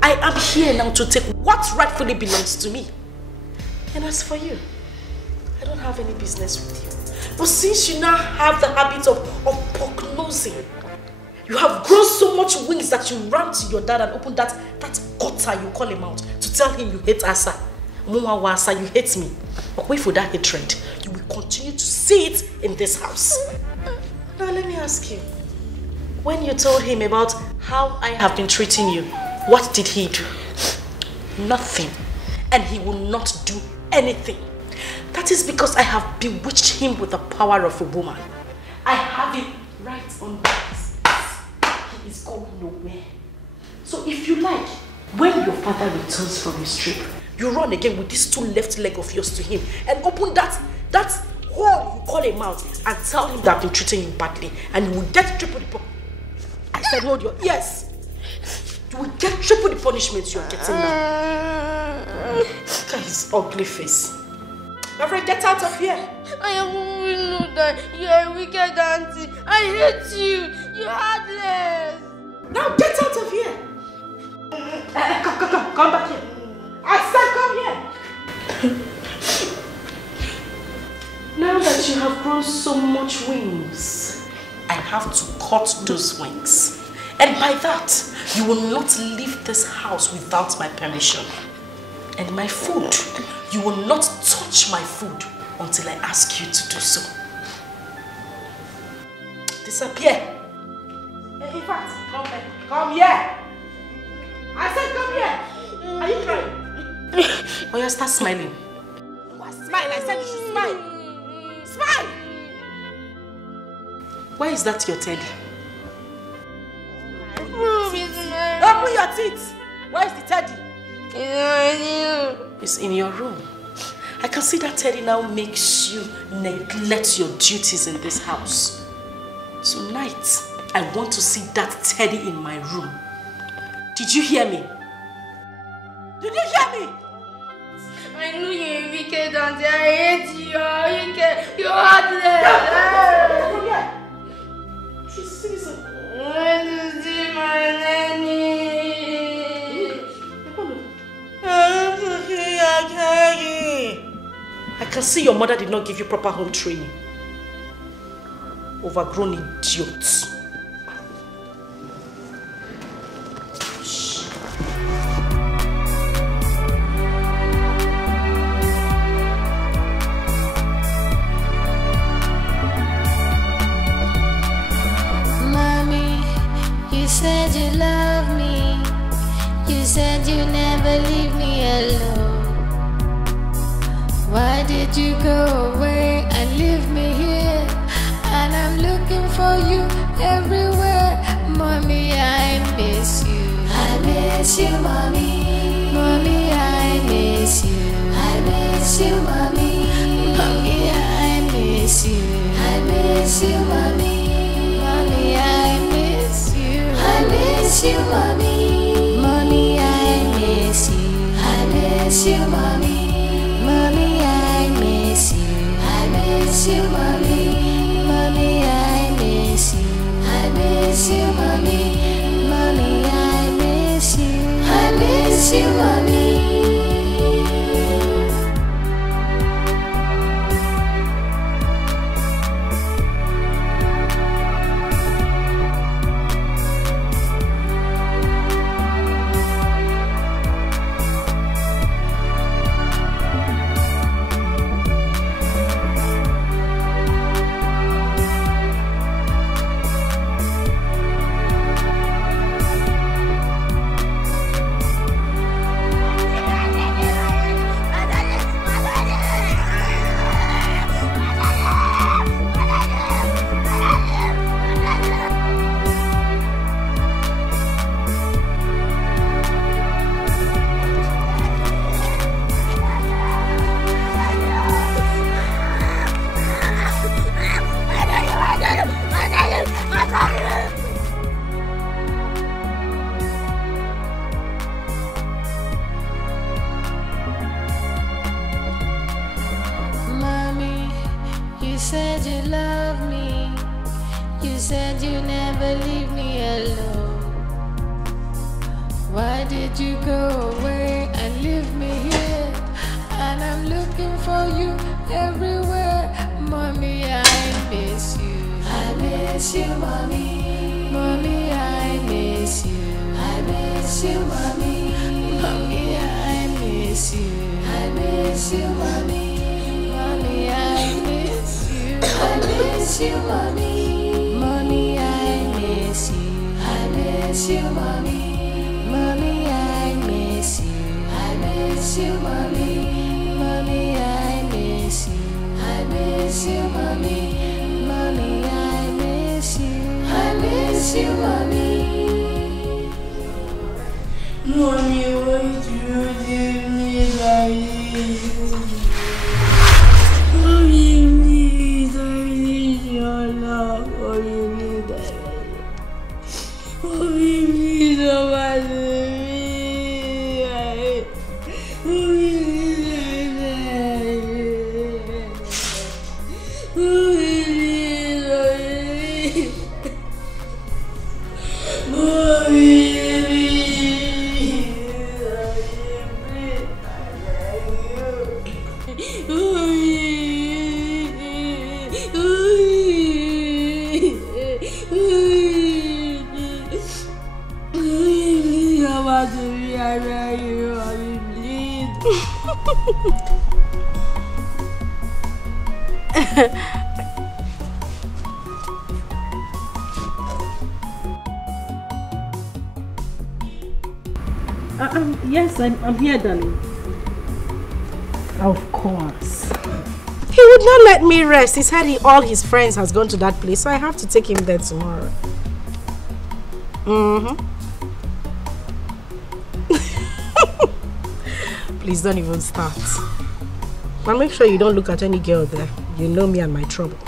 I am here now to take what rightfully belongs to me. And as for you, I don't have any business with you. But since you now have the habit of pock-nosing, you have grown so much wings that you ran to your dad and opened that gutter you call him out to tell him you hate Asa. Muawasa, you hate me. But wait for that hatred. You will continue to see it in this house. Now let me ask you. When you told him about how I have been treating you, what did he do? Nothing. And he will not do anything. That is because I have bewitched him with the power of a woman. I have him right on this. He is going nowhere. So if you like, when your father returns from his trip, you run again with this two left leg of yours to him and open that hole you call him out and tell him that I've been treating you badly, and you will get triple the I said hold your ears. You will get triple the punishment you are getting now. Look at his ugly face. My friend, get out of here. I always know that you're a wicked auntie. I hate you. You're heartless. Now get out of here. Come back here. I said come here. Now that you have grown so much wings, I have to cut those wings. And by that, you will not leave this house without my permission. And my food, you will not touch my food until I ask you to do so. Disappear. In fact, come here. I said come here. Are you crying? Oh, you start smiling. What smile? I said you should smile. Smile. Why is that your teddy? Open your teeth. Where is the teddy? It's in your room. I can see that teddy now makes you neglect your duties in this house. Tonight, I want to see that teddy in my room. Did you hear me? Did you hear me? I know you're a wicked auntie. I hate you. You're wicked. You're heartless. Come here. She's Susan. I want to see my nanny. I want to see your teddy. I can see your mother did not give you proper home training. Overgrown idiots. Mommy, you said you love me. You said you never leave me alone. Why did you go away and leave me here? And I'm looking for you everywhere. Mommy, I miss you. I miss you, mommy. Mommy, I miss you. I miss you, mommy. Mommy, I miss you. I miss you, mommy. Mommy, I miss you. I miss you, mommy. Mommy, I miss you. I miss you, mommy. Mommy, I miss you. I miss you, mommy. Mommy, I miss you. I miss you, mommy. Mommy, I miss you. I miss you, mommy. Mommy, you said you love me. You said you never leave me alone. Why did you go away and leave me here? And I'm looking for you everywhere. Mommy, I miss you. I miss you, mommy. Mommy, I miss you. I miss you, mommy. Mommy, I miss you. I miss you, mommy. Mommy, I miss you. I miss you, mommy. Mommy, I miss you. I miss you, mommy. Mommy, I miss you. I miss you, mommy. Mommy, I miss you. I miss you, mommy. Mommy, I miss you. I miss you, mommy. Mommy, won't you leave me like this? Mommy, please, I need your love. Mommy, please, Mommy, please, abandon me. Mommy, please, Yes, I'm here, darling. Of course. He would not let me rest. He said all his friends has gone to that place, so I have to take him there tomorrow. Please don't even start. But make sure you don't look at any girl there. You know me and my trouble.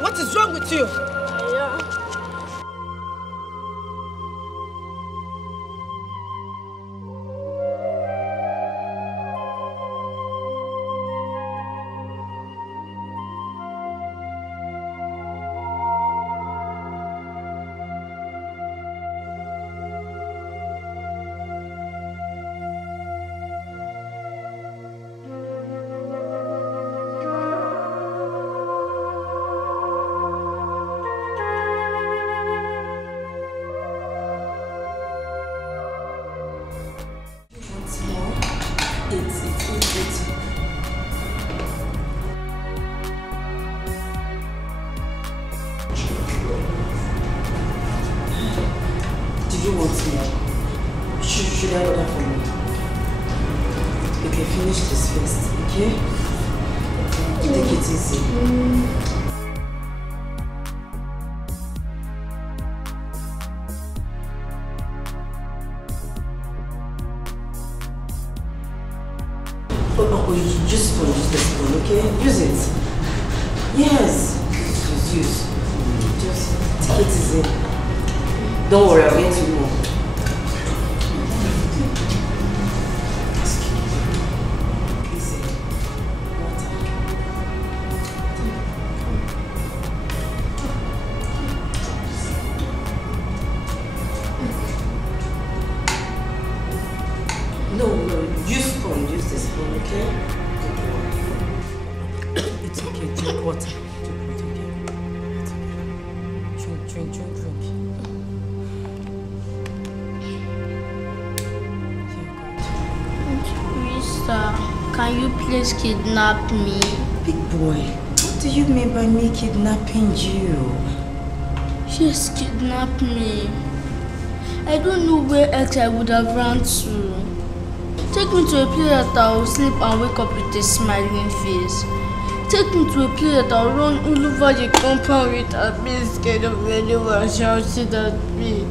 What is wrong with you? Don't worry, I'll get you more. No, use spoon, use the spoon, okay? It's okay, drink water. Drink. Can you please kidnap me? Big boy, what do you mean by me kidnapping you? Just kidnap me. I don't know where else I would have run to. Take me to a place that I will sleep and wake up with a smiling face. Take me to a place that I will run all over the compound with a bit scared of anyone shouting at me.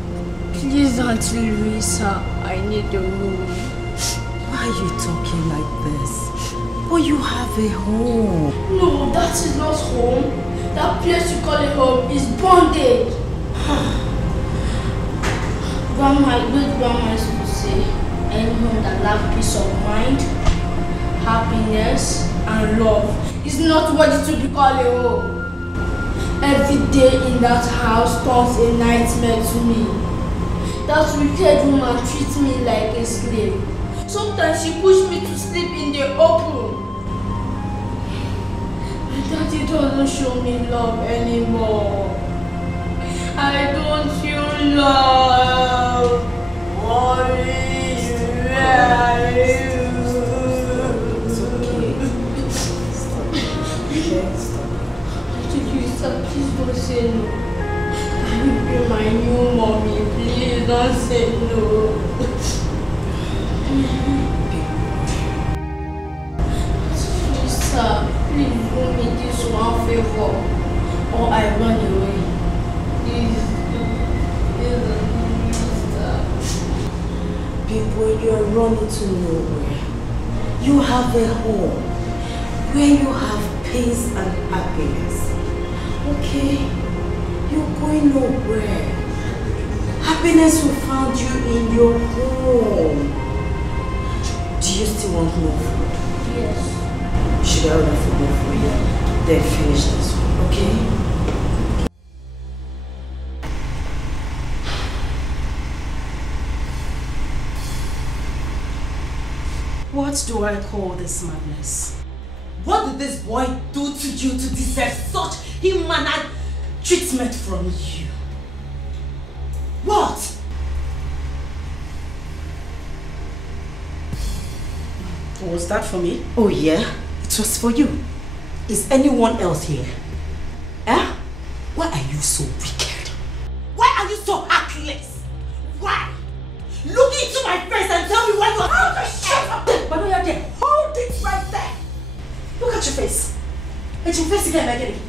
Be Please, Auntie Louisa, I need a room. Why are you talking like this? But you have a home. No, that is not home. That place you call a home is bondage. Grandma, good grandma used to say, any home that lacks peace of mind, happiness, and love is not worthy to be called a home. Every day in that house turns a nightmare to me. That wicked woman treats me like a slave. Sometimes she pushes me to sleep in the open. My daddy doesn't show me love anymore. I don't feel love. Mommy, where are you? Please don't say no. I will be my new mommy. Please don't say no. Please, sir, please do me this one favor, or I run away. Please, People, you are running to nowhere. You have a home where you have peace and happiness. Okay, you're going nowhere. Happiness will find you in your home. Do you still want more food? Yes. Should I order for more for you? Then finish this one, okay? What do I call this madness? What did this boy do to you to deserve such inhuman treatment from you? What? Was that for me? Oh yeah, it was for you. Is anyone else here? Eh? Why are you so wicked? Why are you so heartless? Why? Look into my face and tell me why you are... Shut up! But no, you're there. Hold it right there. Look at your face. It's your face again, again.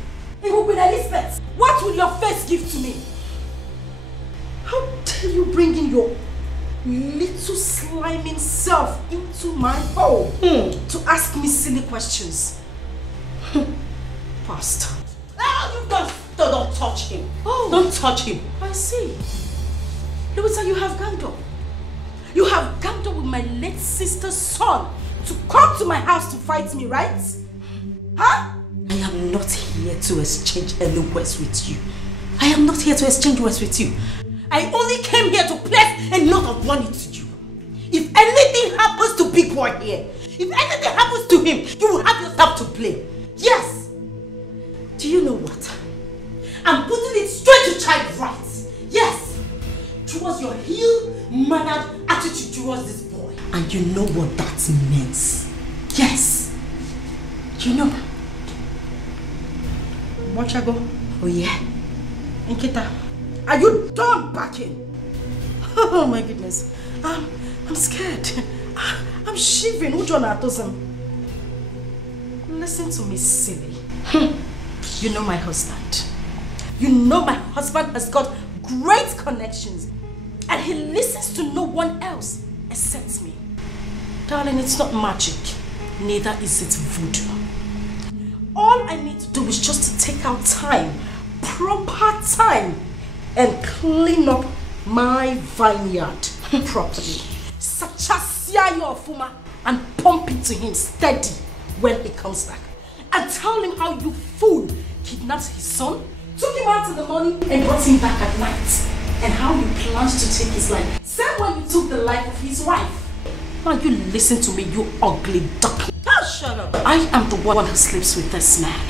It will be Elizabeth. What will your face give to me? How dare you bring in your little sliming self into my home to ask me silly questions? Bastard. Oh, you don't touch him. Oh. Don't touch him. I see. Louisa, you have ganged up. You have ganged up with my late sister's son to come to my house to fight me, right? Huh? I am not here to exchange any words with you. I am not here to exchange words with you. I only came here to place a note of warning to you. If anything happens to Big Boy here, if anything happens to him, you will have yourself to blame. Yes. Do you know what? I'm putting it straight to child rights. Yes. Towards your ill-mannered attitude towards this boy. And you know what that means. Yes. You know. Mochago. Oh yeah? Nkita, are you done backing? Oh my goodness. I'm scared. I'm shivering. Listen to me, silly. You know my husband. You know my husband has got great connections. And he listens to no one else except me. Darling, it's not magic. Neither is it voodoo. All I need to do is just to take out time, proper time, and clean up my vineyard properly. Sachasia your fuma and pump it to him steady when he comes back. And tell him how you fool kidnapped his son, took him out in the morning and brought him back at night. And how you planned to take his life. Same when you took the life of his wife. Now you listen to me, you ugly duckling. Oh, shut up. I am the one who sleeps with this man.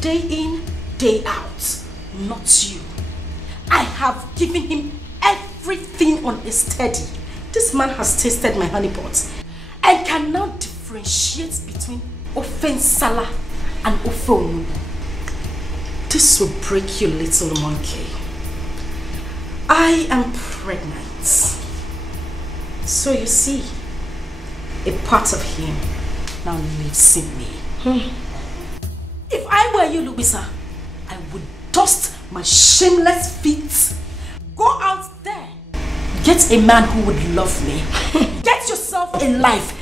Day in, day out. Not you. I have given him everything on a steady. This man has tasted my honey pot and can now differentiate between ofe nsala and ofe onugbu. This will break you, little monkey. I am pregnant. So you see, a part of him now lives in me. If I were you, Louisa, I would dust my shameless feet, go out there Get a man who would love me. Get yourself a life.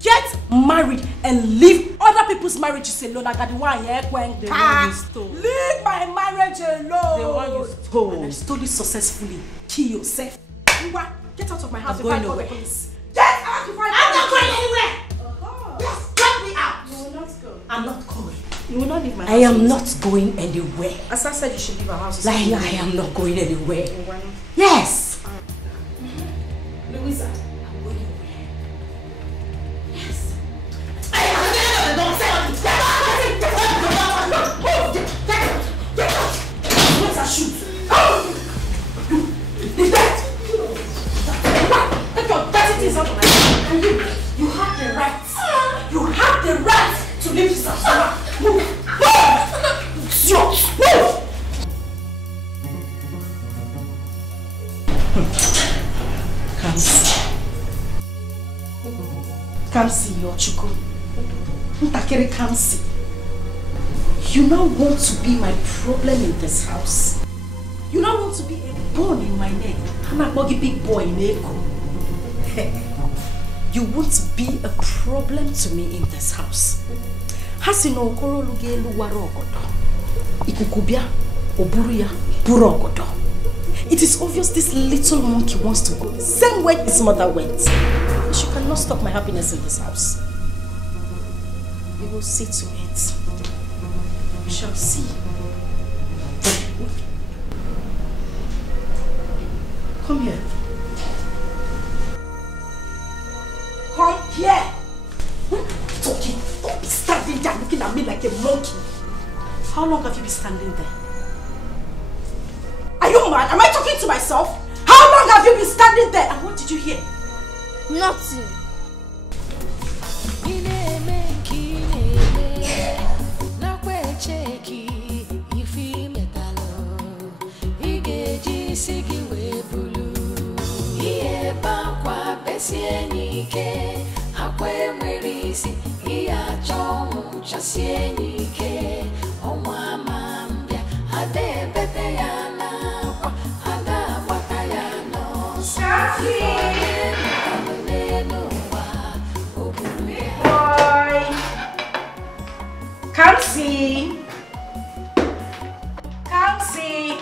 Get married and leave other people's marriages alone. I got the one here. The one you stole. Leave my marriage alone. The one you stole. And I stole it successfully. Kill yourself. Get out of my house. I'm going nowhere. Get out of my house. I'm not going anywhere. Yes, get me out. You will not go. I'm not going. You will not leave my house. I am not going anywhere. As I said, you should leave our house. I am not going anywhere. Yes. Louisa, I'm going away. Yes. Where's our shoes? Leave that! Take your dirty things out of my house. And you have the right. You have the right to leave this house. Move! Move! Come see your Chuku. Come see. You now want to be my problem in this house. You now want to be a bone in my neck. I'm a big boy in Etiko. You want to be a problem to me in this house. Hasino okoro lugelu warogodo. Ikukubia oburuya burogodo. It is obvious this little monkey wants to go the same way his mother went. She cannot stop my happiness in this house. We will see to it. We shall see. Come here. Come here. Talking. Don't be standing there looking at me like a monkey. How long have you been standing there? Are you mad? Am I talking to myself? How long have you been standing there? And what did you hear? Nothing. Come see. Come see.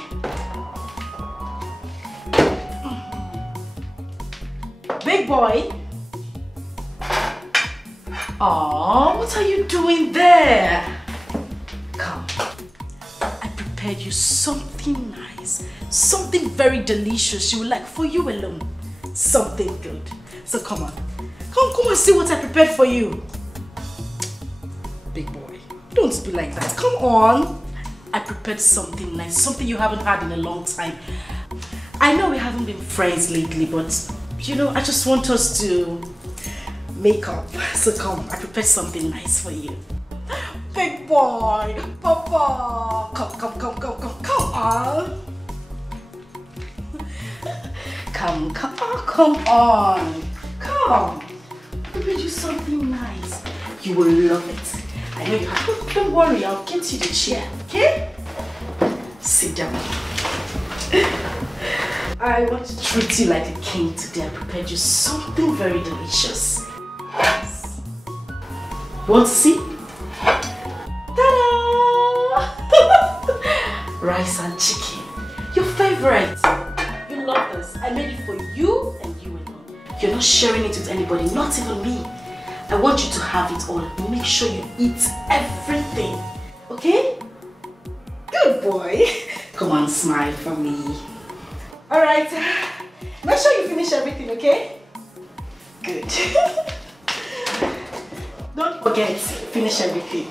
Big boy. Oh, what are you doing there? Come. I prepared you something nice. Something very delicious you would like for you alone. Something good. So come on. Come and see what I prepared for you. Big boy. Don't be like that. Come on. I prepared something nice. Something you haven't had in a long time. I know we haven't been friends lately, but you know, I just want us to make up. So come, I prepared something nice for you. Big boy, Papa. Come on. Come on. Come. I prepared you something nice. You will love it. I know you have. Don't worry, I'll get you the chair, okay? Sit down. I want to treat you like a king today. I prepared you something very delicious. Yes. Want to see? Ta-da! Rice and chicken. Your favorite. You love this. I made it for you and you alone. You're not sharing it with anybody, not even me. I want you to have it all. Make sure you eat everything. Okay? Good boy. Come on, smile for me. Alright. Make sure you finish everything, okay? Good. Don't forget, finish everything.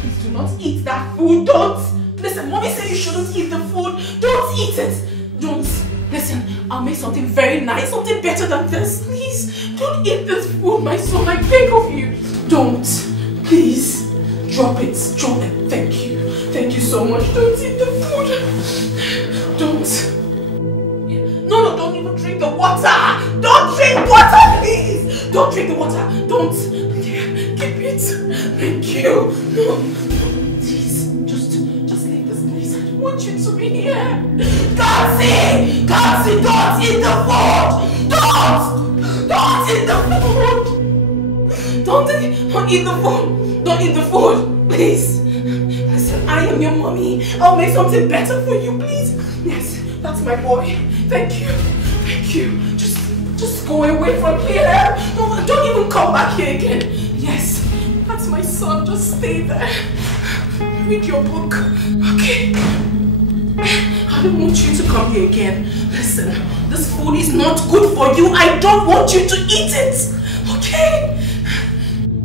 Please do not eat that food. Don't. Listen, mommy said you shouldn't eat the food. Don't eat it. Don't. Listen, I'll make something very nice, something better than this. Please, don't eat this food, my son. I beg of you. Don't. Please. Drop it. Drop it. Thank you. Thank you so much. Don't eat the food. Don't. No, don't even drink the water. Don't drink water, please! Don't drink the water! Don't! Keep it! Thank you! No, please, just leave this place. I don't want you to be here! Kamsi! Kamsi, don't eat the food! Don't eat the food! Don't eat the food! Don't eat the food! Please! Listen, I am your mommy. I'll make something better for you, please. Yes, that's my boy. Thank you. Thank you. Just go away from here. Don't even come back here again. Yes, that's my son. Just stay there. Read your book. Okay? I don't want you to come here again. Listen, this food is not good for you. I don't want you to eat it. Okay?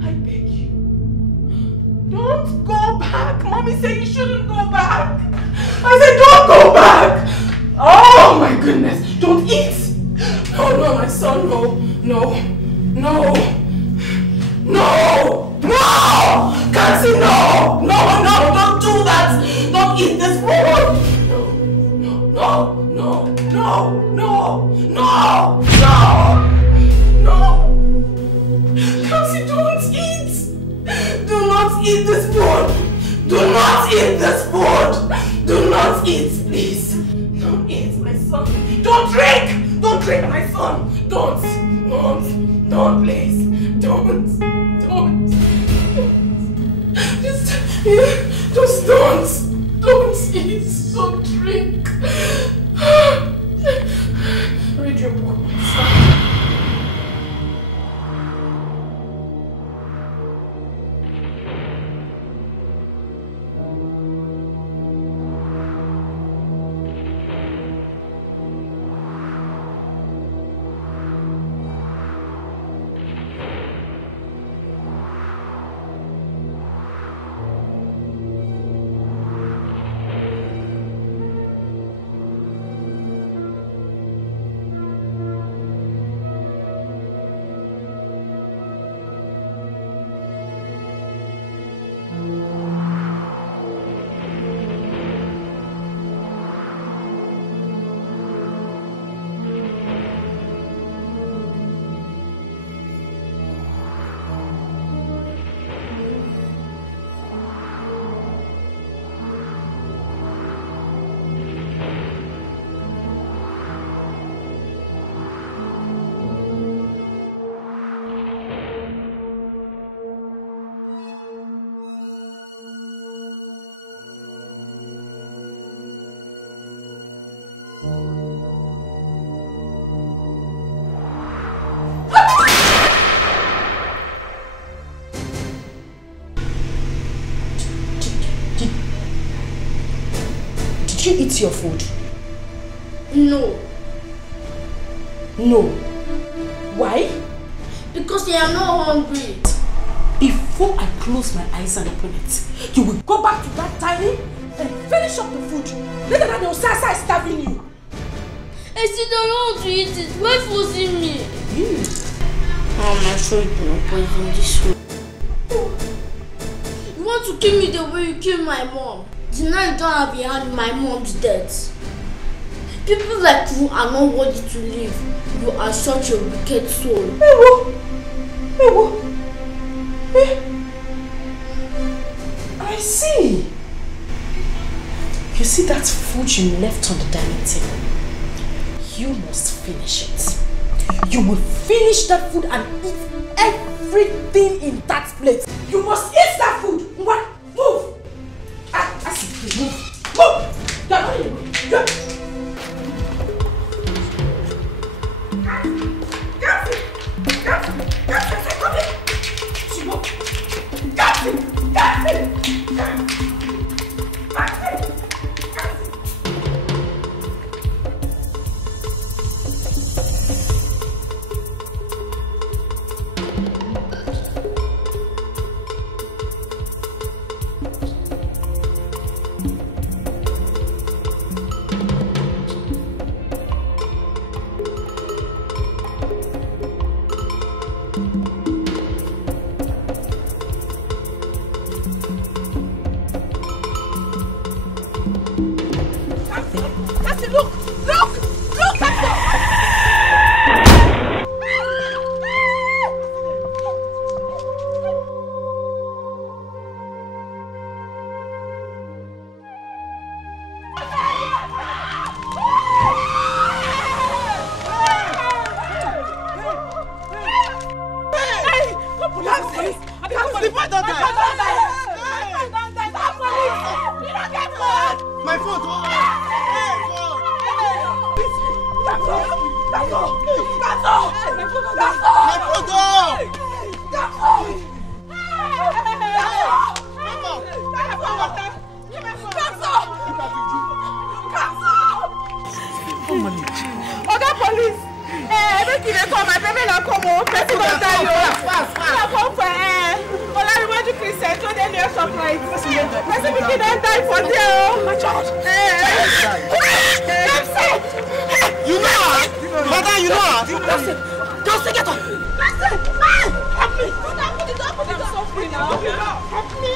I beg you. Don't go back. Mommy said you shouldn't go back. I said don't go back. Oh my goodness. Don't eat. No, my son, no. Kansi, no, don't do that. Don't eat this food. No. Kansi, don't eat. Do not eat this food. Do not eat this food. Do not eat, please. Don't eat, my son. Don't drink. Don't drink, my son! Don't, please! Don't! Just don't eat, don't drink! Read your book, my son. Did you eat your food? No. No. Why? Because I am not hungry. Before I close my eyes and open it, you will go back to that dining and finish up the food. Later than your Sasa is starving you. I still don't want to eat it. Why forcing me? I'm sure you do not poison this food. You want to kill me the way you killed my mom. The night you don't have a hand in my mom's death. People like you are not worthy to live. You are such a wicked soul. I see. You see that food you left on the dining table? You must finish it. You will finish that food and eat everything in that plate. You must eat that food. What? Move. I see. Move. You're not here. police. The boy don't die. My phone. Oga police! Make you come, my baby na come home. Person don't die. Na come for Olariwaju Christian told them your surprise. Person pikin don die for there. My child. You know her? Madam, you know her? Just get up. Help me. I'm suffering now. Help me.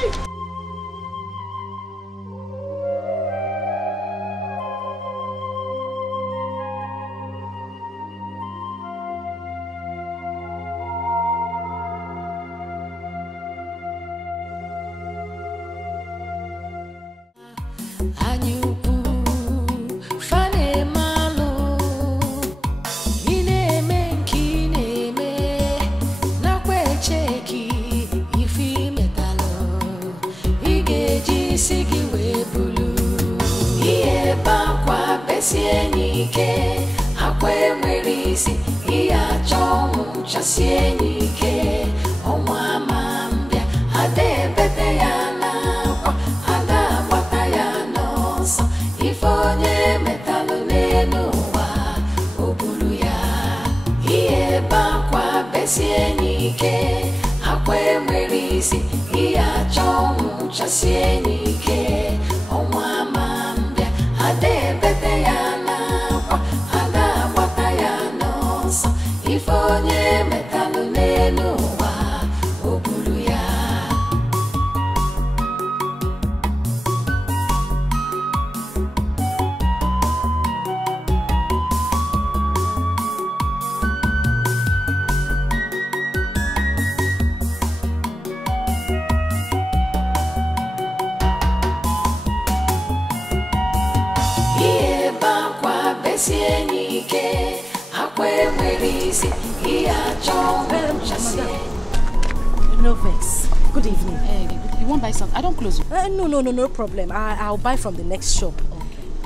No vex. Good evening. You won't buy something? I don't close. No problem. I'll buy from the next shop.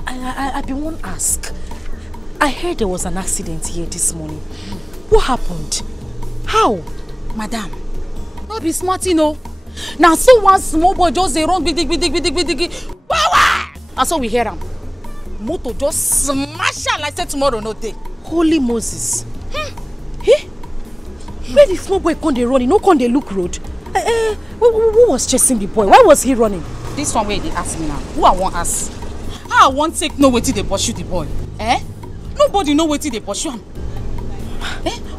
Okay. I've been one ask. I heard there was an accident here this morning. What happened? How? Madam, not be smart, you know. Now, so one small boy just they run big. Power! And so we hear him. Moto just smash her like say tomorrow no day. Holy Moses. Hey? Where the small boy come they run? No come they look road. Who was chasing the boy? Why was he running? This one way they ask me now. Who I want ask? How I want take no way till they pursue the boy? Nobody know where till they pursue him.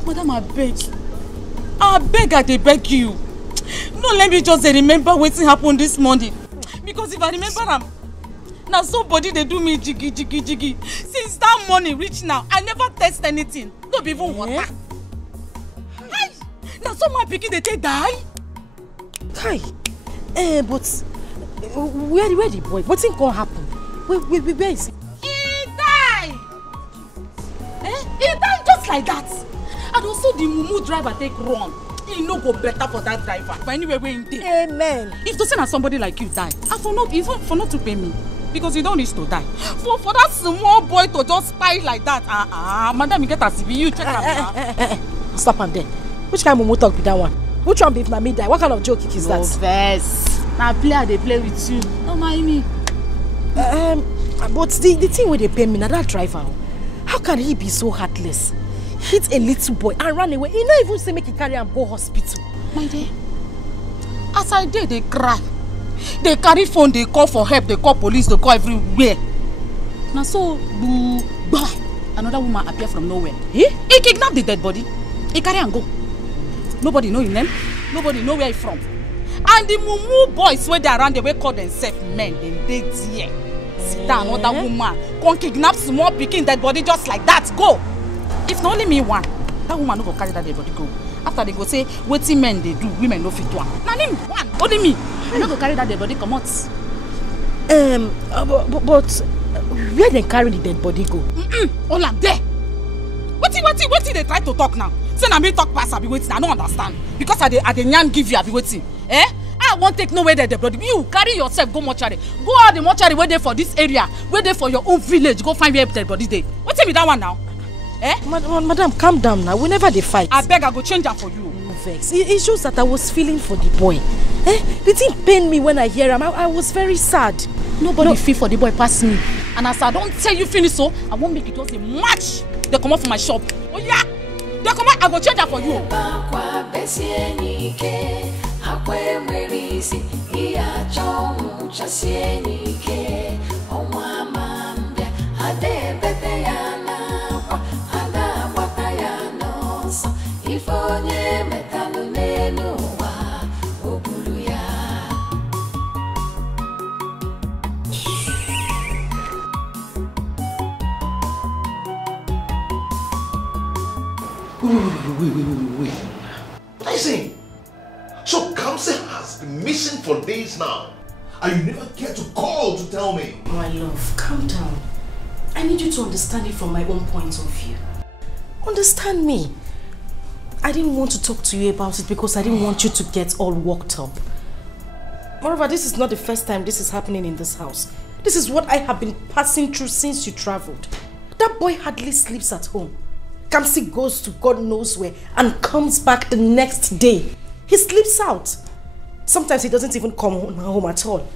Madam, I beg, I beg you. No, let me just remember what happened this morning. Because if I remember them, now somebody they do me jiggy. Since that morning reach now, I never taste anything. Not even water. Hey, now someone picking they take die. Kai, but where the boy? What's gonna happen? Where is he? He died. He died just like that. And also the mumu driver take run. He no go better for that driver. But anyway, we're in there. Amen. If to say somebody like you die, for not to pay me. Because you don't need to die. For that small boy to just spy like that. Madam, you get a CV, you check out. Stop him there. Which kind of mumu talk be that one? Which one be if na me die? What kind of joke is that? No verse. Now player they play with you. Don't mind me. But the thing where they pay me, now that driver, how can he be so heartless? Hit a little boy and run away. He not even say make he carry him go hospital. My dear, as I did, they cry. They carry phone, they call for help, they call police, they call everywhere. Now so, another woman appear from nowhere. He kidnapped the dead body. He carry and go. Nobody know his name. Nobody know where he from. And the mumu boys where they around, they will call themselves men. They there. Sit down, another woman. Come kidnap small picking dead body just like that. Go. If not only me one, that woman no go carry that dead body go. After they go say, wetin men they do, women no fit one. Now name one, only me. I no go carry that dead body come out. But where they carry the dead body go? All am there. Wetin they try to talk now? say na me talk pass I be waiting. I don't understand. Because I dey nyan give you I be waiting. Eh? I won't take no way there, brother. You carry yourself, go mortuary. Go out the mortuary where they for this area, where they for your own village. Go find where dead body day. What's it with that one now? Eh? Madam, calm down now. Whenever they fight. I beg, I go change that for you. Vex. It shows that I was feeling for the boy. Eh? The thing pained me when I hear him. I was very sad. Nobody feel for the boy past me. And as I don't tell you finish so, I won't make it just a match. They come out from my shop. Oh yeah. They come out, I go change that for you. Wait. Listen. So Kamsi has been missing for days now. And you never care to call to tell me. My love, calm down. I need you to understand it from my own point of view. Understand me. I didn't want to talk to you about it because I didn't want you to get all worked up. Moreover, this is not the first time this is happening in this house. This is what I have been passing through since you traveled. That boy hardly sleeps at home. Kamsi goes to God knows where and comes back the next day. He sleeps out. Sometimes he doesn't even come home at all.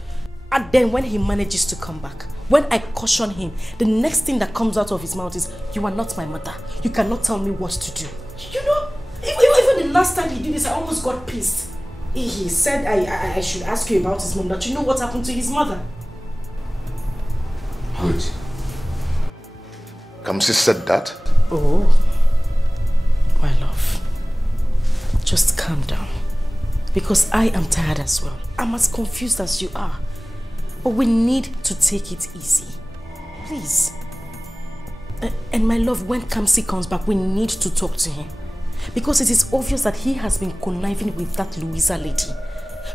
And then when he manages to come back, when I caution him, the next thing that comes out of his mouth is, "You are not my mother. You cannot tell me what to do." You know, even the last time he did this, I almost got pissed. He said I should ask you about his mom, that you know what happened to his mother. Wait. Kamsi said that? Oh, my love. Just calm down. Because I am tired as well. I'm as confused as you are. But we need to take it easy. Please. And my love, when Kamsi comes back, we need to talk to him. Because it is obvious that he has been conniving with that Louisa lady.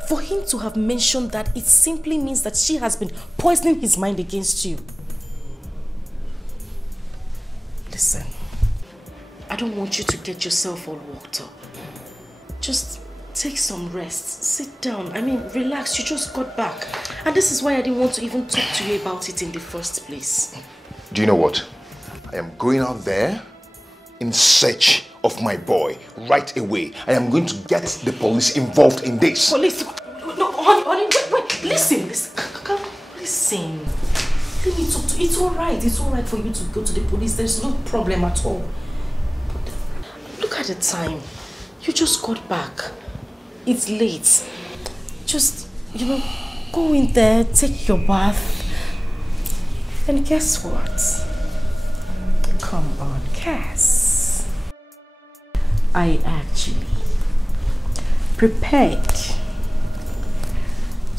For him to have mentioned that, it simply means that she has been poisoning his mind against you. Listen, I don't want you to get yourself all worked up. Just take some rest. Sit down. I mean, relax. You just got back. And this is why I didn't want to even talk to you about it in the first place. Do you know what? I am going out there in search of my boy right away. I am going to get the police involved in this. Police? No, honey, wait. Listen. Listen. Let me talk to you. It's alright. It's alright for you to go to the police. There's no problem at all. But look at the time. You just got back. It's late. Just, go in there, take your bath. And guess what? Come on, Cass. I actually prepared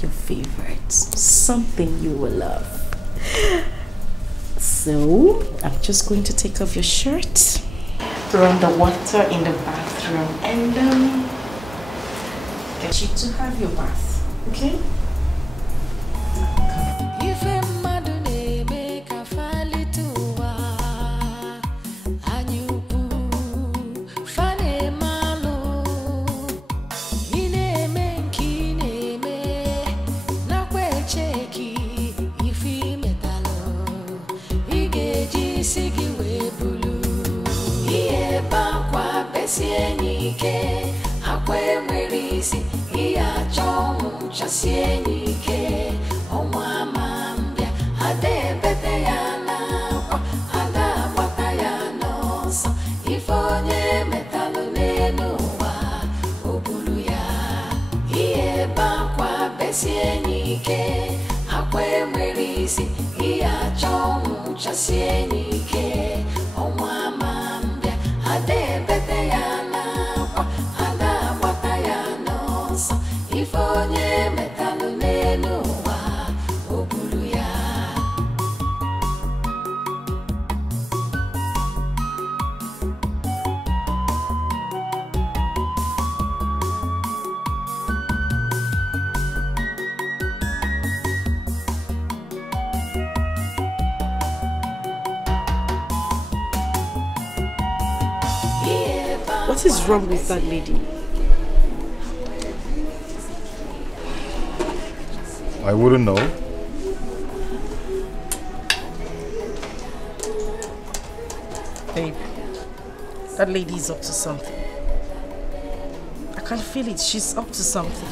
your favorite. Something you will love. So, I'm just going to take off your shirt, throw in the water in the bathroom, and get you to have your bath, okay? What is wrong with that lady? I wouldn't know. Babe, that lady is up to something. I can feel it. She's up to something.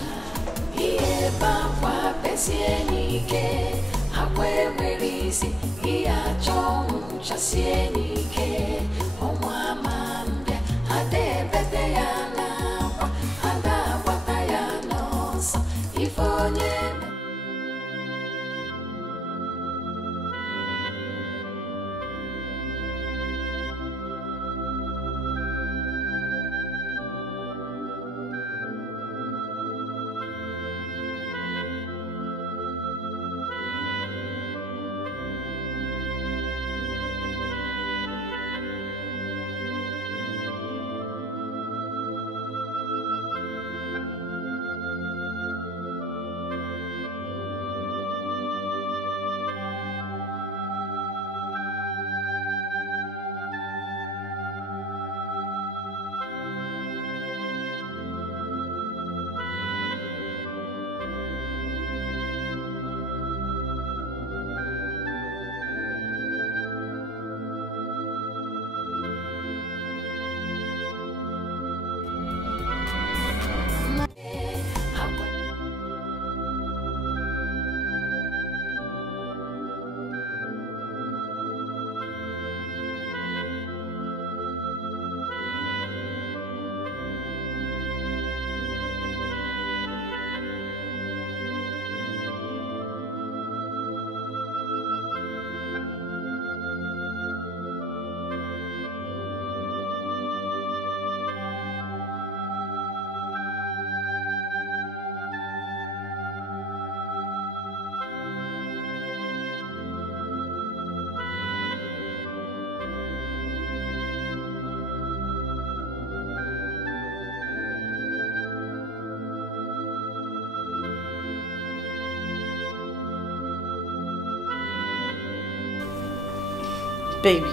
Baby.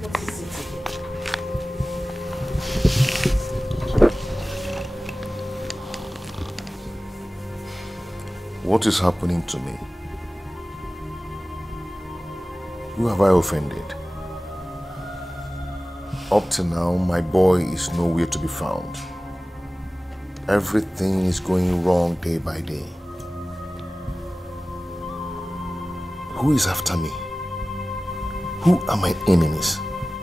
What is it again? What is happening to me? Who have I offended? Up to now, my boy is nowhere to be found. Everything is going wrong day by day. Who is after me? Who are my enemies?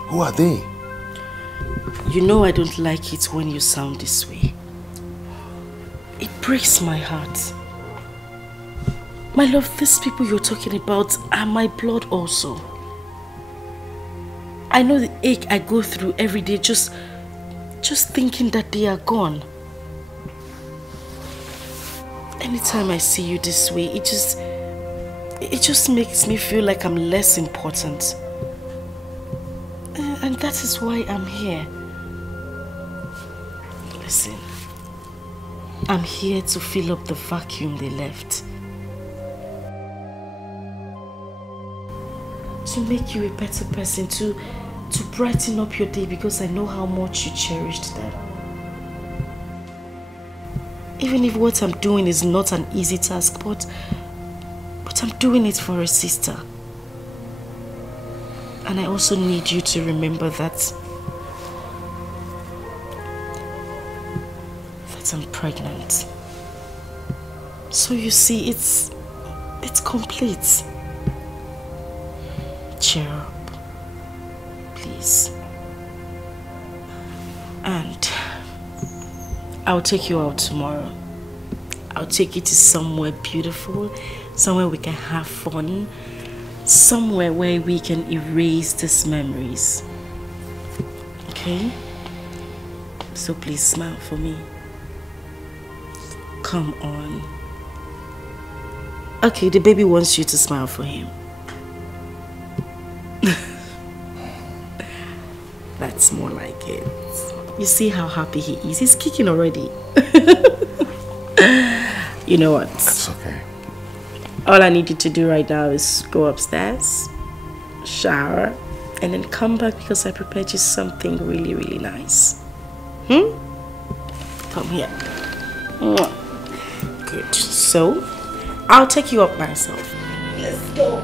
Who are they? You know I don't like it when you sound this way. It breaks my heart. My love, these people you're talking about are my blood also. I know the ache I go through every day just thinking that they are gone. Anytime I see you this way, it just makes me feel like I'm less important. And that is why I'm here. Listen, I'm here to fill up the vacuum they left. To make you a better person, to brighten up your day, because I know how much you cherished them. Even if what I'm doing is not an easy task, but I'm doing it for a sister. And I also need you to remember that I'm pregnant. So you see, it's complete. Cheer up, please. And I'll take you out tomorrow. I'll take you to somewhere beautiful, somewhere we can have fun, somewhere where we can erase these memories. Okay? So please smile for me. Come on. Okay, the baby wants you to smile for him. That's more like it. You see how happy he is? He's kicking already. You know what? That's okay. All I need you to do right now is go upstairs, shower, and then come back because I prepared you something really, really nice. Come here. Good. So, I'll take you up myself. Let's go.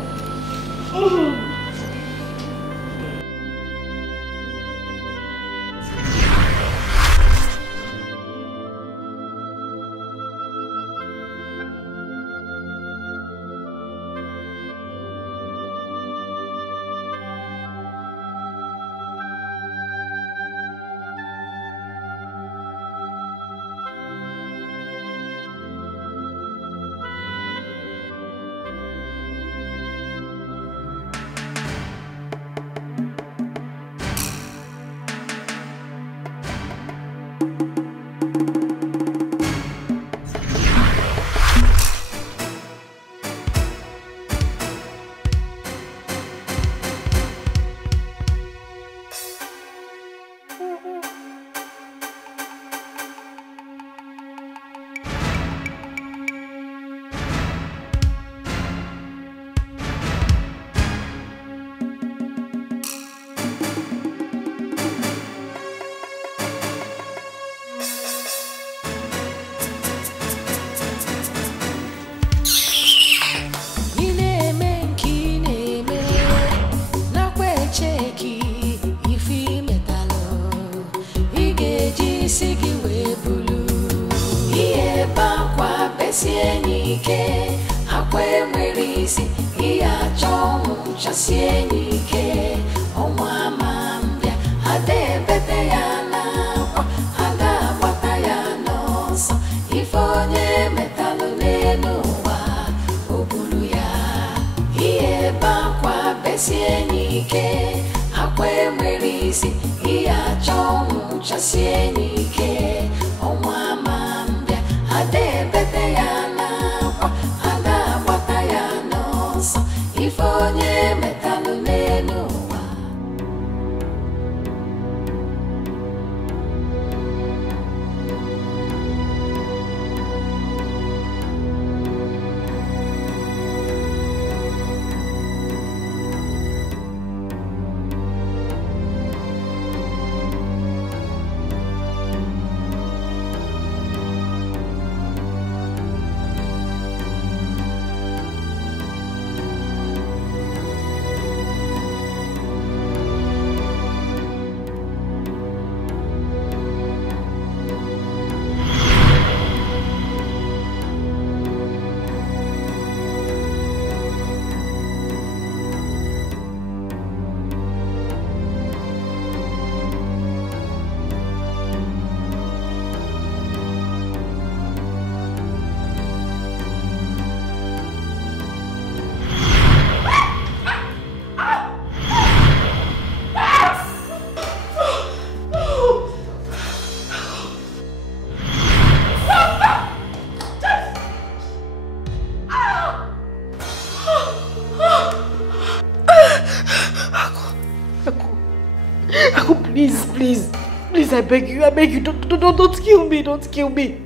Please, I beg you, don't kill me, don't kill me.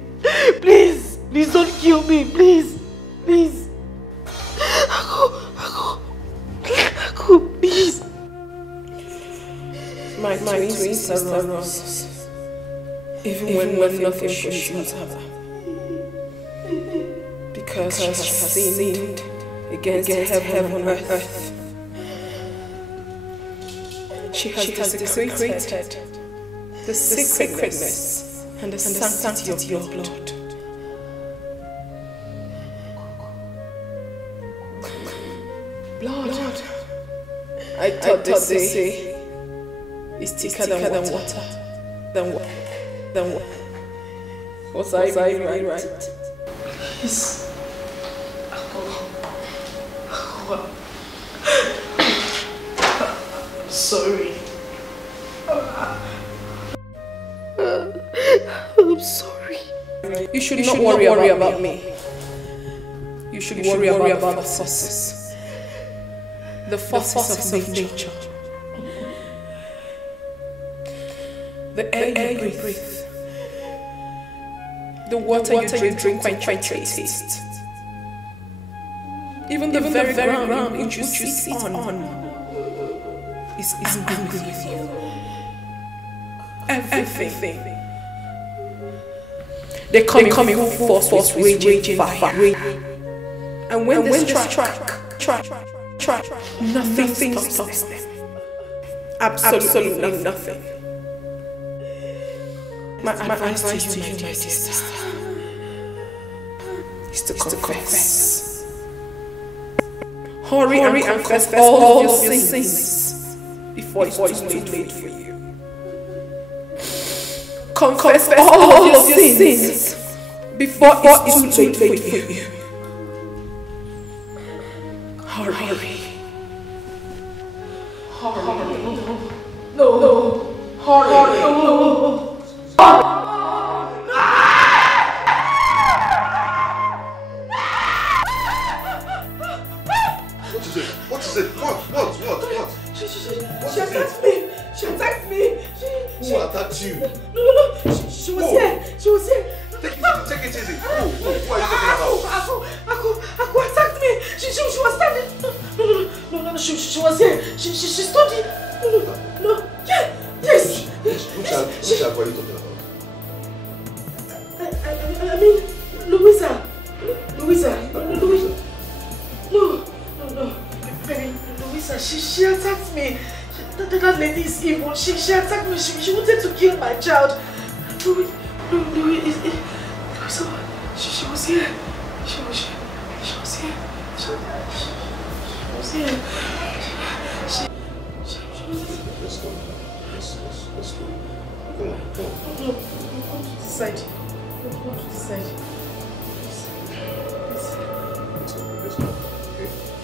Please, don't kill me, please. Aku, please. My twin sister runs, even when nothing should have. Because she has sinned against heaven and earth. She has desecrated the sacredness and the sanctity of your blood. Blood. I thought they say is thicker than water. Than water. Was I really right? Please. I'm sorry. I'm sorry. You should not worry about me. You should worry about the forces. The forces of nature. The air you breathe. The water you drink when you taste. Even the very ground in which you sit on. is angry with you. Everything. They come in full force, raging fire. And when they strike, nothing stops them. Absolutely nothing. My advice to you, my sister, is to confess. Hurry and confess all your sins before it's too late for you. Confess all your sins before it's too late for you. Hurry. No. Hurry. What is it? What? She attacked me. Who attacked you? No. She was here. Take it easy. Who are you talking about? Aku attacked me. She was standing. No. She was here. She stood here. No. Yes. Which Aku are you talking about? I mean, Louisa. No. Baby, Louisa, she attacked me. That lady is evil. She attacked me. She wanted to kill my child. Louisa, she was here. She was here. Let's go. Come on. No, come to the side. Let's go to the side. Let's go. Okay.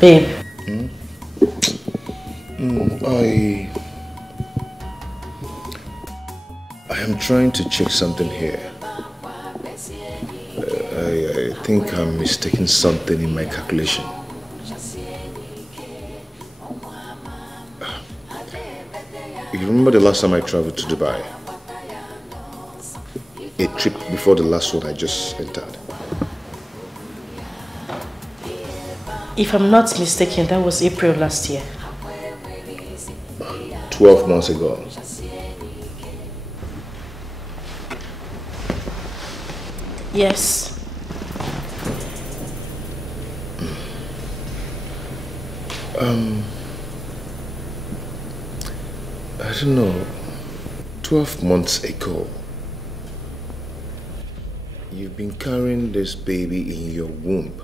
Babe. I am trying to check something here. I think I'm mistaking something in my calculation. You remember the last time I traveled to Dubai? A trip before the last one I just entered. If I'm not mistaken, that was April last year. 12 months ago. Yes. I don't know, 12 months ago, you've been carrying this baby in your womb.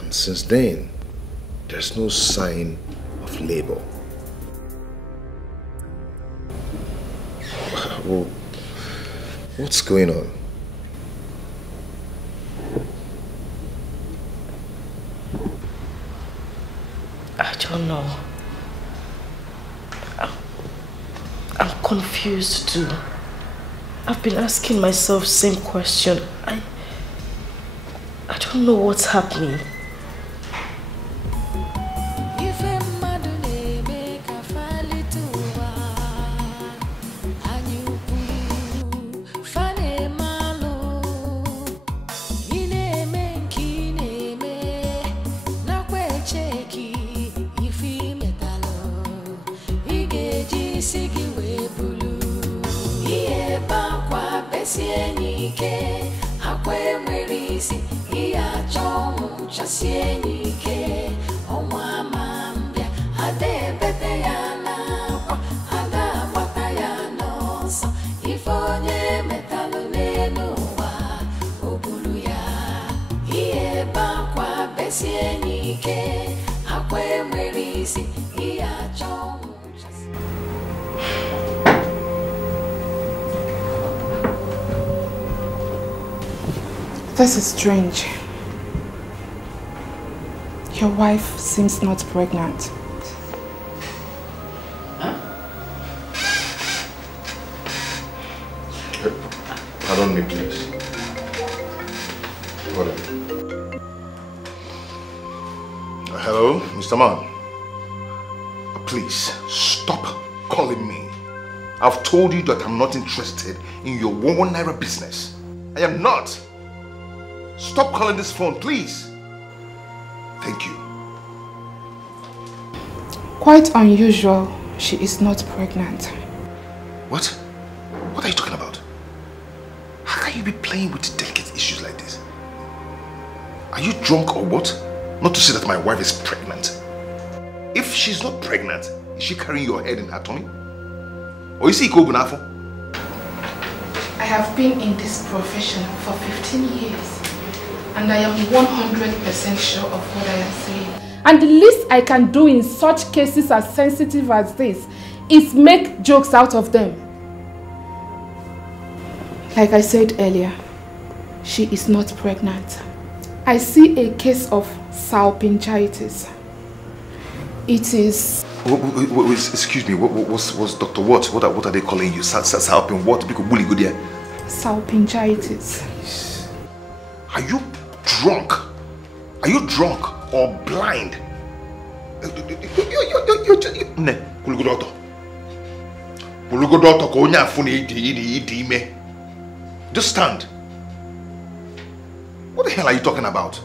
And since then, there's no sign of labor. Well, what's going on? I don't know. I'm confused too. I've been asking myself same question. I don't know what's happening. This is strange. Your wife seems not pregnant. Pardon me, please. Hello, Mr. Man. Please, stop calling me. I've told you that I'm not interested in your 1 naira business. I am not. Stop calling this phone, please. Thank you. Quite unusual, she is not pregnant. What? What are you talking about? How can you be playing with delicate issues like this? Are you drunk or what? Not to say that my wife is pregnant. If she's not pregnant, is she carrying your head in her tummy? Or is he Kobunafo? I have been in this profession for 15 years. And I am 100% sure of what I am saying. And the least I can do in such cases as sensitive as this is make jokes out of them. Like I said earlier, she is not pregnant. I see a case of salpingitis. It is... Excuse me, what's Dr. What? What are they calling you? Salpin what? Salpingitis. Are you drunk? Are you drunk or blind? Just stand. What the hell are you talking about?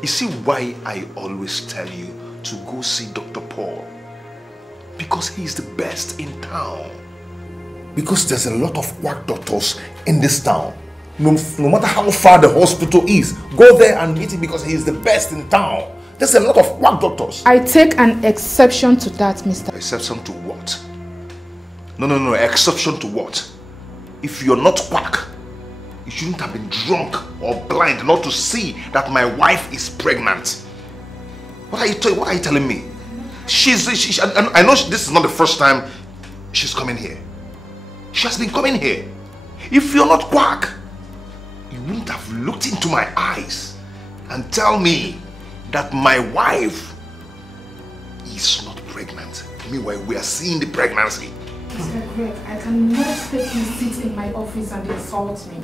You see why I always tell you to go see Dr. Paul? Because he's the best in town. Because there's a lot of quack doctors in this town. No matter how far the hospital is, go there and meet him because he is the best in town. There's a lot of quack doctors. I take an exception to that, Mr. Exception to what? No, exception to what? If you're not quack, you shouldn't have been drunk or blind not to see that my wife is pregnant. What are you telling me? I know this is not the first time she's coming here. She has been coming here. If you're not quack, you wouldn't have looked into my eyes and tell me that my wife is not pregnant. Meanwhile, we are seeing the pregnancy. Mr. Greg, I cannot take you sit in my office and insult me.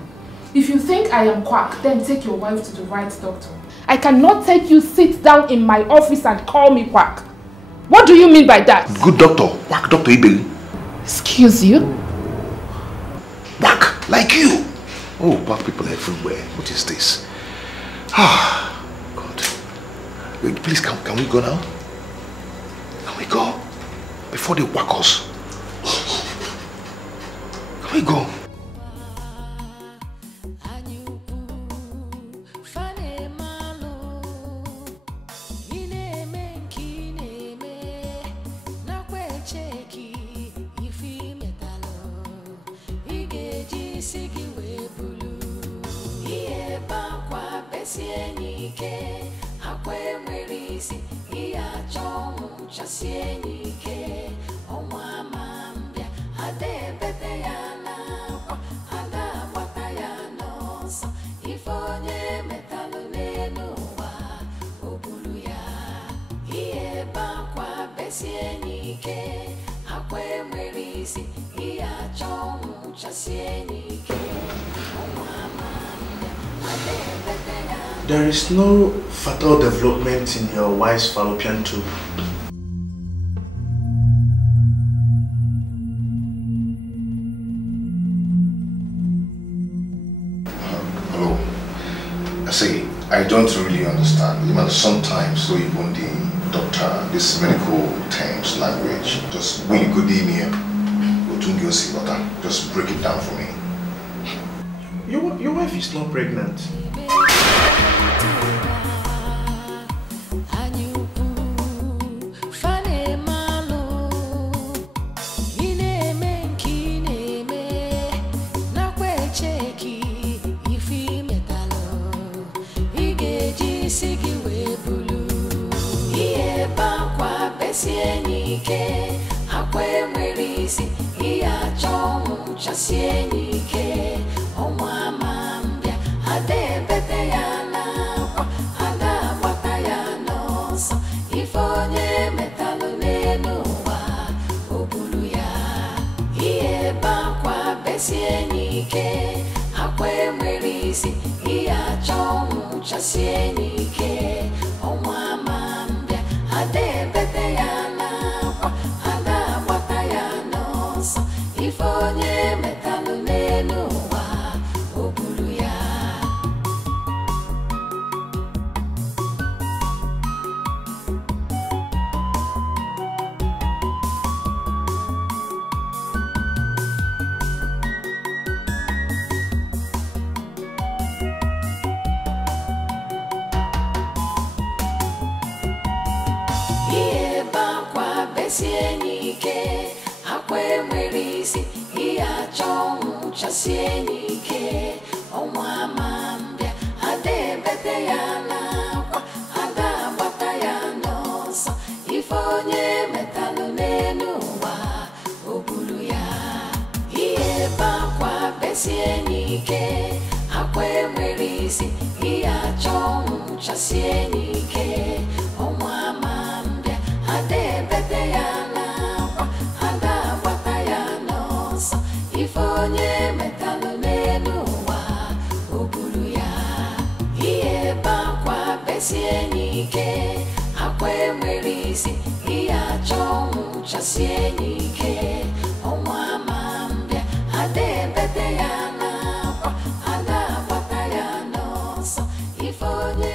If you think I am quack, then take your wife to the right doctor. I cannot take you sit down in my office and call me quack. What do you mean by that? Good doctor, quack Dr. Ibeli. Excuse you? Quack, like you. Oh, quack people everywhere. What is this? Ah, God. Wait, please, can we go now? Can we go? Before they whack us. Can we go? sigi we bulu. Iye bakwa besie nike. Hakwe mwerisi. Iya chomu chasie nike. Omwa mambia. Ade bete yana. Ada wata yana. Ifonye metalu nenuwa. Obulu ya. Iye bakwa besie nike. Hakwe mwerisi. Iya chomu chasie nike. There is no fatal development in your wife's fallopian tube. Hello. I say, I don't really understand. Even sometimes, so even the doctor, this medical terms, language, just when you could email, just break it down for me. Your wife is not pregnant. Chasienike, omwa mambia, ade bete yana, ada wata yana, ifonye metalu nenuwa, obulu ya, iye bakwa besienike, hakwe mwerisi, iya chomu chasienike, omwa mambia, ade bete yana, ada wata yana, ifonye metalu nenuwa, obulu ya. Iye bakwa besienike, hakwe mwerisi, iya chomu chasienike, omwa mambia, ade bete yana, ada wata yana, ifonye metalu nenuwa, obulu ya. Iye bakwa besienike, hakwe mwerisi, iya chomu chasienike, omwa mambia, ade bete yana, ada wata yana, ifonye metalu nenuwa, obulu ya. Iye bakwa besienike, hakwe mwerisi, iya chomu chasienike, omwa mambia, ade bete yana, ada wata yana, ifonye.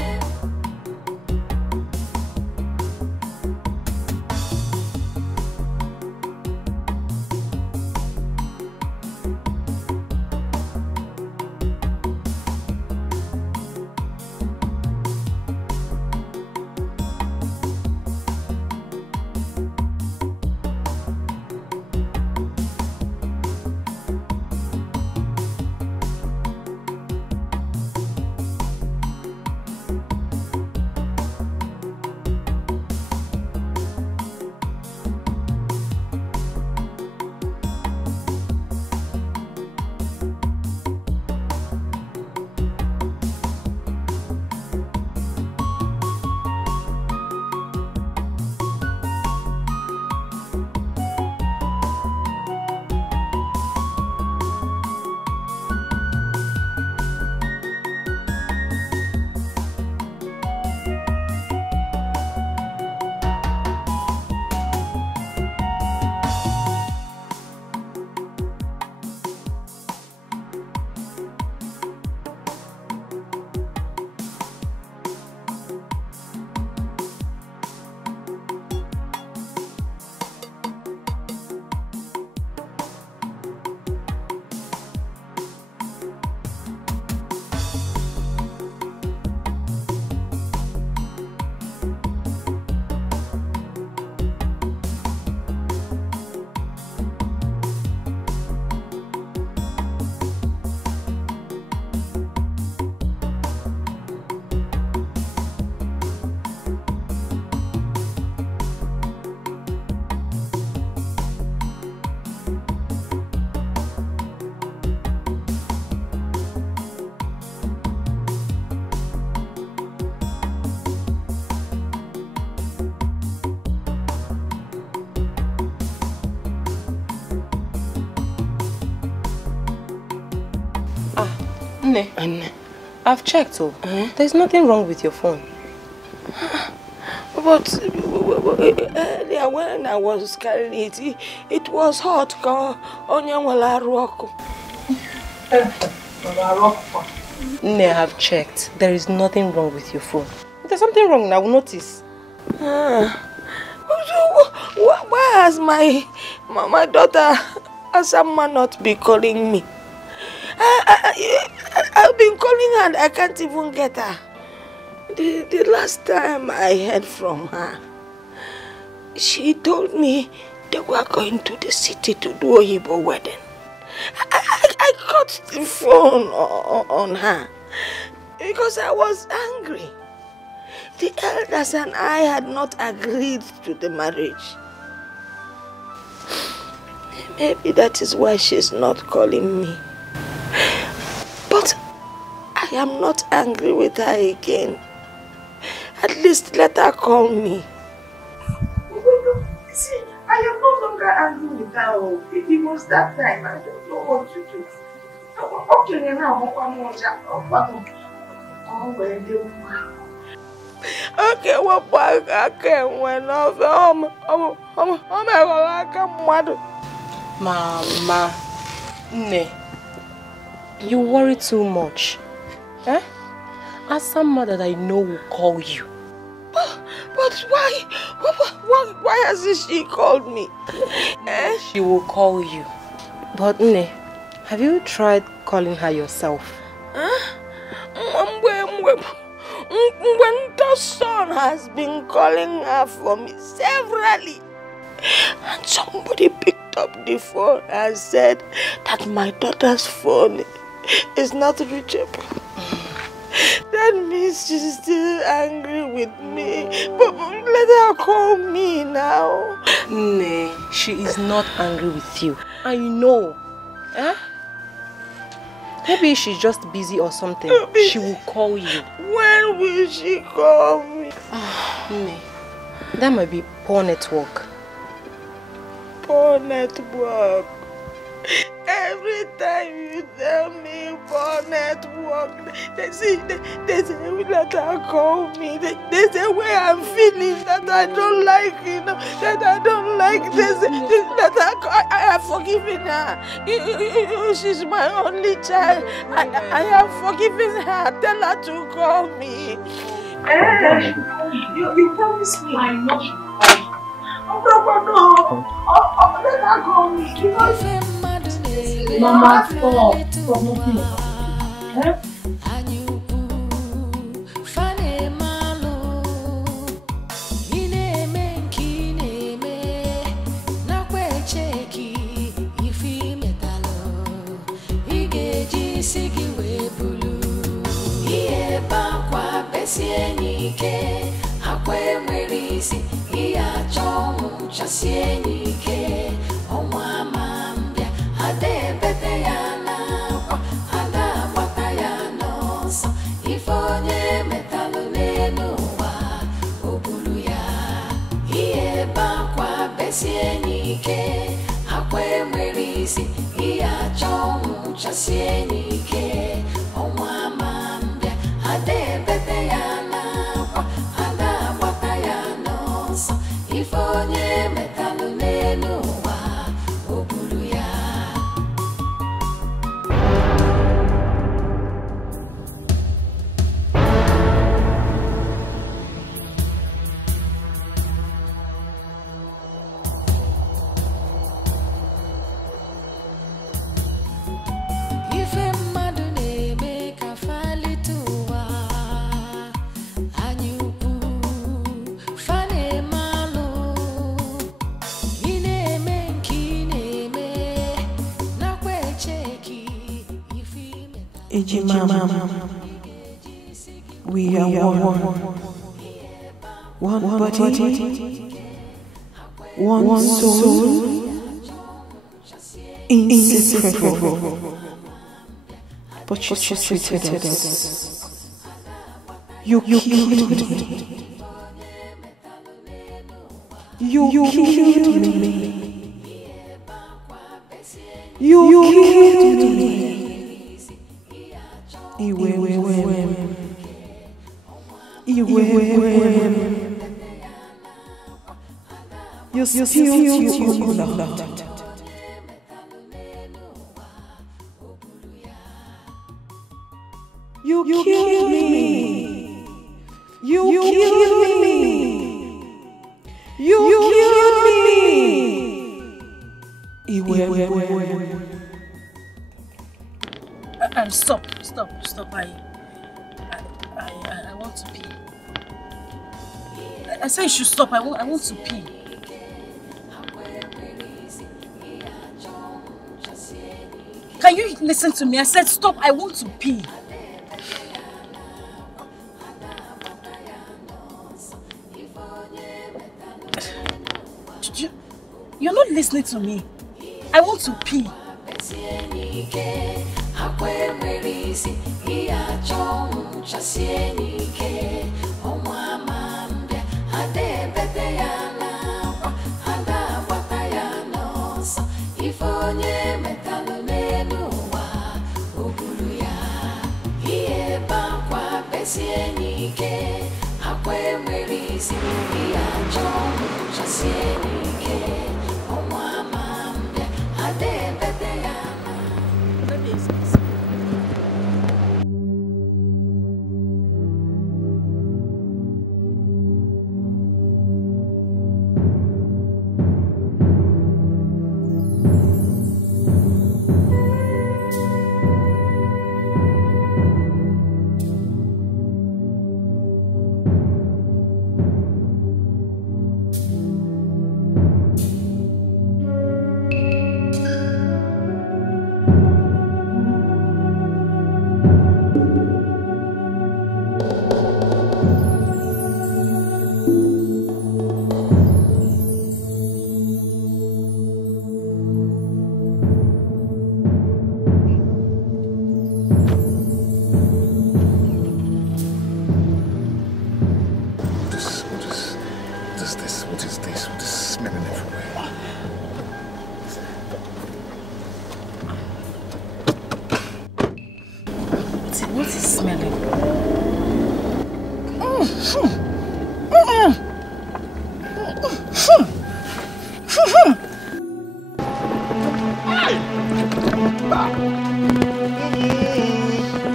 Nne, I've checked. Oh, there's nothing wrong with your phone. But earlier when I was carrying it, it was hot. Nne, I have checked. There is nothing wrong with your phone. If there's something wrong, I will notice. Why has my daughter Asama not be calling me? I've been calling her and I can't even get her. The last time I heard from her, she told me they were going to the city to do a Yibo wedding. I cut the phone on her because I was angry. The elders and I had not agreed to the marriage. Maybe that is why she's not calling me. But I am not angry with her again. At least let her call me. See, I am no longer angry with her. It was that time. I don't know what to do. Okay, now okay, what I can when Mama, Nne, you worry too much. Eh? As someone that I know will call you. But why? Why hasn't she called me? She will call you. But Nne, have you tried calling her yourself? When the son has been calling her for me severally, and somebody picked up the phone and said that my daughter's phone is not reachable. That means she's still angry with me. But let her call me now. Nne, she is not angry with you. I know. Eh? Maybe she's just busy or something. She will call you. When will she call me? Nne, that might be poor network. Poor network. Every time you tell me poor network, they say let her call me. They say where I'm feeling that I don't like, that I don't like this. That I have forgiven her. She's my only child. I have forgiven her. Tell her to call me. You promised me. I know. Let her call me. Mama, stop. Stop moving. We are one body, one soul, inseparable. But you treated us. You killed me. You killed me. You killed me. You still love. You killed me. You killed me. You killed me. Stop. I want to pee. I said you should stop. I want to pee. Can you listen to me? I said stop. I want to pee. You're not listening to me. I want to pee.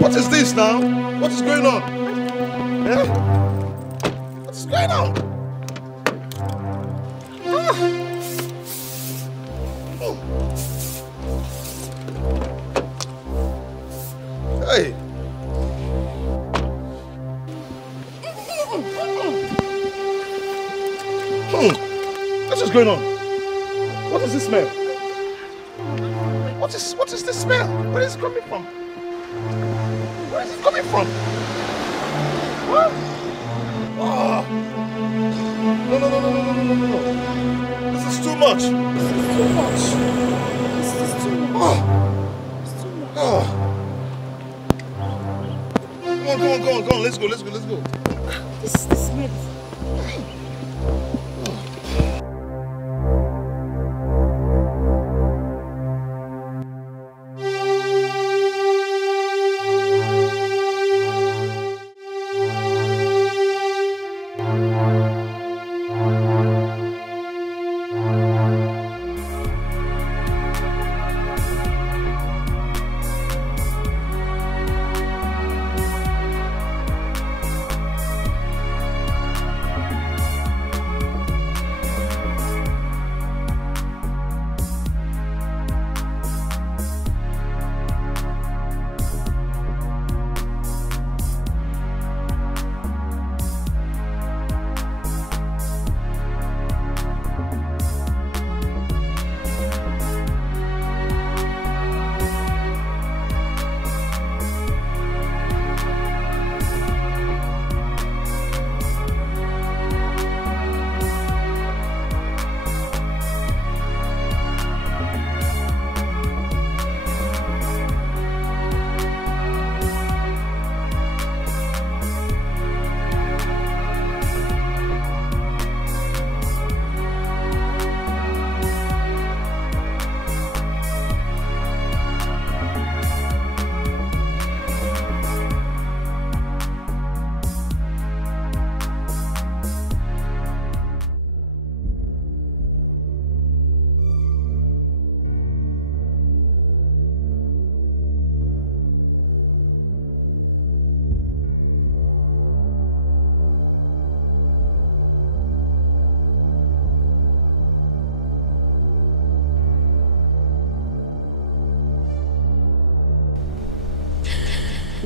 What is this now? What is going on? Eh? What is going on? Hey! What is going on? What is this smell? What is this smell? Where is it coming from? Where is it coming from? What? Oh. No. This is too much. This is too much. Oh. Come on. Let's go. This smell.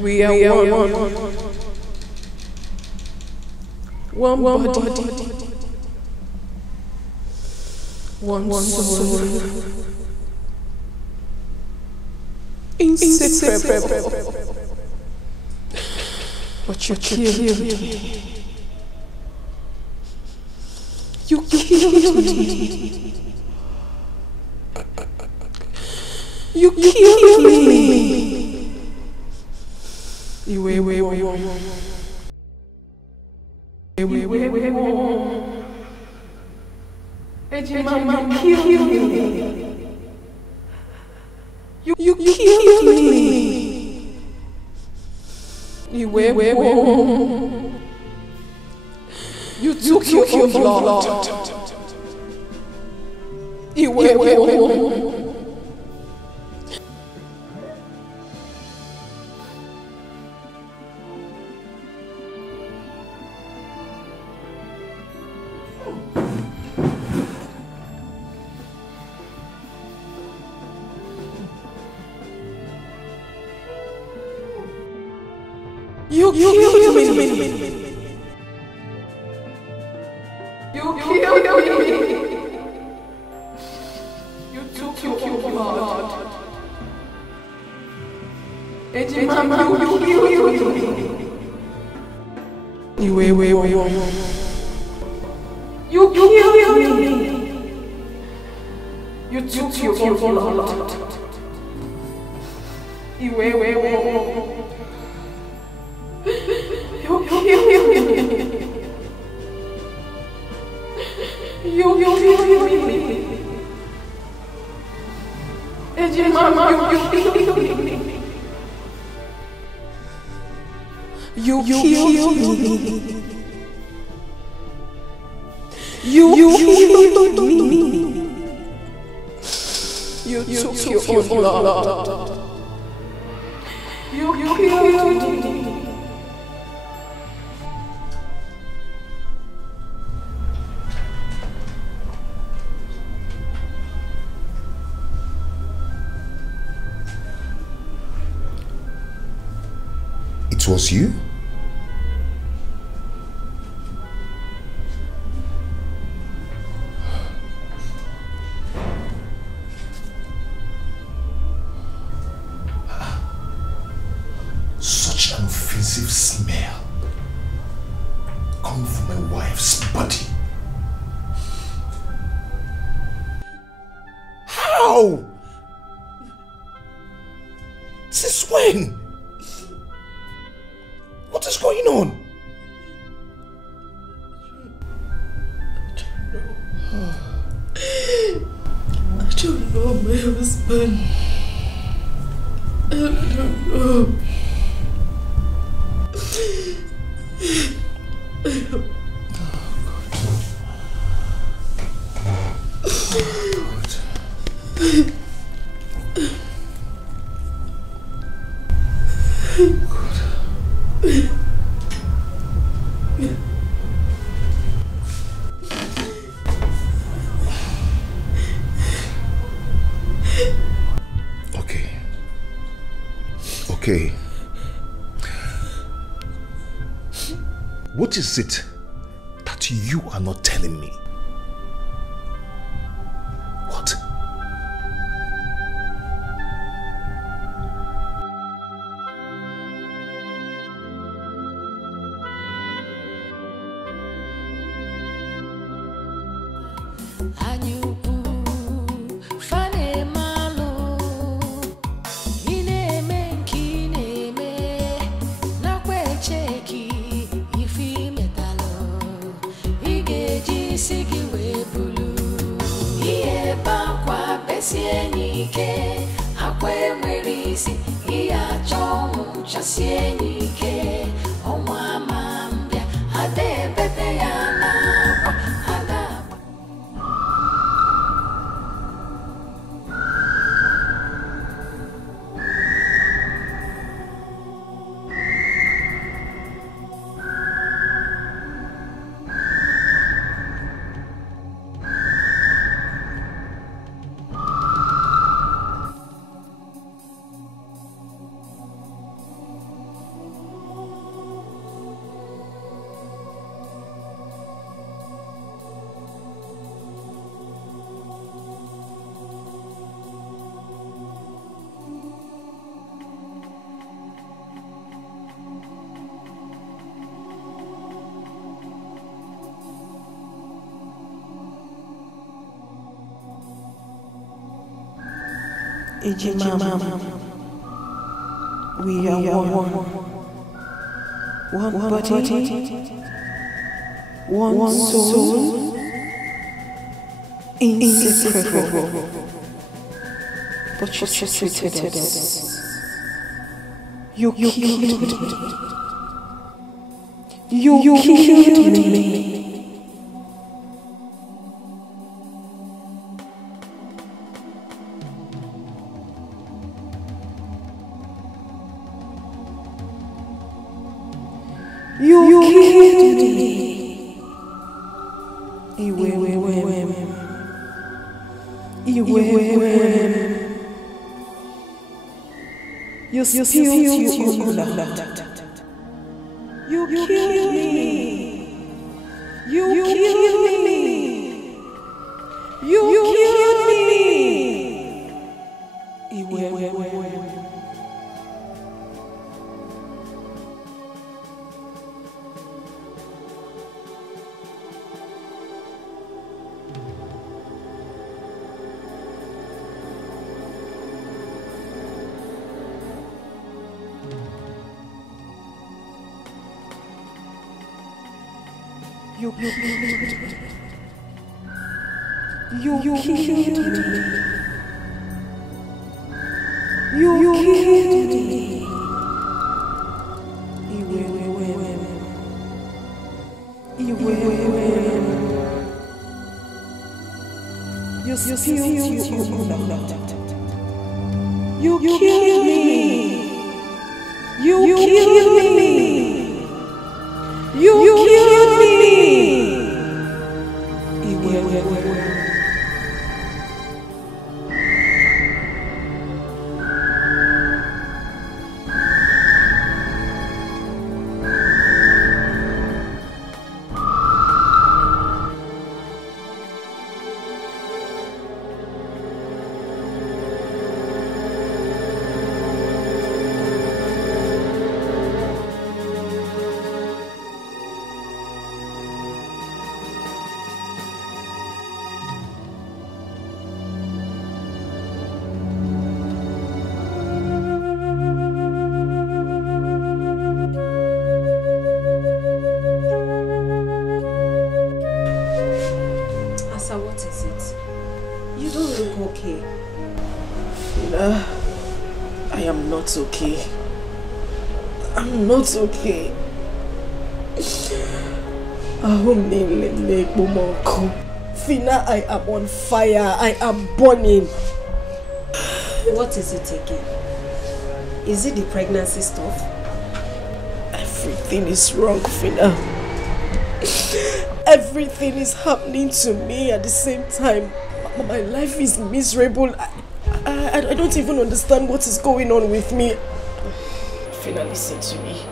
We are one. One body. One soul. Inseparable. But you killed me. You killed me. You killed me. You killed me. You killed me. You took your blood. You killed me. You killed me. You took your blood. Ejimama, you killed me. You killed me. You took your blood. You killed me. You killed me. You took your blood. You killed me. It was you? Such an offensive smell coming from my wife's body. How? Since when? What is going on? I don't know my husband. I don't know. Okay. What is it that you are not telling me? What? Ejimama, we are one body, one soul, inseparable. But you treated us. You killed me. You killed me. You killed me. You spilled your blood. You killed me. You killed me. You killed me. You killed me. You killed me. You killed me. You spilled your blood. You killed me. You killed me. You killed me. Okay. I'm not okay. Fina, I am on fire. I am burning. What is it again? Is it the pregnancy stuff? Everything is wrong, Fina. Everything is happening to me at the same time. My life is miserable. I don't even understand what is going on with me. Fina, listen to me.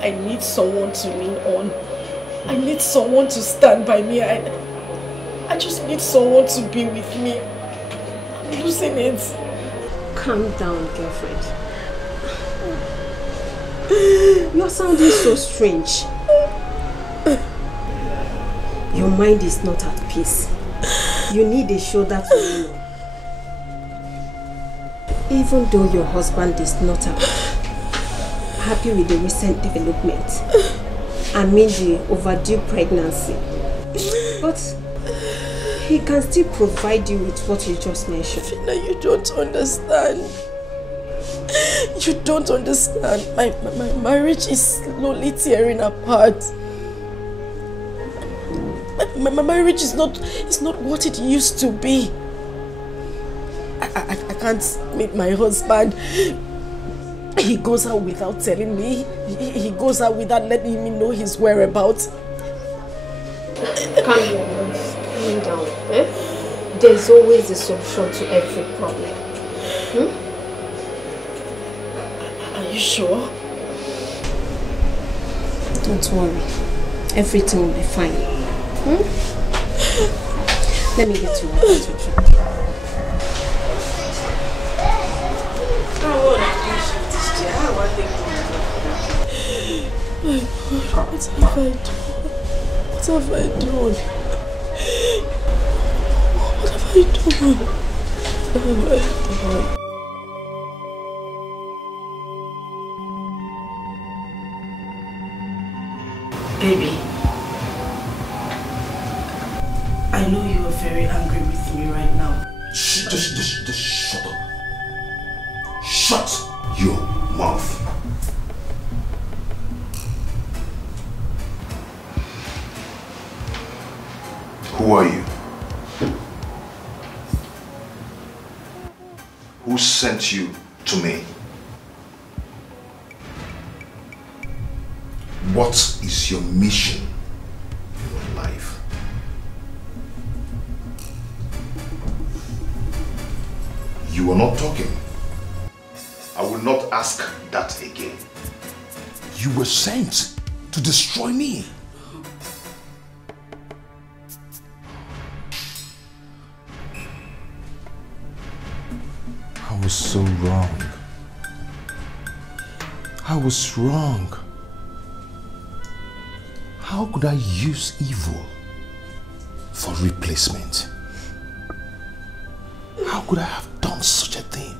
I need someone to lean on. I need someone to stand by me. I just need someone to be with me. I'm losing it. Calm down, girlfriend. You're sounding so strange. Your mind is not at peace. You need a shoulder to lean on. Even though your husband is not happy with the recent development, I mean the overdue pregnancy, but he can still provide you with what you just mentioned. Fina, you don't understand. You don't understand. My marriage is slowly tearing apart. My marriage is not what it used to be. I can't meet my husband. He goes out without telling me. He goes out without letting me know his whereabouts. Calm down. Calm down. Eh? There's always a solution to every problem. Are you sure? Don't worry. Everything will be fine. Let me get you one to drink. What have I done? What have I done? What have I done? Baby, I know you are very angry with me right now. Just shut up. Shut your mouth. Who are you? Who sent you to me? What is your mission in life? You are not talking. I will not ask that again. You were sent to destroy me. I was so wrong. I was wrong. How could I use evil for replacement? How could I have done such a thing?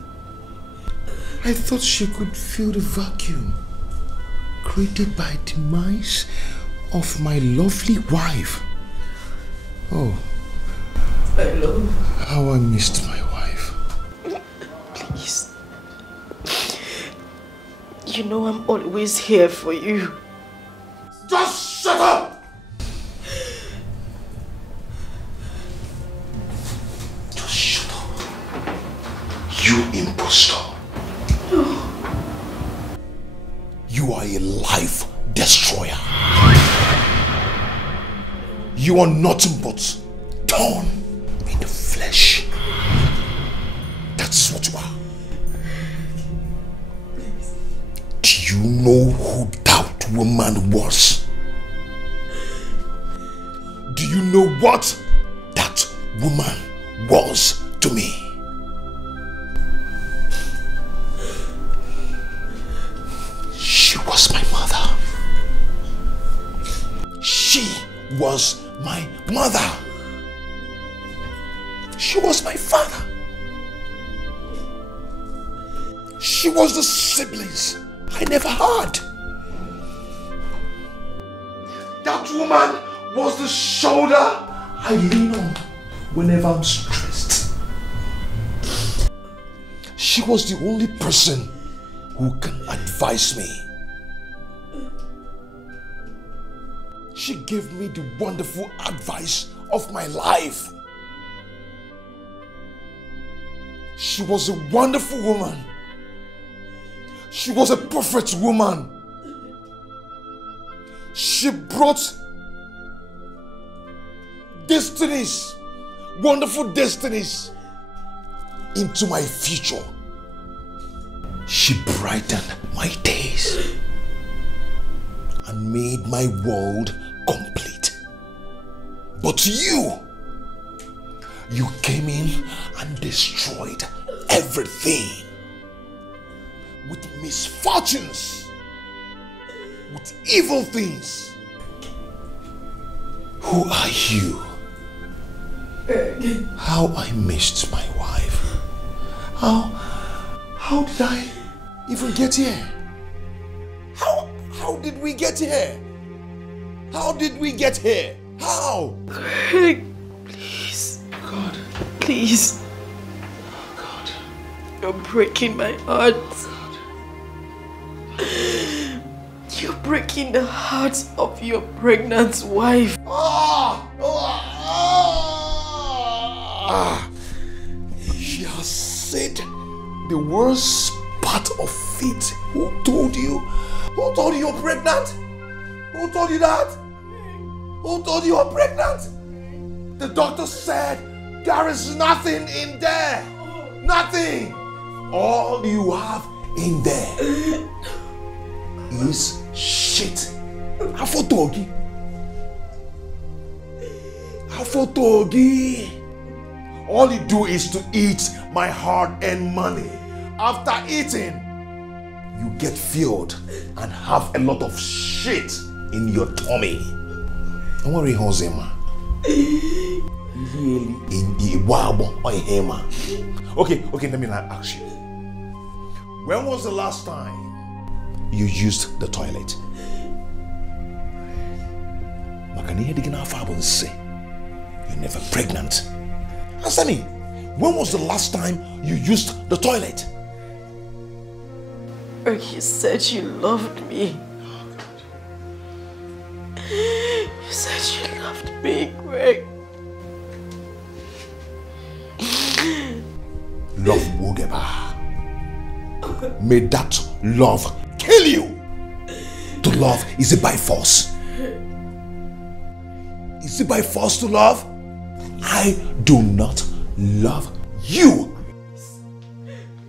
I thought she could fill the vacuum created by demise of my lovely wife. Oh, I love how I missed my wife. Please. You know I'm always here for you. Just shut up! Just shut up. You impostor. You are a life destroyer. You are nothing but thorn in the flesh. That's what you are. Do you know who that woman was? Do you know what that woman was to me? She was my mother. She was my mother. She was my father. She was the siblings I never had. That woman was the shoulder I lean on whenever I'm stressed. She was the only person who can advise me. She gave me the wonderful advice of my life. She was a wonderful woman. She was a perfect woman. She brought destinies, wonderful destinies into my future. She brightened my days and made my world complete. But you came in and destroyed everything with misfortunes, with evil things. Who are you? How I missed my wife. How did I even get here? How did we get here? How did we get here? How? Greg, please. God. Please. God. You're breaking my heart. You're breaking the heart of your pregnant wife. She has said the worst part of it. Who told you? Who told you you're pregnant? Who told you that? Who told you you're pregnant? The doctor said there is nothing in there. Nothing. All you have in there is shit. Afotogi. Afotogi. All you do is to eat my hard-earned money. After eating, you get filled and have a lot of shit in your tummy. Don't worry, Hosema. Really? In the wabo or hema. Okay, let me now ask you. When was the last time you used the toilet? You're never pregnant. Answer me. When was the last time you used the toilet? You said you loved me. You said you loved me, Greg. Love Wogeba. May that love kill you. To love, is it by force? Is it by force to love? I do not love you.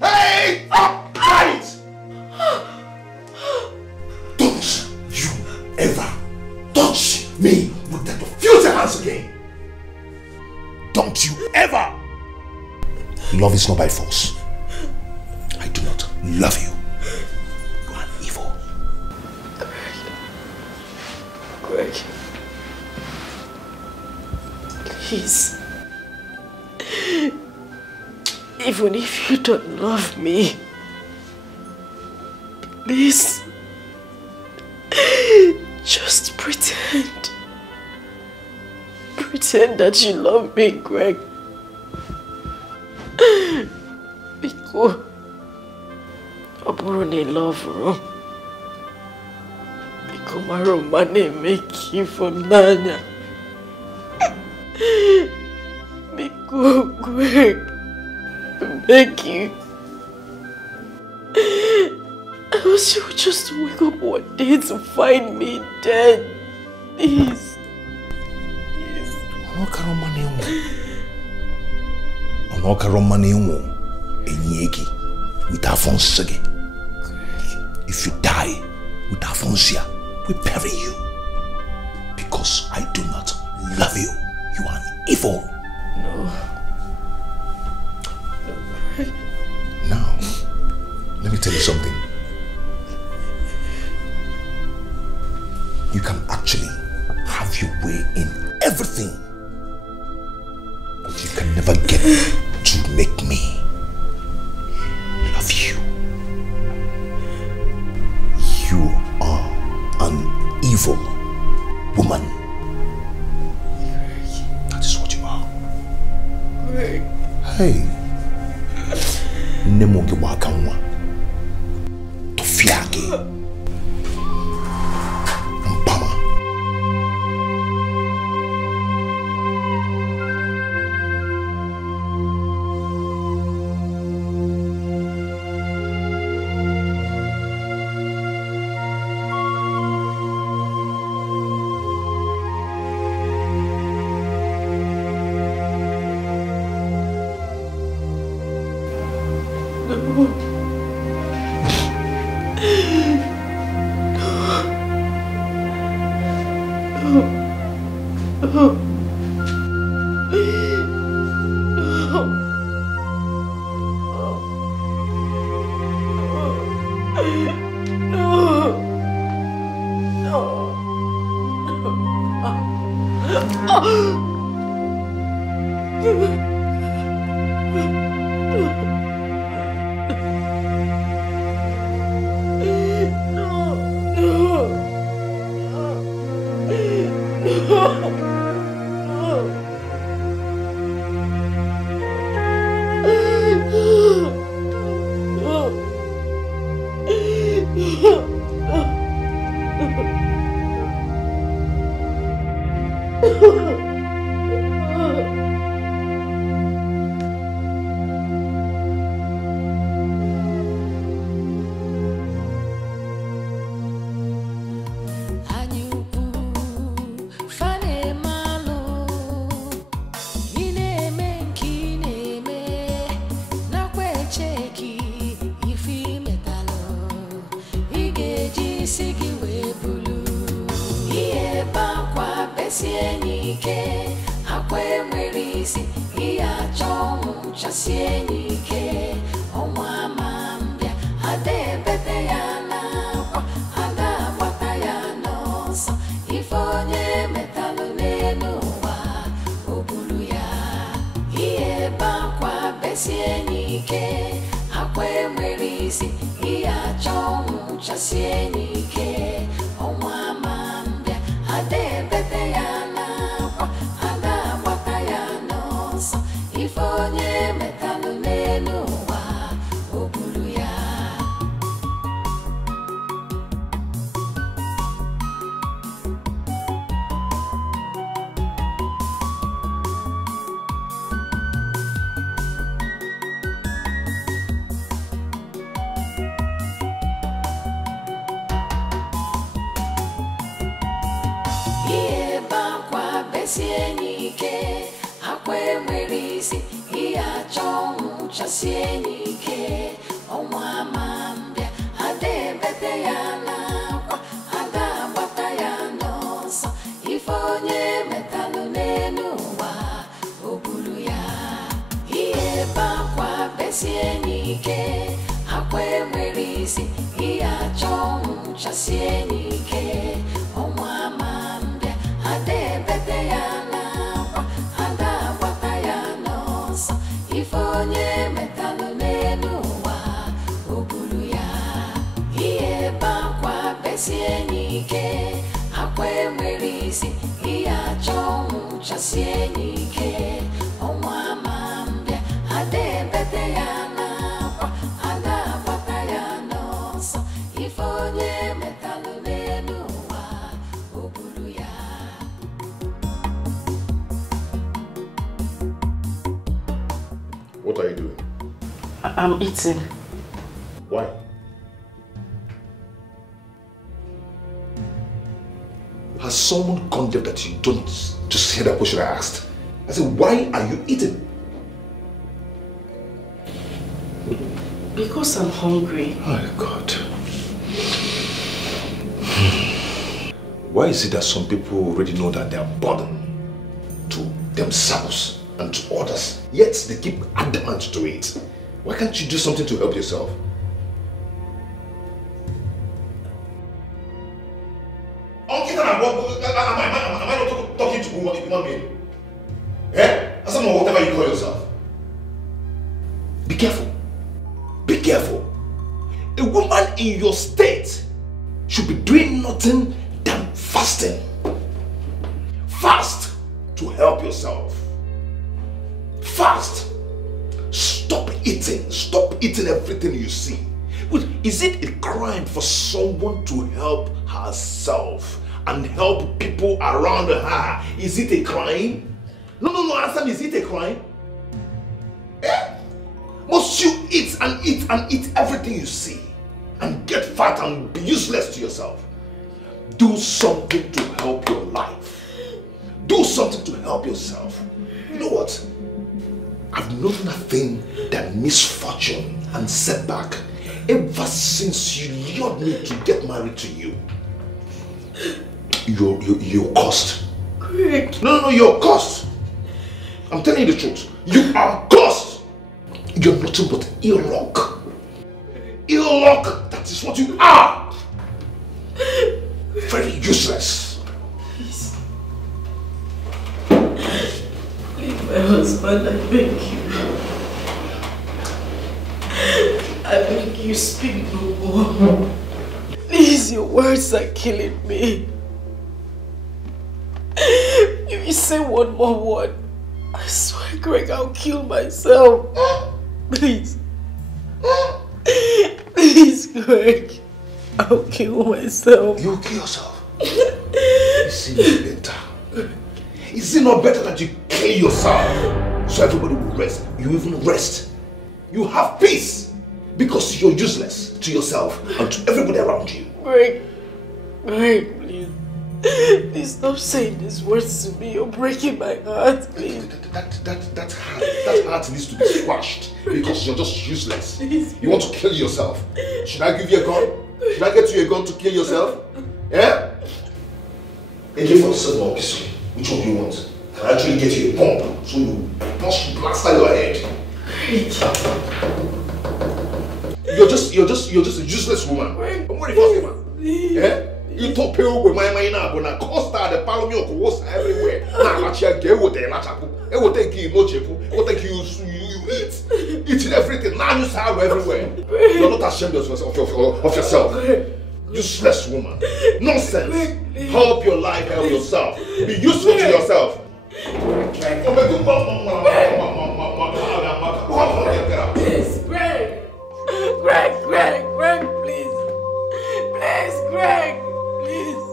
Hey! Upright! Don't you ever touch me with that filthy hands again. Don't you ever. Love is not by force. I do not love you. You are evil. Greg. Please. Even if you don't love me, please. Just pretend. Pretend that you love me, Greg. Because I love you. Because my romance make you for Nanya. Because Greg, make you. I wish you would just wake up one day to find me dead. Please. If you die with Afonsia, we bury you. Because I do not love you. You are evil. No. Now, let me tell you something. You can actually have your way in everything. But you can never get to make me love you. You are an evil woman. That is what you are. Hey. Nemoge wakanwa. Tofiage. Mpama. If onye metalụ n'elu ụwa, o buru ya. besienike akwe merisi iya chong chasienike onwa mambia ade bete ya na kwa ada bata ya no so ifonye metalu nenu wa obulu ya Sienike akwe merisi iya chong chasienike onwa mambia ade bete ya na kwa ada bata ya no so ifonye metalu nenu wa obulu ya iye bakwa besienike akwe merisi iya chong chasienike onwa mambia ade bete ya ifonye metalu nenu wa obulu ya iye bakwa besienike akwe merisi iya chong chasienike onwa mambia ade bete ya na kwa ada bata ya no so ifonye metalu nenu wa obulu ya. What are you doing? I'm eating. Why? Has someone gone there that you don't just hear that question I asked? I said, why are you eating? Because I'm hungry. Oh God. Why is it that some people already know that they are burdened to themselves and to others, yet they keep adamant to it? Why can't you do something to help yourself? Am I not talking to human being? Eh? As someone, whatever you call yourself. Be careful. Be careful. A woman in your state should be doing nothing than fasting. Fast to help yourself. Fast. Stop eating. Stop eating everything you see. Is it a crime for someone to help herself and help people around her? Is it a crime? No, answer me. Is it a crime? Eh? Must you eat and eat and eat everything you see and get fat and be useless to yourself? Do something to help your life. Do something to help yourself. You know what? I've known nothing than misfortune and setback ever since you lured me to get married to you. You're cursed. Greg. No, you're cursed. I'm telling you the truth. You are cursed. You're nothing but ill luck. Ill luck, that is what you are. Very useless. Please. Leave my husband, I beg you. I beg you, speak no more. Please, your words are killing me. If you say one more word, I swear, Greg, I'll kill myself. Please. Please, Greg. I'll kill myself. You'll kill yourself? Is it better? Is it not better that you kill yourself so everybody will rest? You even rest. You have peace because you're useless to yourself and to everybody around you. Greg, please. Please stop saying these words to me. You're breaking my heart, please. That heart needs to be squashed because you're just useless. You want to kill yourself. Should I give you a gun? Should I get you a gun to kill yourself? Yeah? AK-47 or pistol? Which one do you want? Can I actually get you a pump so you plaster your head? You're just a useless woman. I'm worried for you, man. Yeah? You talk pale with my mind now, but I costa the palomio was everywhere. Now, actually, get what they lachapu. It will take you no chepu. It will take you eat. everything. Now you sorrow everywhere. You're not ashamed of yourself. Useless woman. Nonsense. Help your life, help yourself. Be useful to yourself. Please, Greg, please. Please, Greg, please.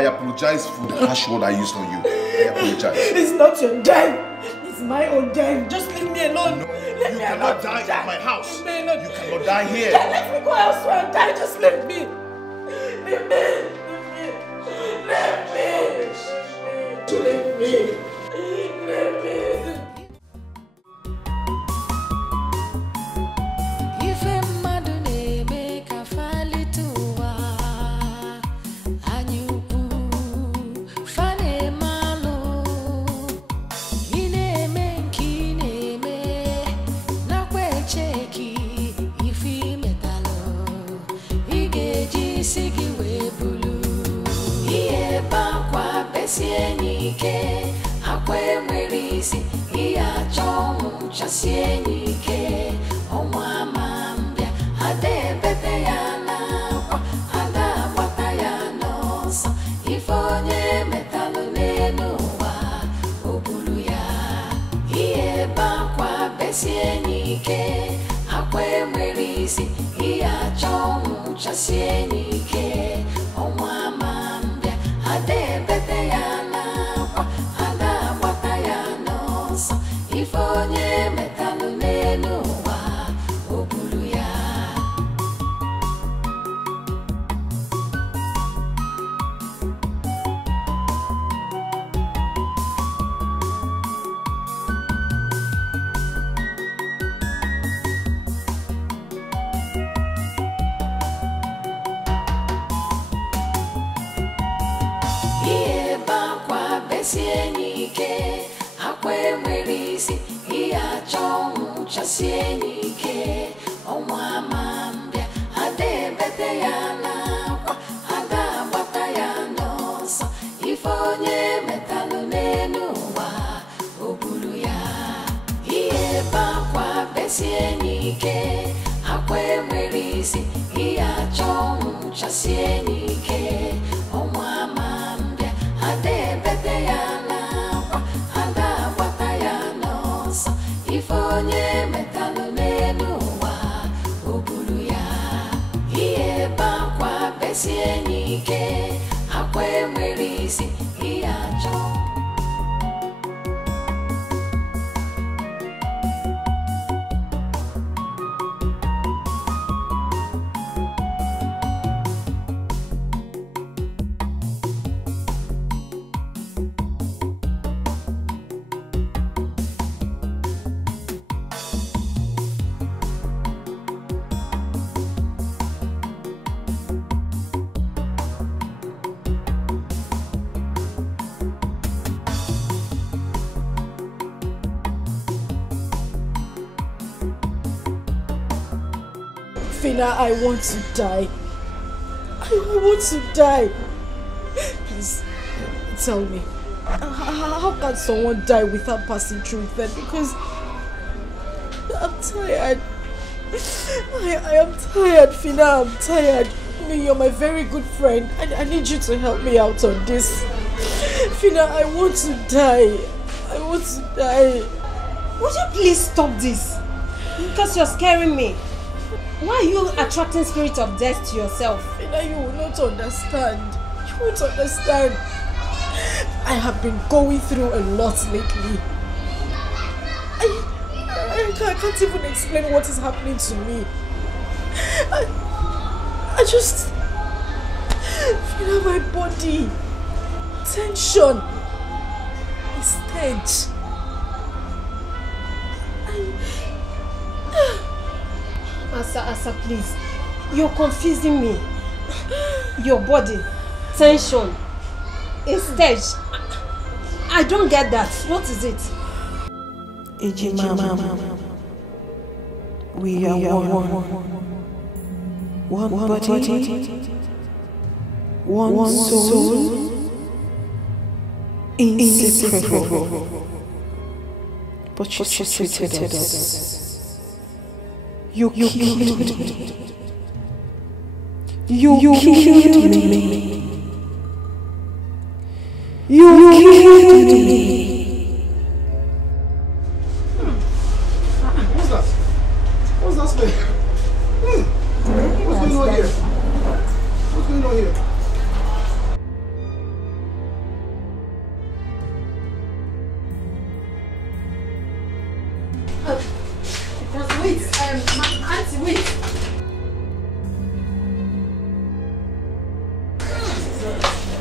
I apologize for the harsh word I used on you. I apologize. It's not your time. It's my own time. Just leave me alone. No, you cannot die at my house. You cannot die here. Let me go elsewhere and die. Just leave me. Leave me. Leave me. Leave me. Fina, I want to die. I want to die. Please, tell me. How can someone die without passing through it then? Because I'm tired. I am tired, Fina. I'm tired. I mean, you're my very good friend. I need you to help me out on this. Fina, I want to die. I want to die. Would you please stop this? Because you're scaring me. Why are you attracting spirit of death to yourself? Fina, you will not understand. You won't understand. I have been going through a lot lately. I can't even explain what is happening to me. I just feel my body tension is tense. Asa, please. You're confusing me. Your body tension is stage. I don't get that. What is it? Ejima, we are one body, one soul, inseparable. But you separated us. You killed me. You killed me. You killed me. What's that smell? What's going on here? What's going on here? Wait, auntie, wait.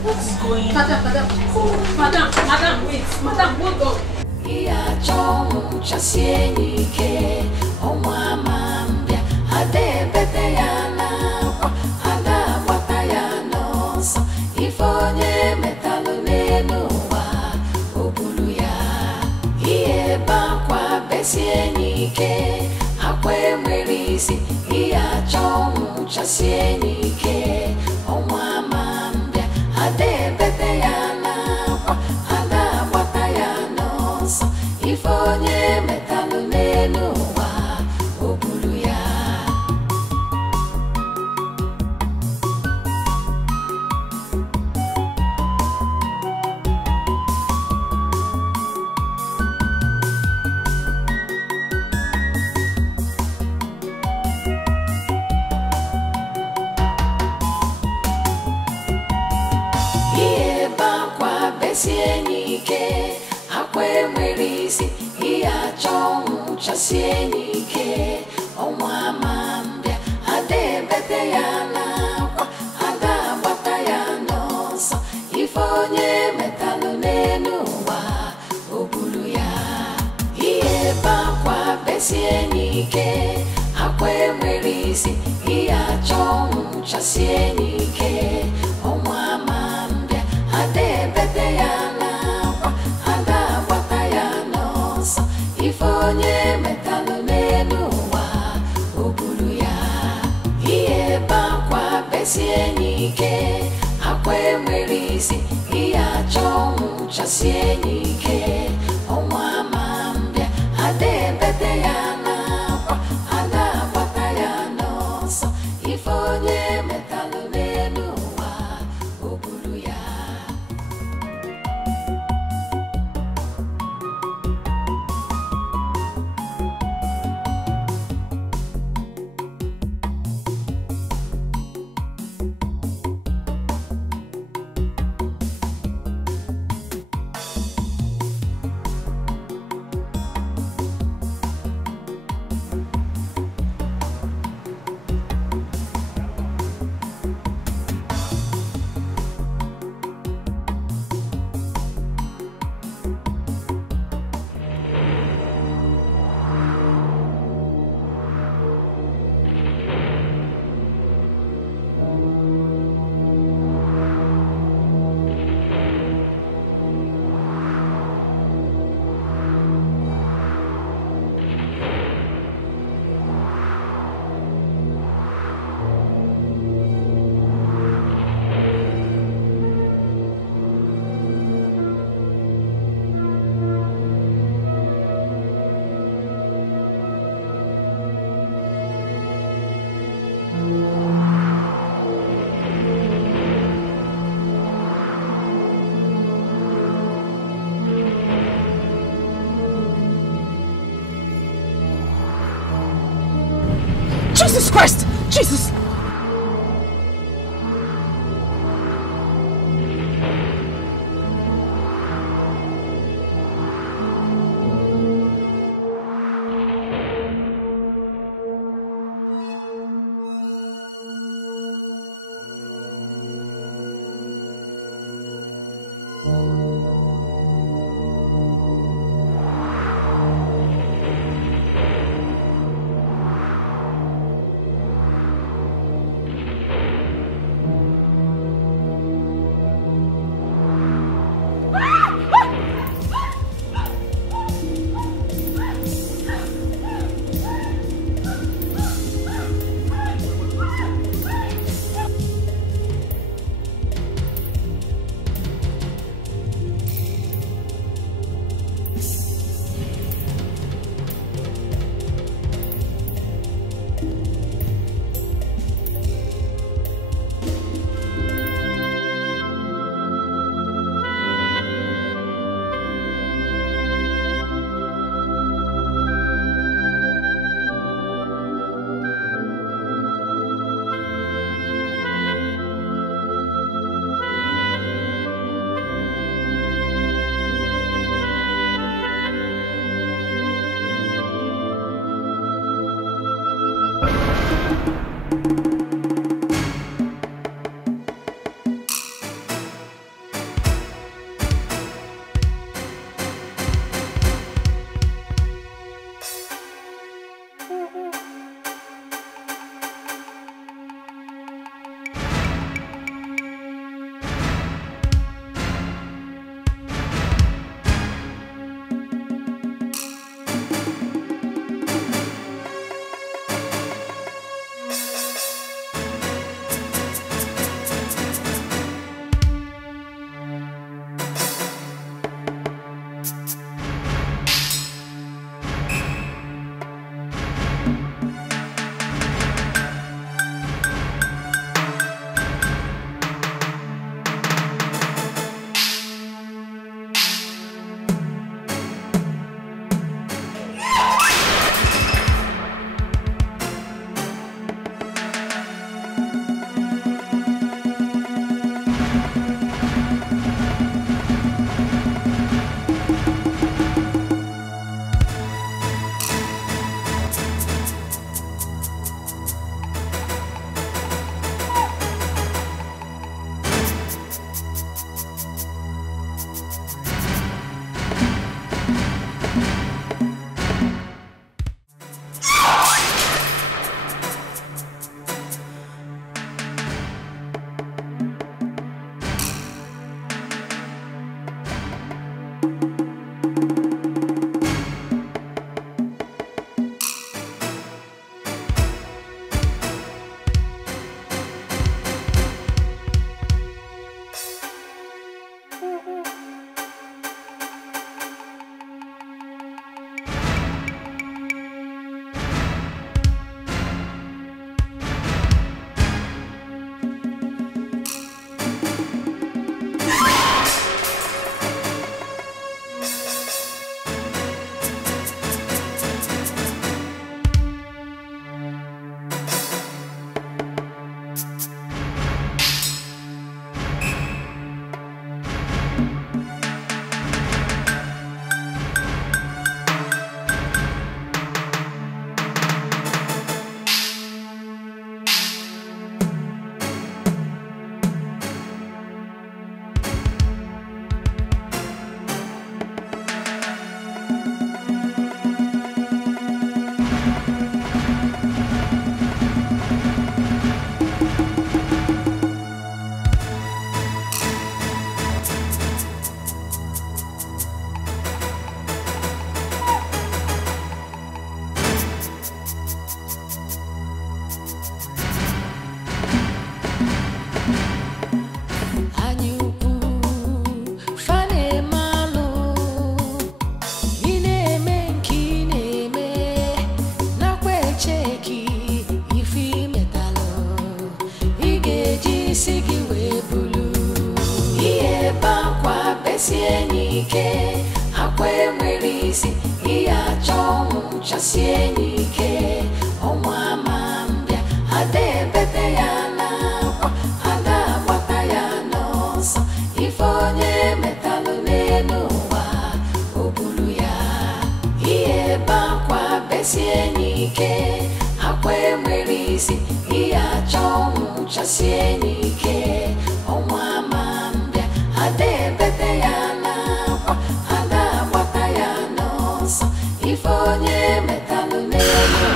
What is going on? Madam, wait. Madam, hold on. Jesus! Chasie nike, omwa mambia, ade nike akwe merisi iya chomu chasie nike onwa mambia ade bete ya na kwa ada bata ya no so ifonye metalu nemo.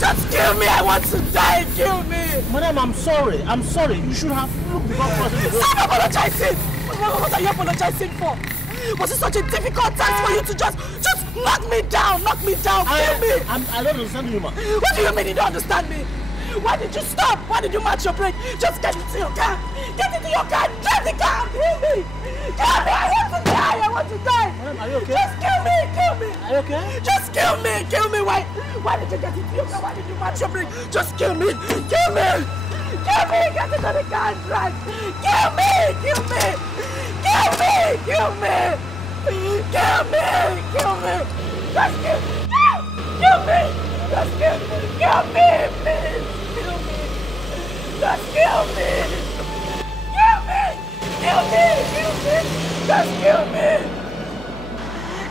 Just kill me! I want to die! Kill me! Madam, I'm sorry. I'm sorry. You should have looked before crossing the road. Stop apologizing! What are you apologizing for? Was it such a difficult task for you to just knock me down? Knock me down! Kill me! I don't understand you, man. What do you mean you don't understand me? Why did you stop? Why did you match your brake? Just get into your car! Get into your car! Drive the car! Kill me! Kill me! I want to die! I want to die! Madam, are you okay? Just kill me! Kill me! Are you okay? Just kill me! Kill me! Why did you get into your car? Why did you match your brake? Just kill me! Kill me! Kill me! Get into the car and drive! Kill me! Kill me! Kill me! Kill me! Kill me! Kill me! Just kill me! Kill me! Just kill me! Kill me! Please! Kill me! Just kill me! Kill me! Kill me! Kill me! Just kill me!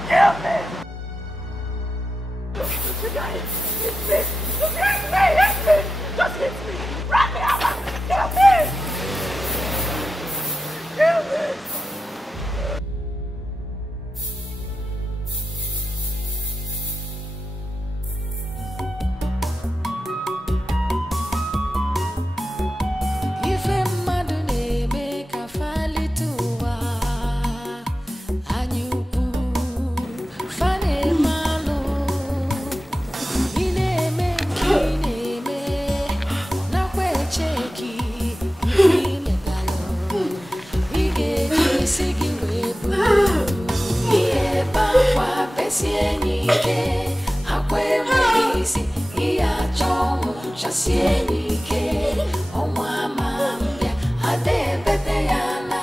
Kill me! You guys, hit me! Hit me! Hit me! Just hit me! Run me over! Kill me! Kill me! Sienike akwe merisi iya chomu cha sienike omwa mambia ade bete ya na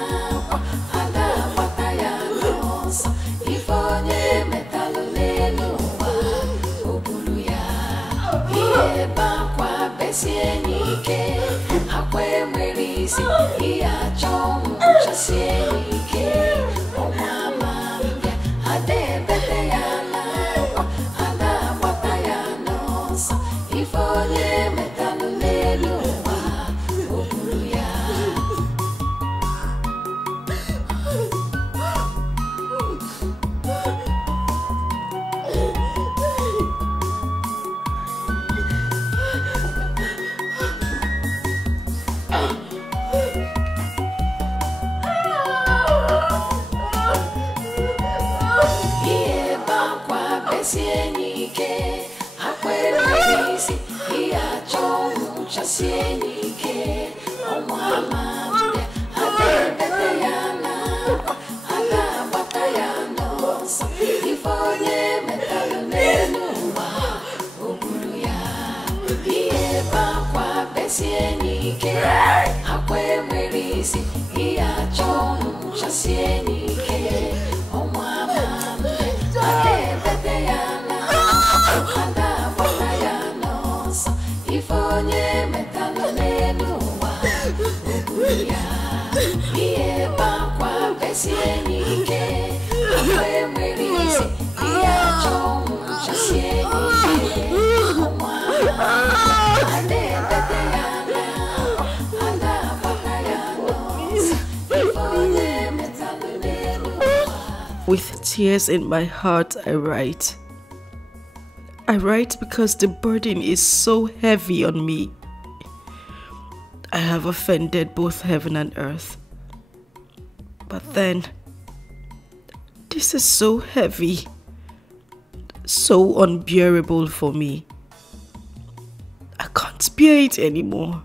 kwa ada bata ya nosa ifonye metalu lenuwa obulu ya iye bakwa besienike akwe merisi iya chomu cha sienike omwa mambia ade bete ya ifonye metalu leluwa obulu ya. Iye bakwa besienike akwe merisi iya chomu cha sienike omwa mambia ade bete ya na ada bata ya nosa ifonye metalu lenuwa obulu ya iye bakwa besienike akwe merisi iya chomu cha sienike omwa mambia ade bete ya na ada bata ya nosa ifonye metalu lenuwa obulu ya iye bakwa besienike akwe merisi iya chomu cha sienike omwa ade bete ya na ada bata ya nosa ifonye metalu lenuwa. With tears in my heart, I write. I write because the burden is so heavy on me. I have offended both heaven and earth. But then, this is so heavy, so unbearable for me. I can't bear it anymore.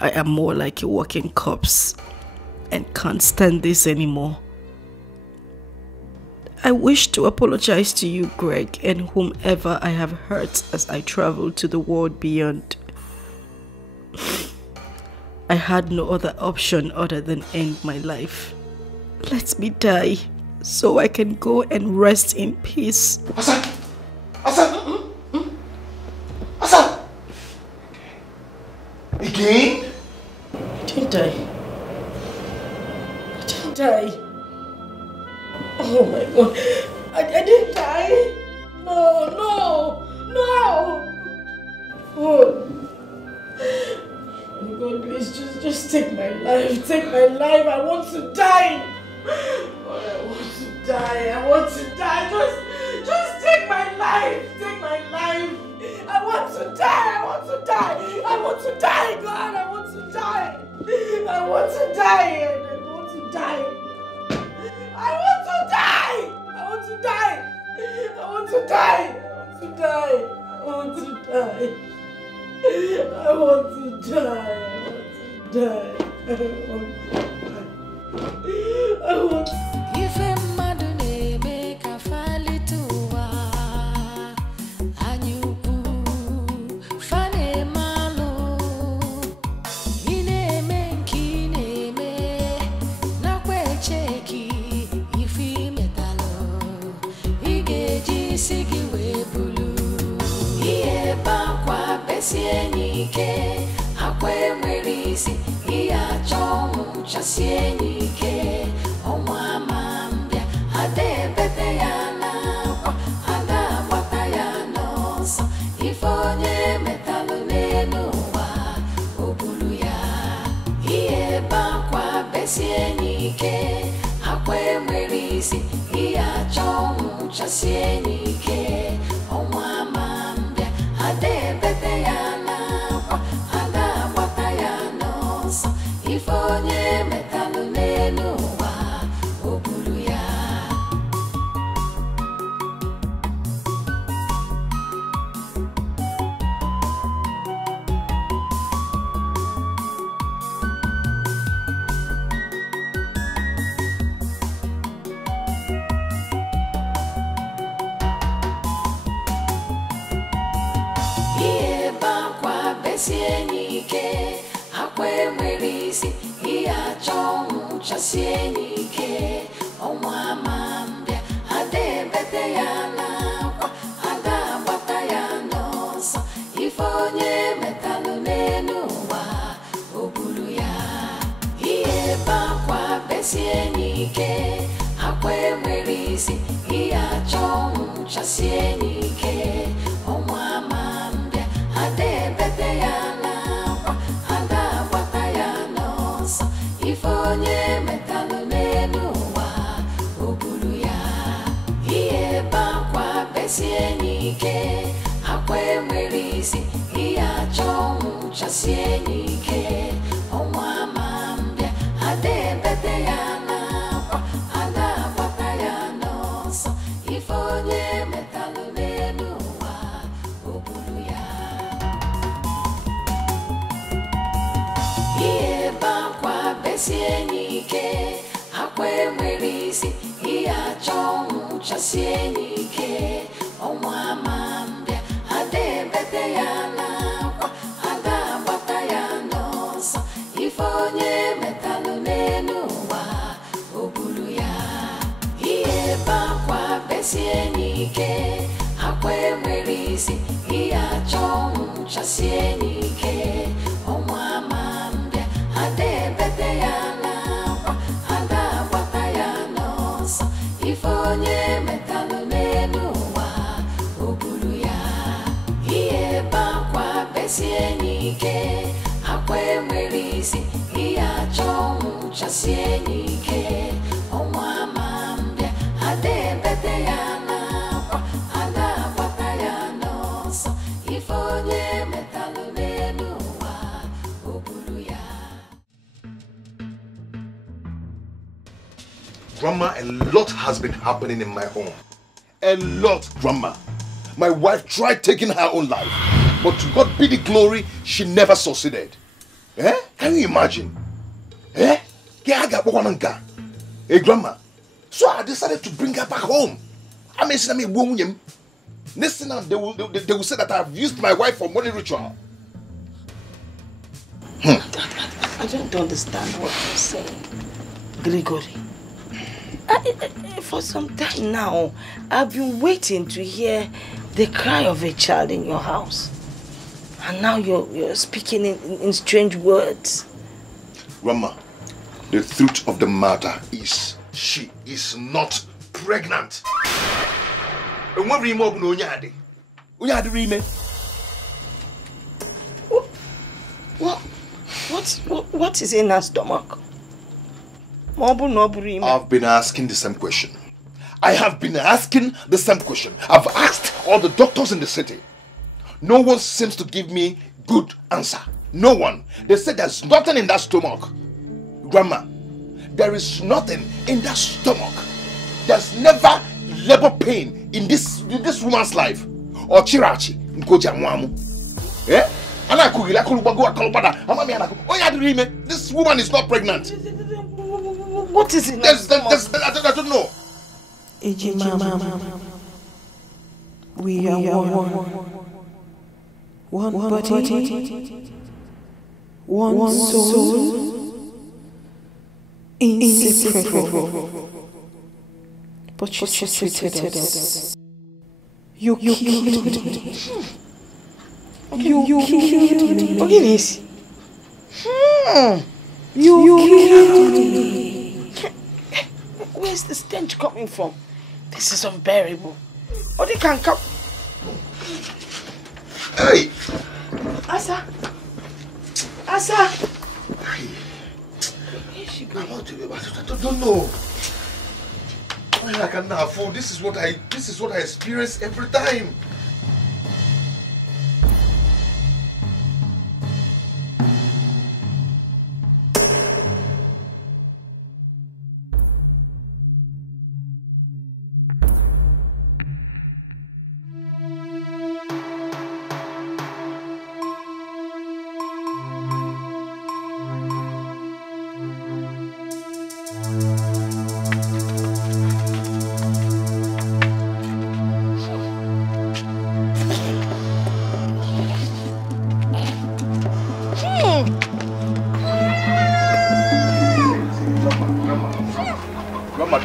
I am more like a walking corpse and can't stand this anymore. I wish to apologize to you, Greg, and whomever I have hurt as I travel to the world beyond. I had no other option other than end my life. Let me die so I can go and rest in peace. Hassan! Hassan! Hassan! Again? Didn't I? Oh God, please just take my life. Take my life. I want to die. God, I want to die. I want to die. Just take my life. Take my life. I want to die. I want to die. I want to die. God, I want to die. I want to die. I want to die. I want to die. I want to die. I want to die. I want to die. I want to die. I want to die. I want to die. If a madune make a fali tuwa, anyuku fane malo, ine menki neme na kwe cheki ifi metalo, igeji sigi webulu, iye bakwa besienike. Akwe mwerisi iya chomu chasienike omwa mambia ade bete yana kwa ada bata yana so ifonye metalo nenuwa obulu ya iye bakwa besienike akwe mwerisi iya chomu chasienike omwa mambia ade bete yana ifonye metalo nenuwa obulu ya iye bakwa besienike akwe mwerisi iya chomu chasienike omwa mambia ade bete yana kwa ada bata yana so ifonye metalo nenuwa obulu ya iye bakwa besienike akwe mwerisi iya chomu chasienike omwa mambia ade bete yana ifonye metalo nenuwa obulu ya iye bakwa besienike akwe mwerisi iya chomu chasienike omwa mambia ade bete yana kwa ada bata yana so ifonye metalo nenuwa obulu ya iye bakwa besienike akwe mwerisi iya chomu chasienike omwa mambia ade bete yana kwa ada bata yana so ifonye metalo nenuwa obulu ya iye bakwa besienike akwe mwerisi iya chomu chasienike omwa mambia ade bete yana kwa ada bata yana so ifonye metalo nenuwa obulu ya iye bakwa besienike akwe mwerisi iya chomu chasienike omwa mambia ade bete yana kwa ada bata yana so ifonye metalo nenuwa obulu ya. Grandma, a lot has been happening in my home. A lot, Grandma. My wife tried taking her own life, but to God be the glory, she never succeeded. Eh? Can you imagine? Eh? Hey, Grandma. So I decided to bring her back home. Listen, they will say that I have used my wife for money ritual. I don't understand what you're saying, Gregory. For some time now, I've been waiting to hear the cry of a child in your house. And now you're speaking in strange words. Grandma, the truth of the matter is she is not pregnant. What is in her stomach? I've been asking the same question. I have been asking the same question. I've asked all the doctors in the city. No one seems to give me good answer. No one. They said there's nothing in that stomach. Grandma, there is nothing in that stomach. There's never labor pain in this woman's life. Or chirachi. Eh? This woman is not pregnant. What is it? I don't know. We are one body, one soul, inseparable. But you treated us. You killed me. You killed me. Oginis. You killed me. Where's the stench coming from? This is unbearable. Or they can come. Hey! Asa! I don't know. I cannot afford. This is what I experience every time.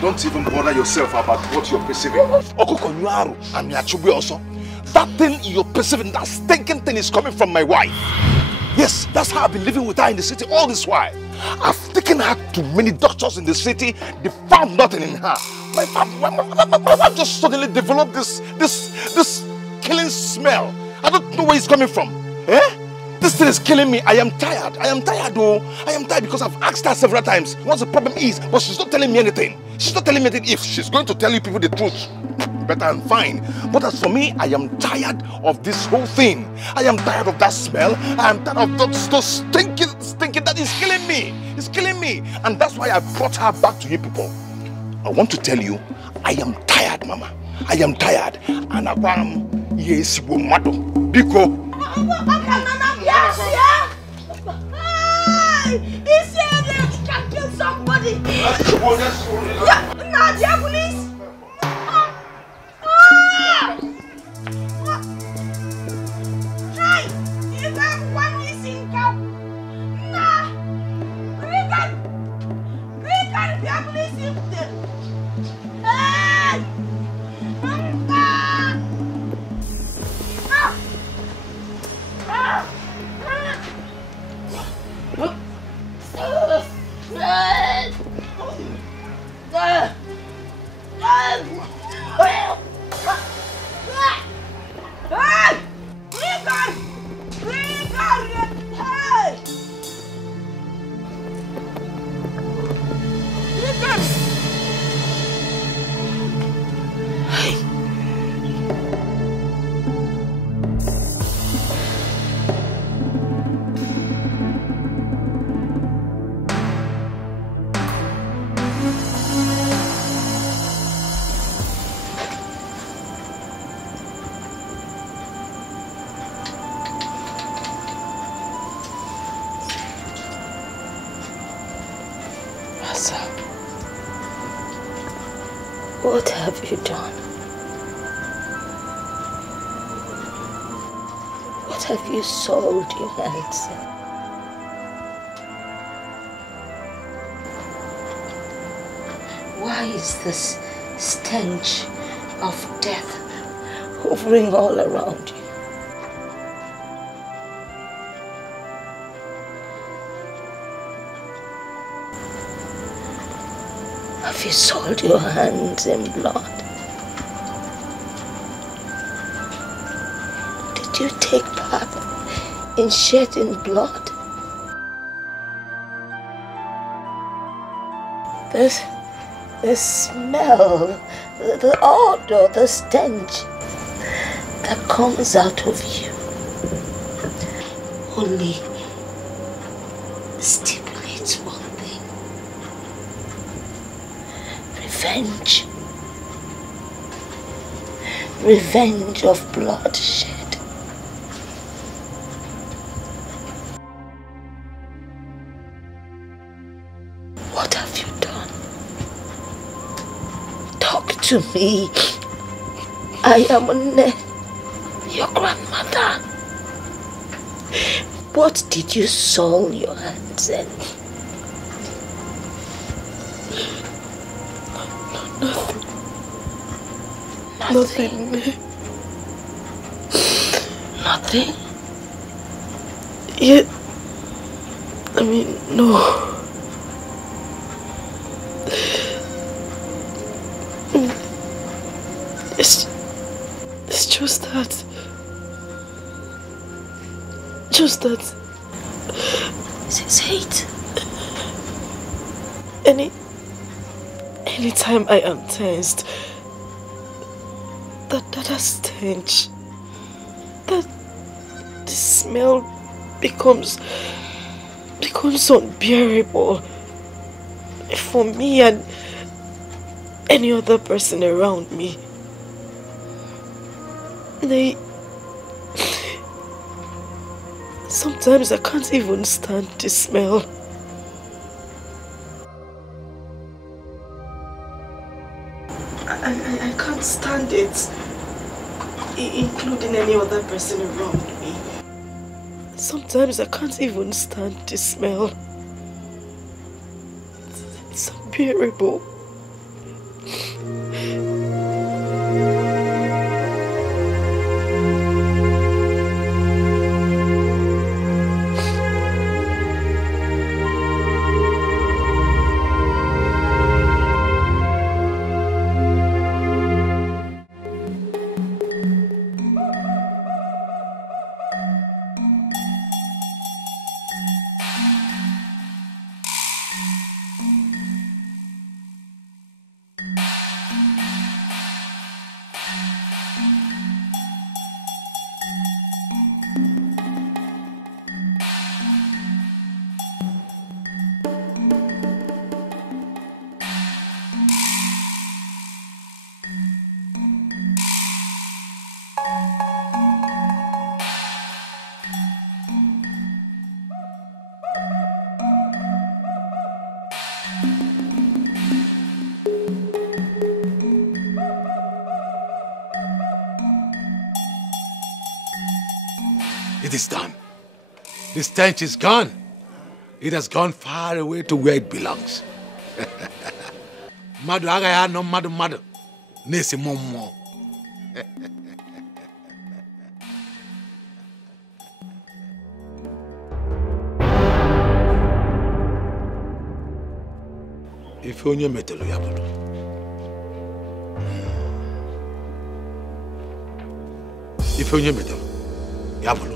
Don't even bother yourself about what you're perceiving. And that thing you're perceiving, that stinking thing is coming from my wife. Yes, that's how I've been living with her in the city all this while. I've taken her to many doctors in the city. They found nothing in her. My wife just suddenly developed this killing smell. I don't know where it's coming from. Eh? This thing is killing me. I am tired though. I am tired because I've asked her several times what the problem is, but she's not telling me anything. She's not telling me anything. If she's going to tell you people the truth, better and fine. But as for me, I am tired of this whole thing. I am tired of that smell. I am tired of those stinking that is killing me. It's killing me. And that's why I brought her back to you people. I want to tell you, I am tired, Mama. I am tired. And I am, yes, Biko. Yes, yeah. He said he can kill somebody. Yeah, Nadia, police. Hey, you have one missing cow. Nah, Regan, the police is there. Hey, what have you done? What have you sold your hands in? Why is this stench of death hovering all around you? Have you soiled your hands in blood? Did you take part in shedding blood? The smell, the odor, the stench that comes out of you only stipulates one thing: revenge. Revenge of bloodshed. What have you done? Talk to me. I am your grandmother. What did you soil your hands in? Nothing. Nothing? Yeah. I mean, no. It's just that. Say it. Anytime I am tensed, that stench, that the smell becomes unbearable for me and any other person around me. Sometimes I can't even stand the smell. I can't stand it, including any other person around me. Sometimes I can't even stand the smell. It's unbearable. It is done. The stench is gone. It has gone far away to where it belongs. Madu agaya no madu. Nesi momo. If onye metelu ya bulu. If onye metelu ya bulu.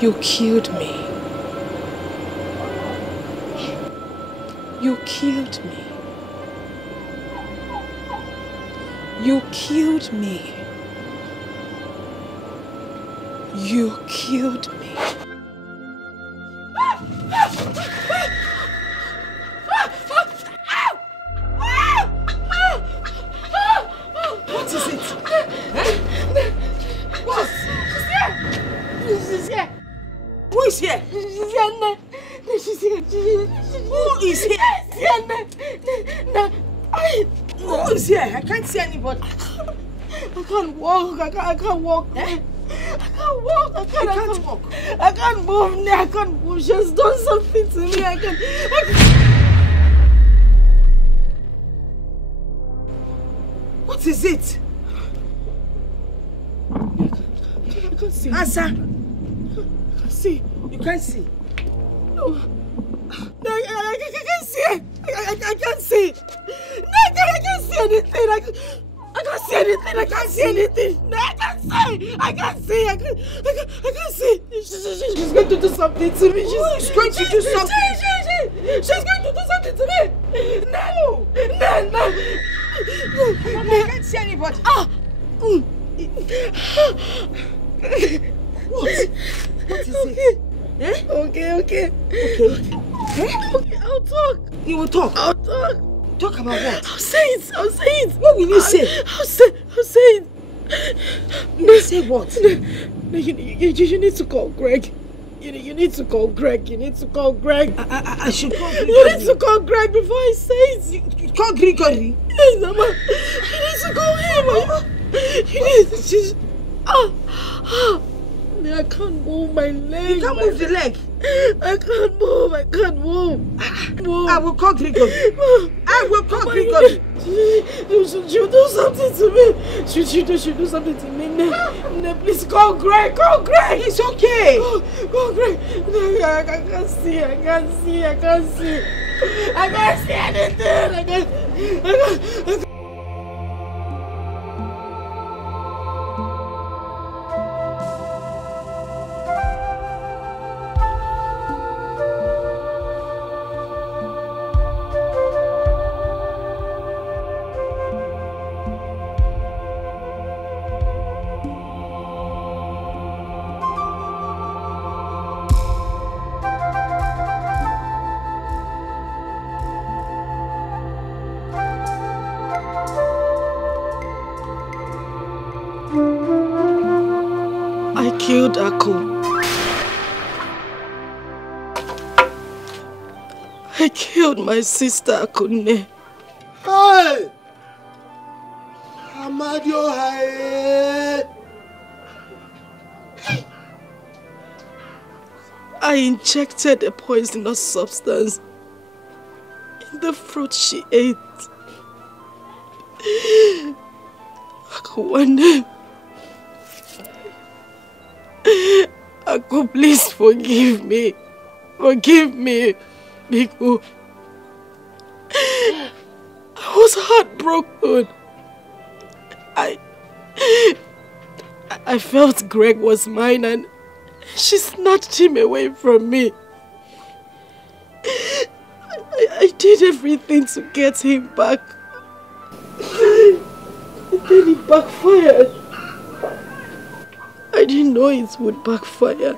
You killed me. You killed me. You killed me. You killed me. What is it? What? She's here! Who is here? Who is here? I can't see anybody. I can't walk. I can't walk. Eh? I can't walk. I can't walk. I can't move. I can't move. She's done something to me. I can't. What is it? I can't see. Answer. I can't see. You can't see? No. No, I can't see. I can't see. No, I can't see anything. I can't see anything. I can't see anything. No, I can't see. I can't see. I can't see. She's going to do something to me. She's going to do something. She's going to do something to me. No. I can't see anybody. What is it? Eh? Okay. I'll talk. You will talk? I'll talk. Talk about what? I'll say it. What will you say? I'll say it. You say what? No, you need to call Greg. You need to call Greg. I should call Greg. You need to call Greg before I say it. You call Gregory? Yes, Mama. You need to call him. You need to just... I can't move my leg. You can't move the leg. I can't move. I will call Gregory. She'll do something to me. She'll do something to me. No, please call Greg. It's okay. Call Greg. No, I can't see. I can't see anything. I can't. Killed Ako. I killed my sister Akunne. Hey! Amadio Haye! I injected a poisonous substance in the fruit she ate. Akunne. Aku, please forgive me. Forgive me, Biku. I was heartbroken. I felt Greg was mine and she snatched him away from me. I did everything to get him back. And then it backfired. I didn't know it would backfire.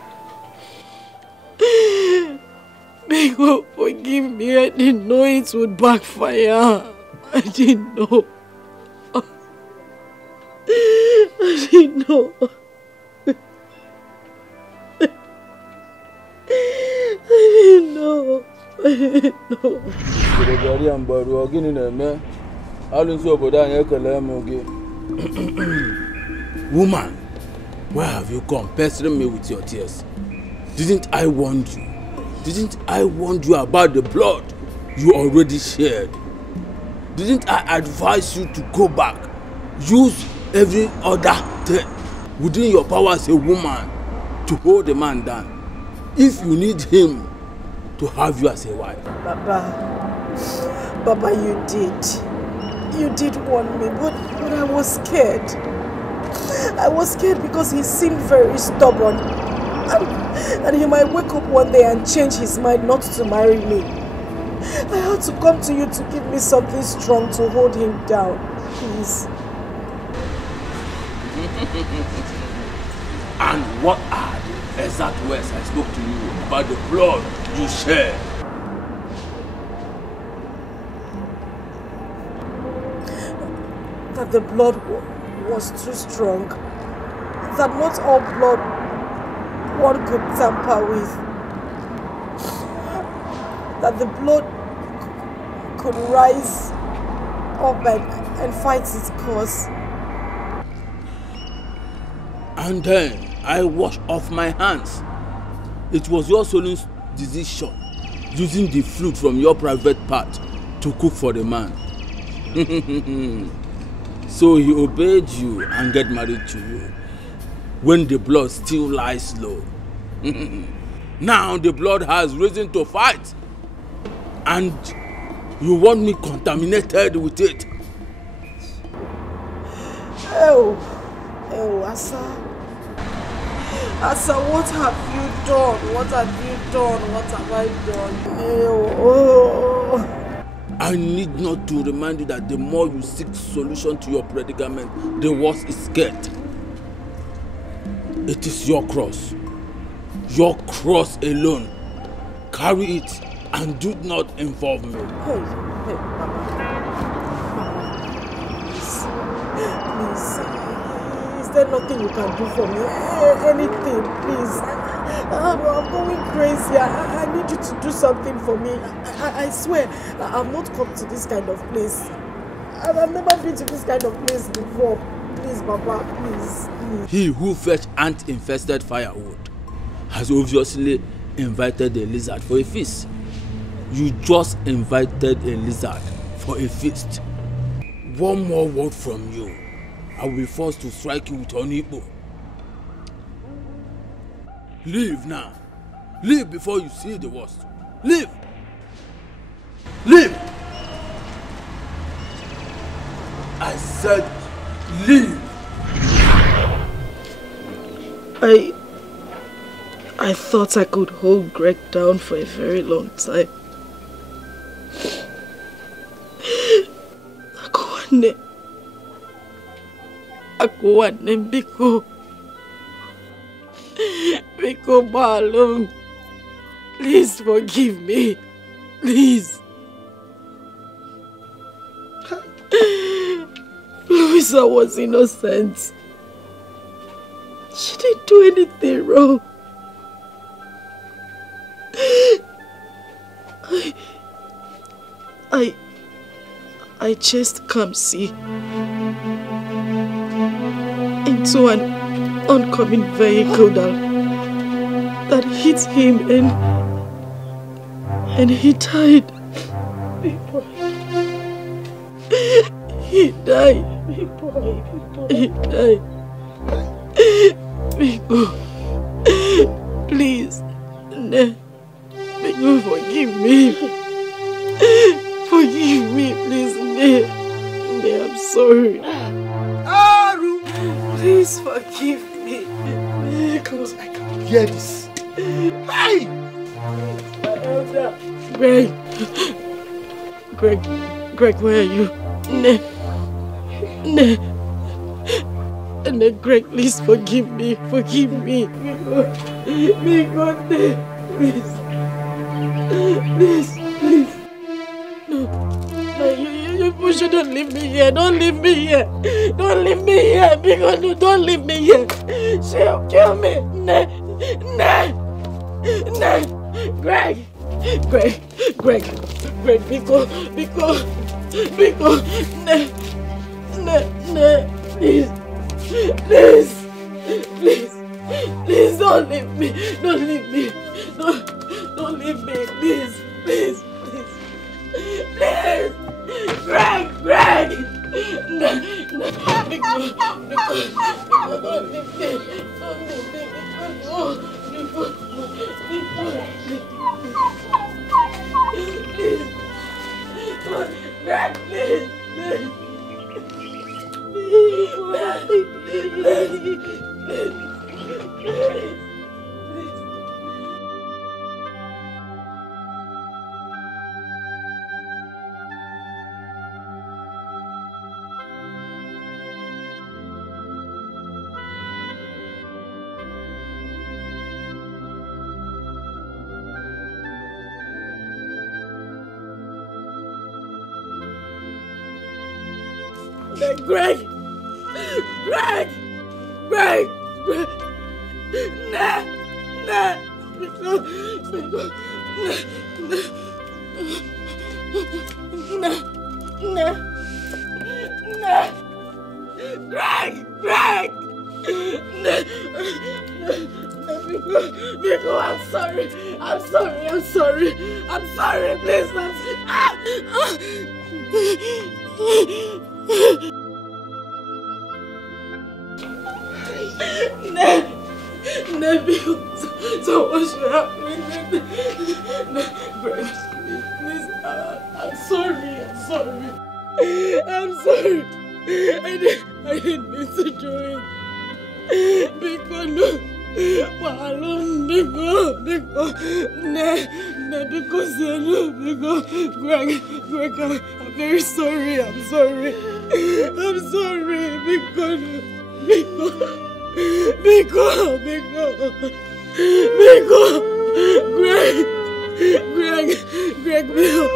Bigo, forgive me. I didn't know it would backfire. I didn't know. I didn't know. Woman, why have you come pestering me with your tears? Didn't I warn you? Didn't I warn you about the blood you already shed? Didn't I advise you to go back? Use every other thing within your power as a woman to hold the man down. If you need him to have you as a wife. Baba, you did. You did warn me, but I was scared. I was scared because he seemed very stubborn. And he might wake up one day and change his mind not to marry me. I had to come to you to give me something strong to hold him down. Please. And what are the exact words I spoke to you about the blood you shed? That the blood was too strong. That not all blood one could tamper with. That the blood could rise up and fight its cause. And then I washed off my hands. It was your soul's decision, using the fluid from your private part to cook for the man. So he obeyed you and get married to you, when the blood still lies low. Now the blood has risen to fight, and you want me contaminated with it. Oh, Asa. Asa, what have you done? What have you done? What have I done? Oh. I need not to remind you that the more you seek solution to your predicament, the worse it gets. It is your cross. Your cross alone. Carry it and do not involve me. Hey, Mama. Please. Is there nothing you can do for me? Anything, please. I'm going crazy. I need you to do something for me. I swear, I've not come to this kind of place. I've never been to this kind of place before. Please, Papa, please. He who fetched ant-infested firewood has obviously invited a lizard for a feast. You just invited a lizard for a feast. One more word from you, I will be forced to strike you with Onipo. Leave now. Leave before you see the worst. Leave. Leave. I said leave. I thought I could hold Greg down for a very long time. Akuane Biko Balum. Please forgive me. Please. Louisa was innocent. She didn't do anything wrong. I chased Kamsi into an oncoming vehicle that hit him and he died. He died. He died. Biko, please, Biko, forgive me. Forgive me, please, I'm sorry. Please forgive me. Because I can't hear this. Hey! My elder. Greg, where are you? Greg, please forgive me. Forgive me. Please. No, you shouldn't leave me here. Don't leave me here. Don't leave me here. Because don't leave me here. She'll kill me. Greg, Biko, please, don't leave me. Don't leave me. Don't leave me, please. Greg! No, Biko, don't leave me. Please. Greg, please. Greg! Biko, I'm sorry. I'm sorry. I'm sorry. I'm sorry. Please, Biko, so what should happen? Please, I'm sorry. I'm sorry. I'm sorry. I didn't mean to do it. Biko, no. Greg, I'm very sorry. I'm sorry. I'm sorry. Biko, Greg, please.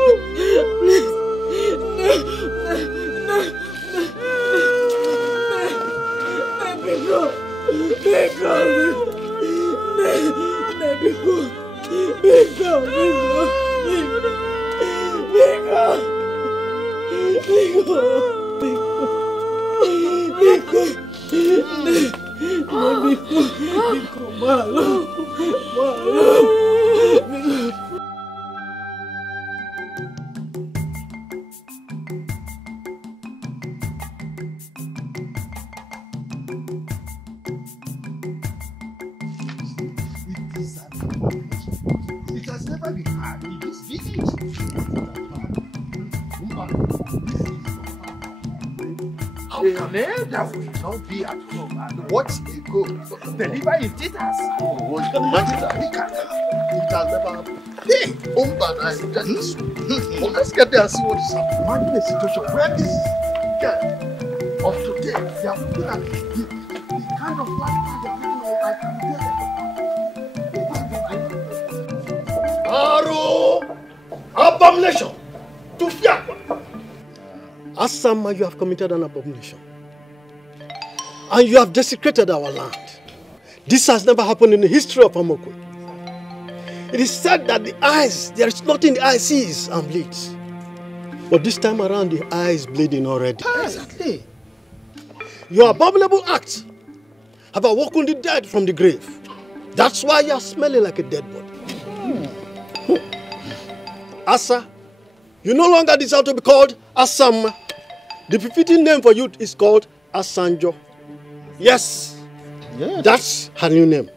It has never been hard in this village. How can that will not be at home and watch a goat deliver in theaters? Oh, what can imagine that? It has never happened. Hey, let's get there and see what is happening. Imagine a situation where this girl of today, they are looking at the kind of life they are living like today. Aro! Abomination! To fear! Asama, you have committed an abomination. And you have desecrated our land. This has never happened in the history of Amokwe. It is said that the eyes, there is nothing the eye sees and bleeds. But this time around, the eye is bleeding already. Exactly. Your abominable acts have awoken the dead from the grave. That's why you are smelling like a dead body. Asa, you no longer deserve to be called Asama. The befitting name for you is called Asanjo. Yes, that's her new name.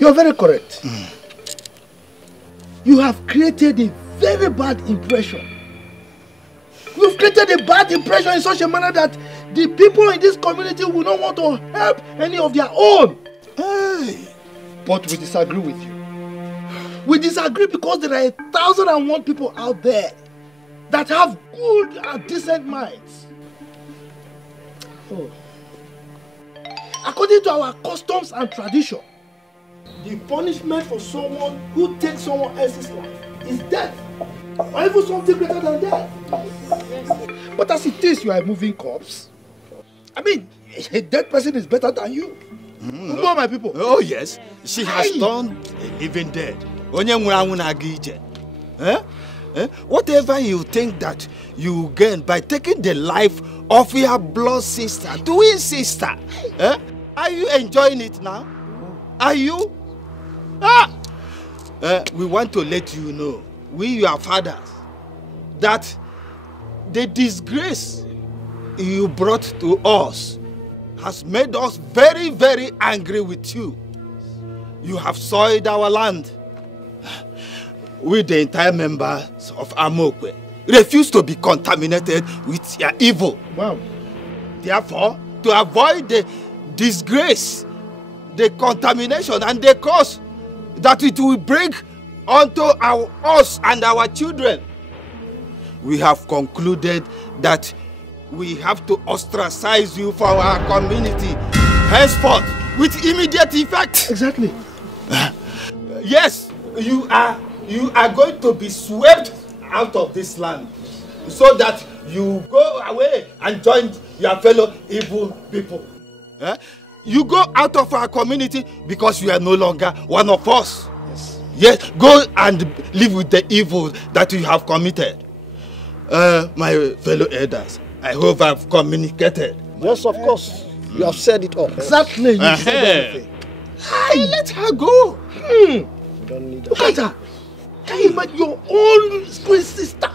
You're very correct. You have created a very bad impression. You've created a bad impression in such a manner that the people in this community will not want to help any of their own. Hey. But we disagree with you. We disagree because there are 1,001 people out there that have good and decent minds. Oh. According to our customs and tradition, the punishment for someone who takes someone else's life is death, or even something greater than death. But as it is, you are a moving corpse. I mean, a dead person is better than you. Who are my people? Oh yes, she has turned a living dead. Whatever you think that you gain by taking the life of your blood sister, twin sister, are you enjoying it now? Are you? We want to let you know, we your fathers, that the disgrace you brought to us has made us very, very angry with you. You have soiled our land. We, the entire members of Amokwe, refuse to be contaminated with your evil. Wow. Therefore, to avoid the disgrace, the contamination and the curse that it will bring onto us and our children, we have concluded that we have to ostracize you from our community henceforth with immediate effect. Exactly. Yes, you are going to be swept out of this land so that you go away and join your fellow evil people. You go out of our community because you are no longer one of us. Yes, go and live with the evil that you have committed. My fellow elders, I hope I've communicated. Yes, of course. You have said it all. Exactly, you said everything. Hey, let her go. You don't need Look at her. Can you imagine your own twin sister?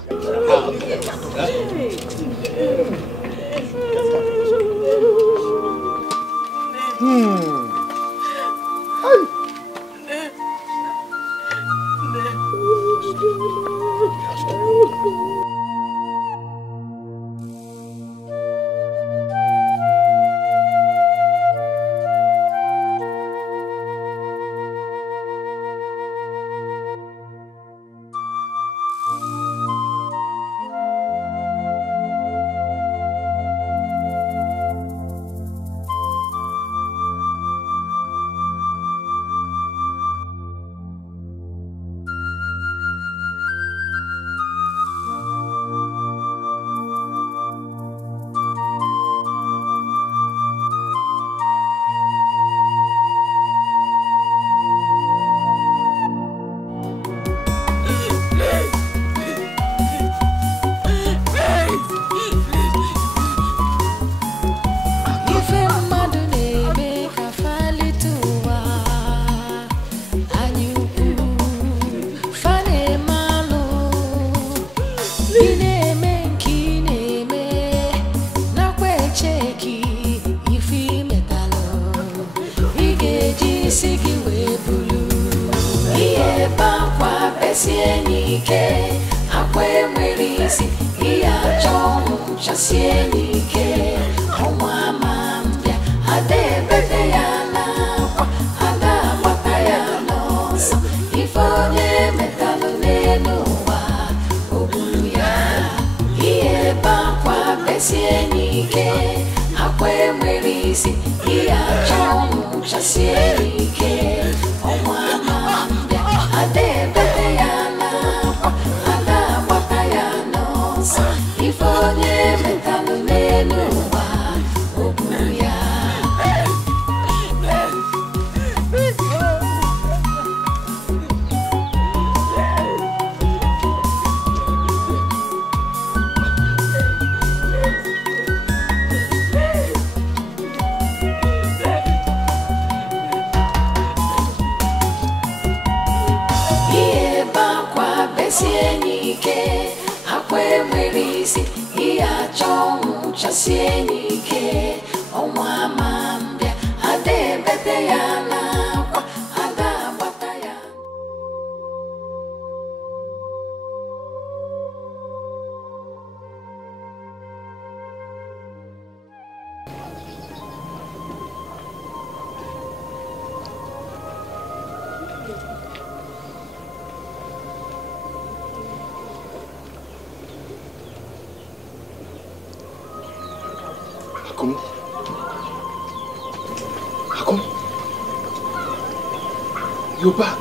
You're back.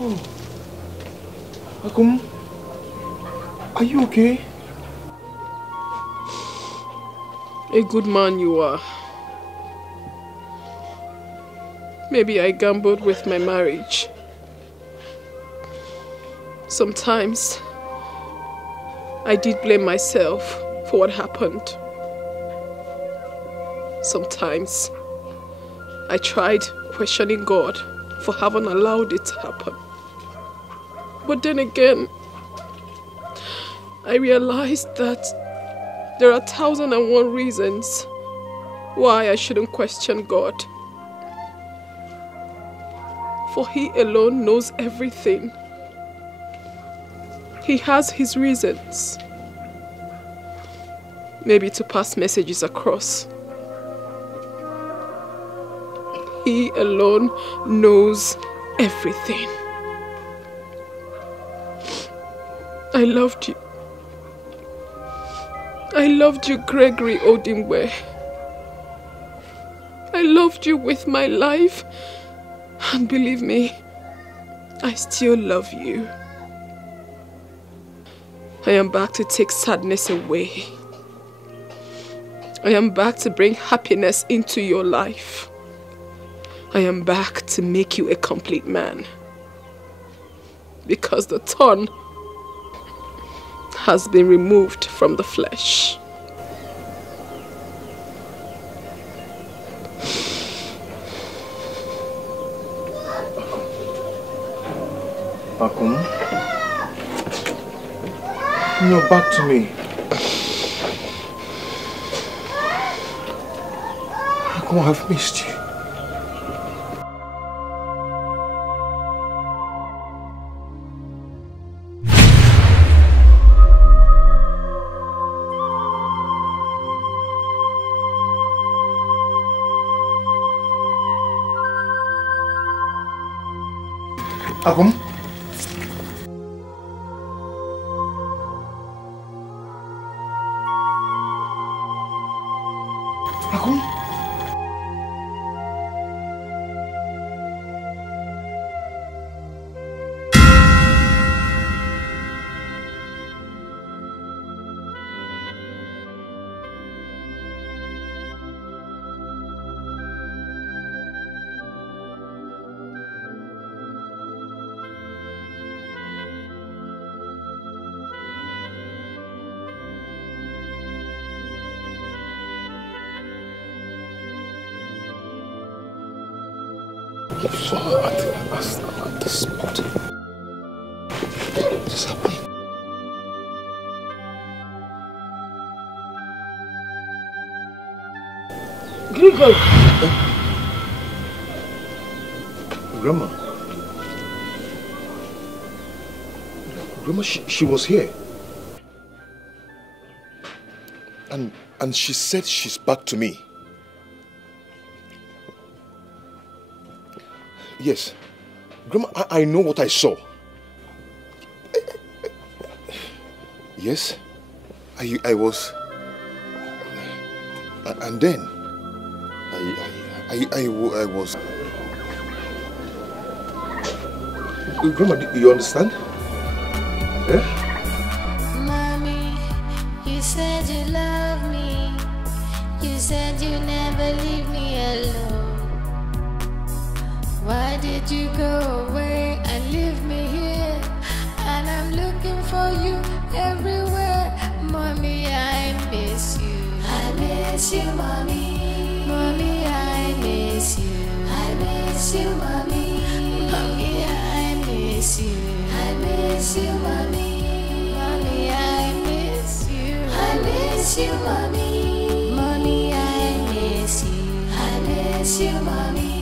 Oh. Akum, are you okay? A good man you are. Maybe I gambled with my marriage. Sometimes I did blame myself for what happened. Sometimes I tried questioning God for having allowed it to happen. But then again, I realized that there are 1,001 reasons why I shouldn't question God. For He alone knows everything. He has His reasons. Maybe to pass messages across. He alone knows everything. I loved you. I loved you, Gregory Odimwe. I loved you with my life. And believe me, I still love you. I am back to take sadness away. I am back to bring happiness into your life. I am back to make you a complete man. Because the thorn has been removed from the flesh. Akum, you're back to me. Akum, I've missed you. Akum? Akum? You saw her at the spot. What is happening? Grigor! Grandma? Grandma, she was here. And she said she's back to me. Yes. Grandma, I know what I saw. Yes. I was... And then... I was... Grandma, do you understand? Eh? Mommy, you said you love me. You said you never leave me alone. Why did you go away and leave me here? And I'm looking for you everywhere. Mommy, I miss you. I miss you, mommy. Mommy, I miss you. I miss you, mommy. Mommy, I miss you. I miss you, mommy. Mommy, I miss you. I miss you, mommy. Mommy, I miss you. I miss you, mommy.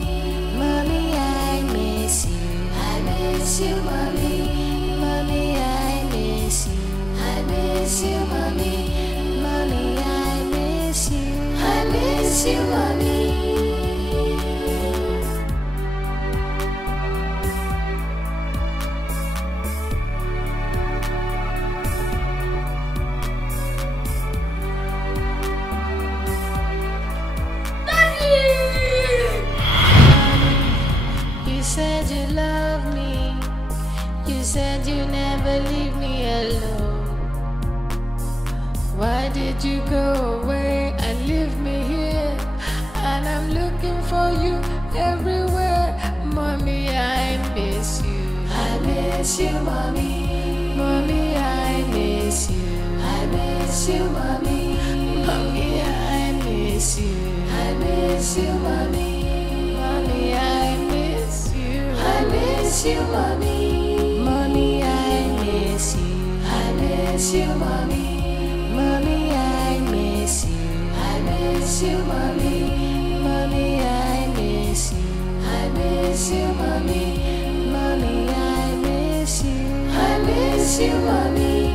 Mommy, I miss you. I miss you, mommy. Mommy, I miss you. I miss you, mommy. Mommy, I miss you. I miss you, mommy. You said you love me. You said you never leave me alone. Why did you go away and leave me here? And I'm looking for you everywhere. Mommy, I miss you. I miss you, mommy. Mommy, I miss you. I miss you, mommy. Mommy, I miss you. I miss you, mommy. Mommy, I miss you. I miss you, mommy. Mommy, I miss you. I miss you, mommy. Mommy, I miss you. I miss you, mommy. Mommy, I miss you. I miss you, mommy. Mommy, I miss you. I miss you, mommy.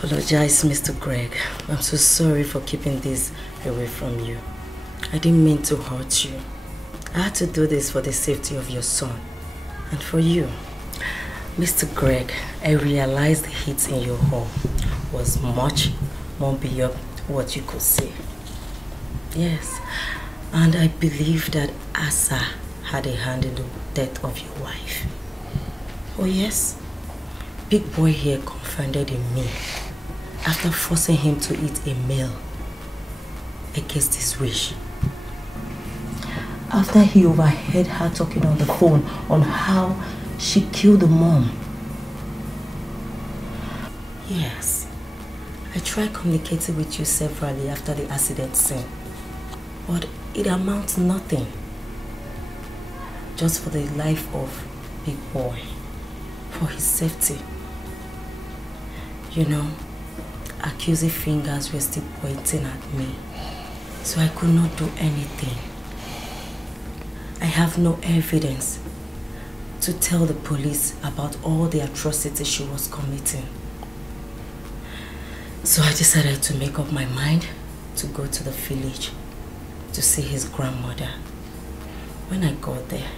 Apologize, Mr. Greg. I'm so sorry for keeping this away from you. I didn't mean to hurt you. I had to do this for the safety of your son and for you. Mr. Greg, I realized the heat in your home was much more beyond what you could see. Yes, And I believe that Asa had a hand in the death of your wife. Oh yes, Big Boy here confided in me after forcing him to eat a meal against his wish. After he overheard her talking on the phone on how she killed the mom. Yes, I tried communicating with you severally after the accident scene, but it amounts to nothing. Just for the life of Big Boy, for his safety. You know, accusing fingers were still pointing at me, so I could not do anything. I have no evidence to tell the police about all the atrocities she was committing. So I decided to make up my mind to go to the village to see his grandmother. When I got there,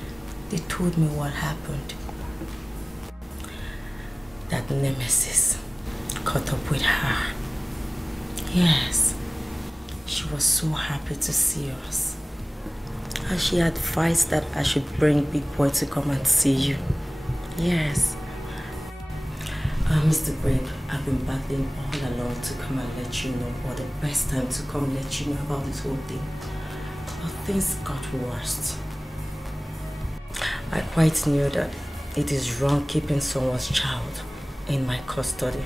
they told me what happened. That Nemesis caught up with her. Yes, she was so happy to see us. And she advised that I should bring Big Boy to come and see you. Yes. Mr. Greg, I've been battling all along to come and let you know, or the best time to come let you know about this whole thing. But things got worse. I quite knew that it is wrong keeping someone's child in my custody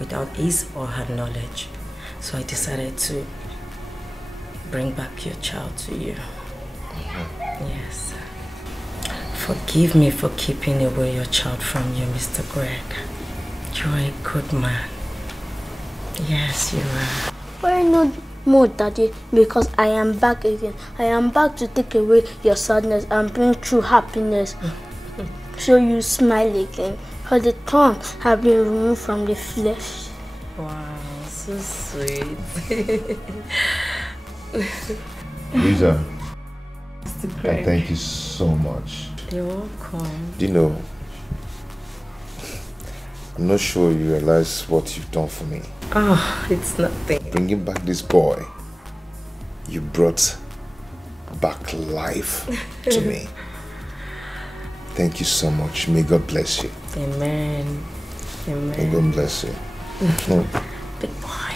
without his or her knowledge. So I decided to bring back your child to you. Yes. Forgive me for keeping away your child from you, Mr. Greg. You're a good man. Yes, you are. Why not more, Daddy? Because I am back again. I am back to take away your sadness and bring true happiness. So you smile again. For the thorns have been removed from the flesh. Wow, so sweet. Lisa, Mr. Greg. thank you so much. You're welcome. Do you know, I'm not sure you realize what you've done for me. Oh, it's nothing. Bringing back this boy, you brought back life to me. Thank you so much. May God bless you. Amen. Amen. May God bless you. Big boy.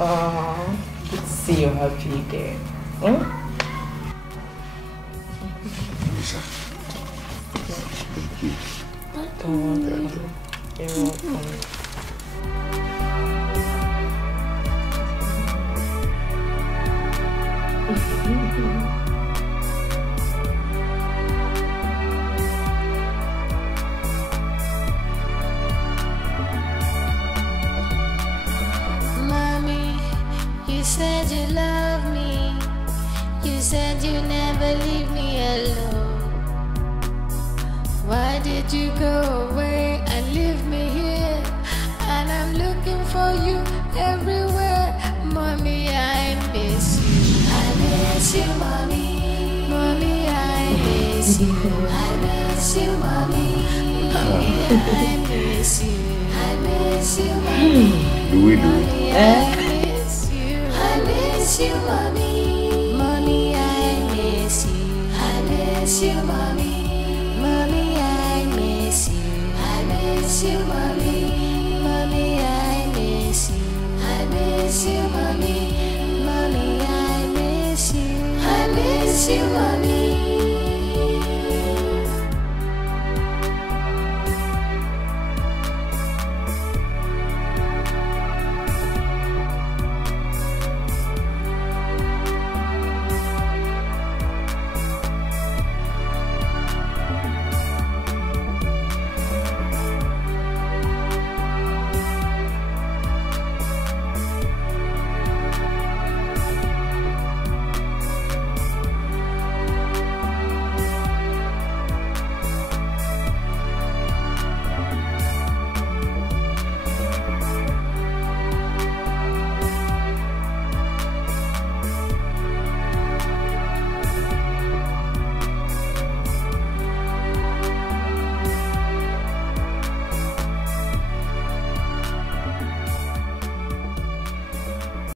Oh, good to see you happy again. Lisa. Thank you. You're welcome. Mommy, you said you love me. You said you never leave me alone. Why did you go away and leave me here? And I'm looking for you everywhere. Mommy, I miss you. I miss you, Mommy. Mommy, I miss you. I miss you, Mommy. Mommy, I miss you. I miss you, Mommy. Do we do Mommy, I miss you. I miss you, Mommy. Mommy, I miss you. I miss you, Mommy. Mommy, I miss you. I miss you, Mommy. Mommy, I miss you. I miss you, Mommy. Mommy, I miss you. I miss you, Mommy.